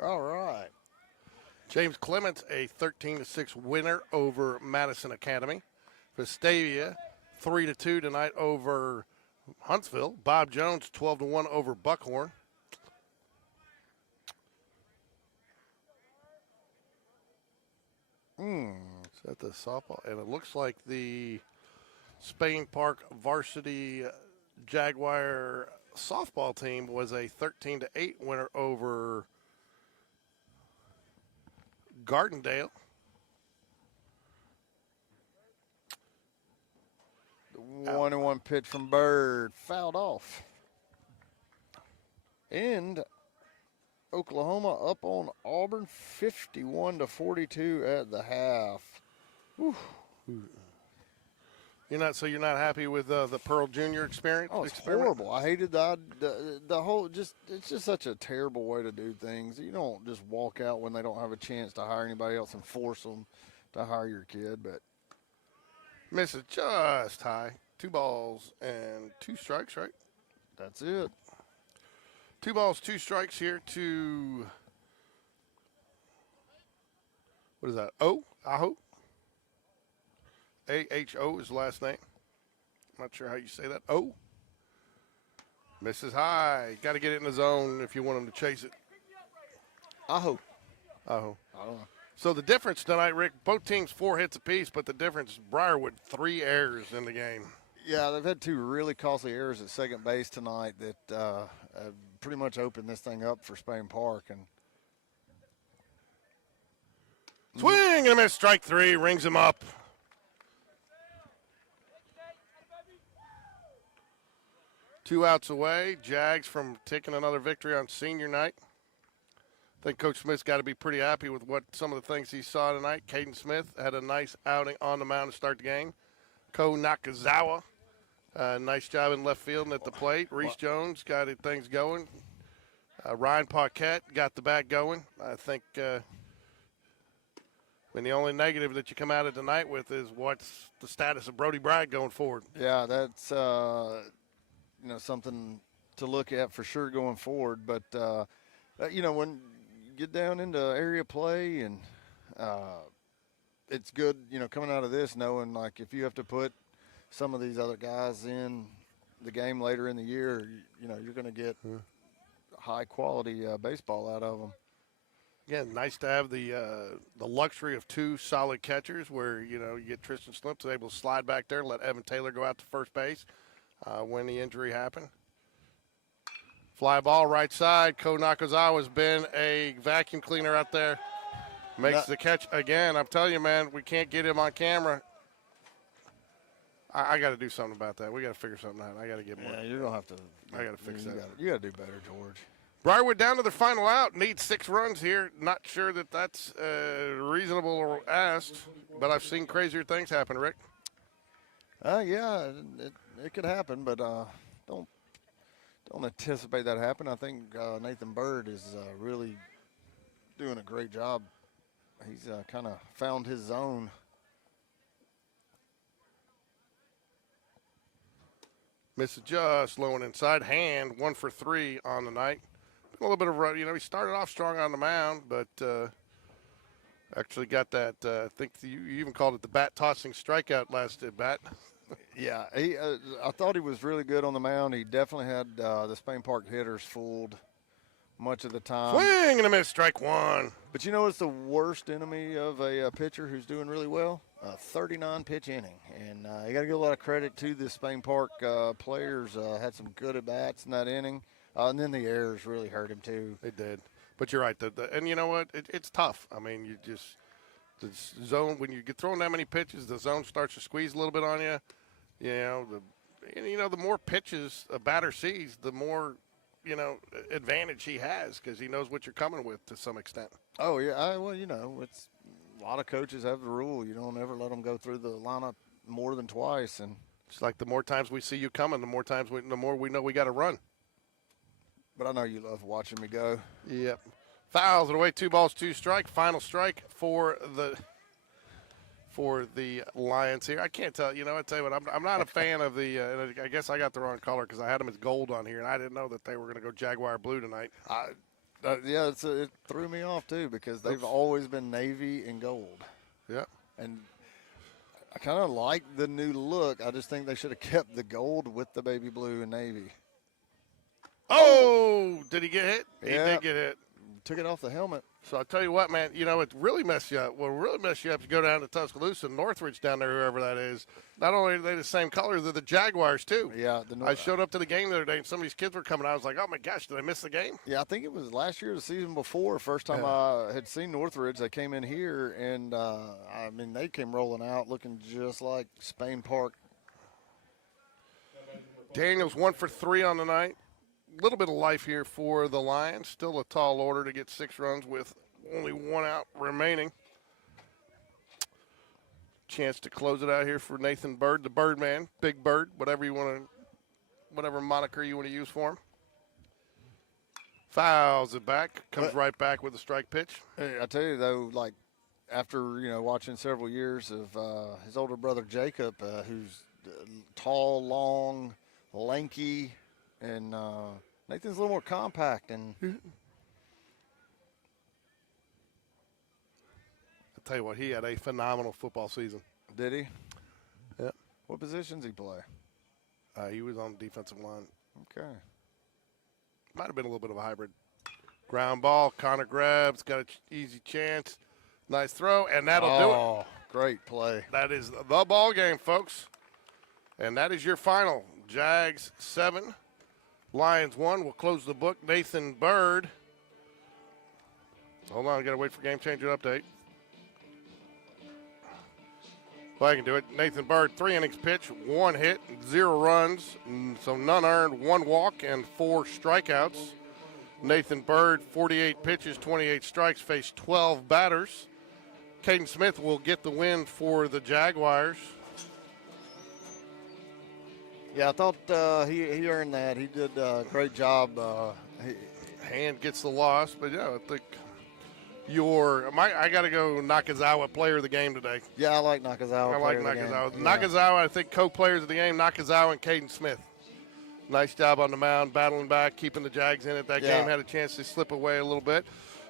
All right. James Clements, a 13-6 winner over Madison Academy. Vestavia, 3-2 tonight over Huntsville. Bob Jones, 12-1 over Buckhorn. Is that the softball? And it looks like the Spain Park Varsity Jaguar softball team was a 13-8 winner over Gardendale. 1-1 pitch from Bird, fouled off. And Oklahoma up on Auburn 51-42 at the half. Whew. You're not happy with the Pearl Jr. experience? Oh, it's horrible. I hated the whole, it's just such a terrible way to do things. You don't just walk out when they don't have a chance to hire anybody else and force them to hire your kid. But misses just high. 2 balls and 2 strikes, right? That's it. 2 balls, 2 strikes here to, what is that? Aho? A-H-O is the last name. I'm not sure how you say that. O. Misses high. Got to get it in the zone if you want him to chase it. Aho. So the difference tonight, Rick, both teams 4 hits apiece, but the difference is Briarwood 3 errors in the game. Yeah, they've had 2 really costly errors at second base tonight that pretty much opened this thing up for Spain Park. And swing and a miss, strike 3, rings him up. Two outs away. Jags from taking another victory on senior night. I think Coach Smith's got to be pretty happy with what some of the things he saw tonight. Caden Smith had a nice outing on the mound to start the game. Ko Nakazawa, nice job in left field and at the plate. Reese Jones got things going. Ryan Paquette got the bat going. I think when the only negative that you come out of tonight with is what's the status of Brody Bragg going forward. Yeah, that's something to look at for sure going forward. But when you get down into area play, and it's good, coming out of this knowing like if you have to put some of these other guys in the game later in the year, you're going to get high quality baseball out of them. Again, nice to have the luxury of 2 solid catchers where, you get Tristan Slips able to slide back there, let Evan Taylor go out to first base when the injury happened. Fly ball right side. Ko Nakazawa's been a vacuum cleaner out there. Makes the catch again. I'm telling you, man, we can't get him on camera. I got to do something about that. We got to figure something out. I got to get more. Yeah, you don't have to. I got to fix that. You got to do better, George. Briarwood down to their final out. Needs 6 runs here. Not sure that that's reasonable or asked, but I've seen crazier things happen, Rick. Yeah, it could happen, but don't anticipate that happen. I think Nathan Bird is really doing a great job. He's kind of found his zone. Misses just low and inside. Hand 1 for 3 on the night. A little bit of he started off strong on the mound, but actually got that. I think you even called it the bat tossing strikeout last at bat. Yeah, I thought he was really good on the mound. He definitely had the Spain Park hitters fooled much of the time. Swing and a miss, strike 1. But it's the worst enemy of a pitcher who's doing really well? 39 pitch inning. And you got to give a lot of credit to the Spain Park players. Had some good at bats in that inning. And then the errors really hurt him too. They did. But you're right. And you know what? It's tough. I mean, the zone, when you get throwing that many pitches, the zone starts to squeeze a little bit on you. The more pitches a batter sees, the more, advantage he has because he knows what you're coming with to some extent. Oh, yeah. It's a lot of coaches have the rule. You don't ever let them go through the lineup more than twice. And it's like the more times we see you coming, the more we know we got to run. But I know you love watching me go. Yep. Fouls it away. 2 balls, 2 strike. Final strike for the Lions here. I can't tell. I tell you what. I'm not a fan of the. I guess I got the wrong color because I had them as gold on here, and I didn't know that they were going to go Jaguar blue tonight. It threw me off too because they've always been navy and gold. Yeah. And I kind of like the new look. I just think they should have kept the gold with the baby blue and navy. Oh, did he get hit? Yeah. He did get hit. Took it off the helmet. So I'll tell you what, man, it really messed you up. What really messed you up is go down to Tuscaloosa, Northridge down there, whoever that is. Not only are they the same color, they're the Jaguars, too. Yeah. I showed up to the game the other day, and some of these kids were coming out. I was like, oh, my gosh, did I miss the game? Yeah, I think it was last year or the season before. First time I had seen Northridge, they came in here, and, they came rolling out looking just like Spain Park Daniels 1 for 3 on the night. A little bit of life here for the Lions. Still a tall order to get 6 runs with only 1 out remaining. Chance to close it out here for Nathan Bird, the Birdman, Big Bird, whatever moniker you want to use for him. Fouls it back, comes right back with a strike pitch. Hey, I tell you though, like after watching several years of his older brother Jacob, who's tall, long, lanky, and Nathan's a little more compact. And I'll tell you what, he had a phenomenal football season. did he? Yep. What positions he play? He was on the defensive line. Okay. Might have been a little bit of a hybrid. Ground ball, Connor grabs, got an easy chance. Nice throw, and that'll do it. Oh, great play. That is the ball game, folks. And that is your final. Jags 7, Lions 1. We'll close the book. Nathan Bird. Hold on, got to wait for Game Changer update. Well, I can do it. Nathan Bird, 3 innings pitch, 1 hit, 0 runs, so none earned, 1 walk, and 4 strikeouts. Nathan Bird, 48 pitches, 28 strikes, faced 12 batters. Caden Smith will get the win for the Jaguars. Yeah, I thought he earned that. He did a great job. Hand gets the loss, but yeah, I think I got to go Nakazawa player of the game today. Yeah, I like Nakazawa. I like Nakazawa. Nakazawa, I think co-players of the game, Nakazawa and Caden Smith. Nice job on the mound, battling back, keeping the Jags in it. That game had a chance to slip away a little bit.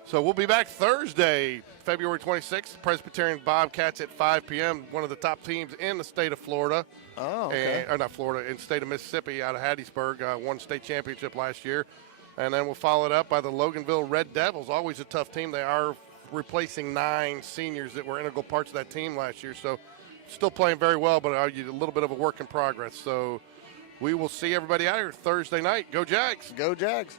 So we'll be back Thursday, February 26th, Presbyterian Bobcats at 5 p.m., one of the top teams in the state of Florida. Oh, okay. Or not Florida, in the state of Mississippi, out of Hattiesburg, won state championship last year. And then we'll follow it up by the Loganville Red Devils, always a tough team. They are replacing 9 seniors that were integral parts of that team last year. So still playing very well, but a little bit of a work in progress. So we will see everybody out here Thursday night. Go Jags. Go Jags.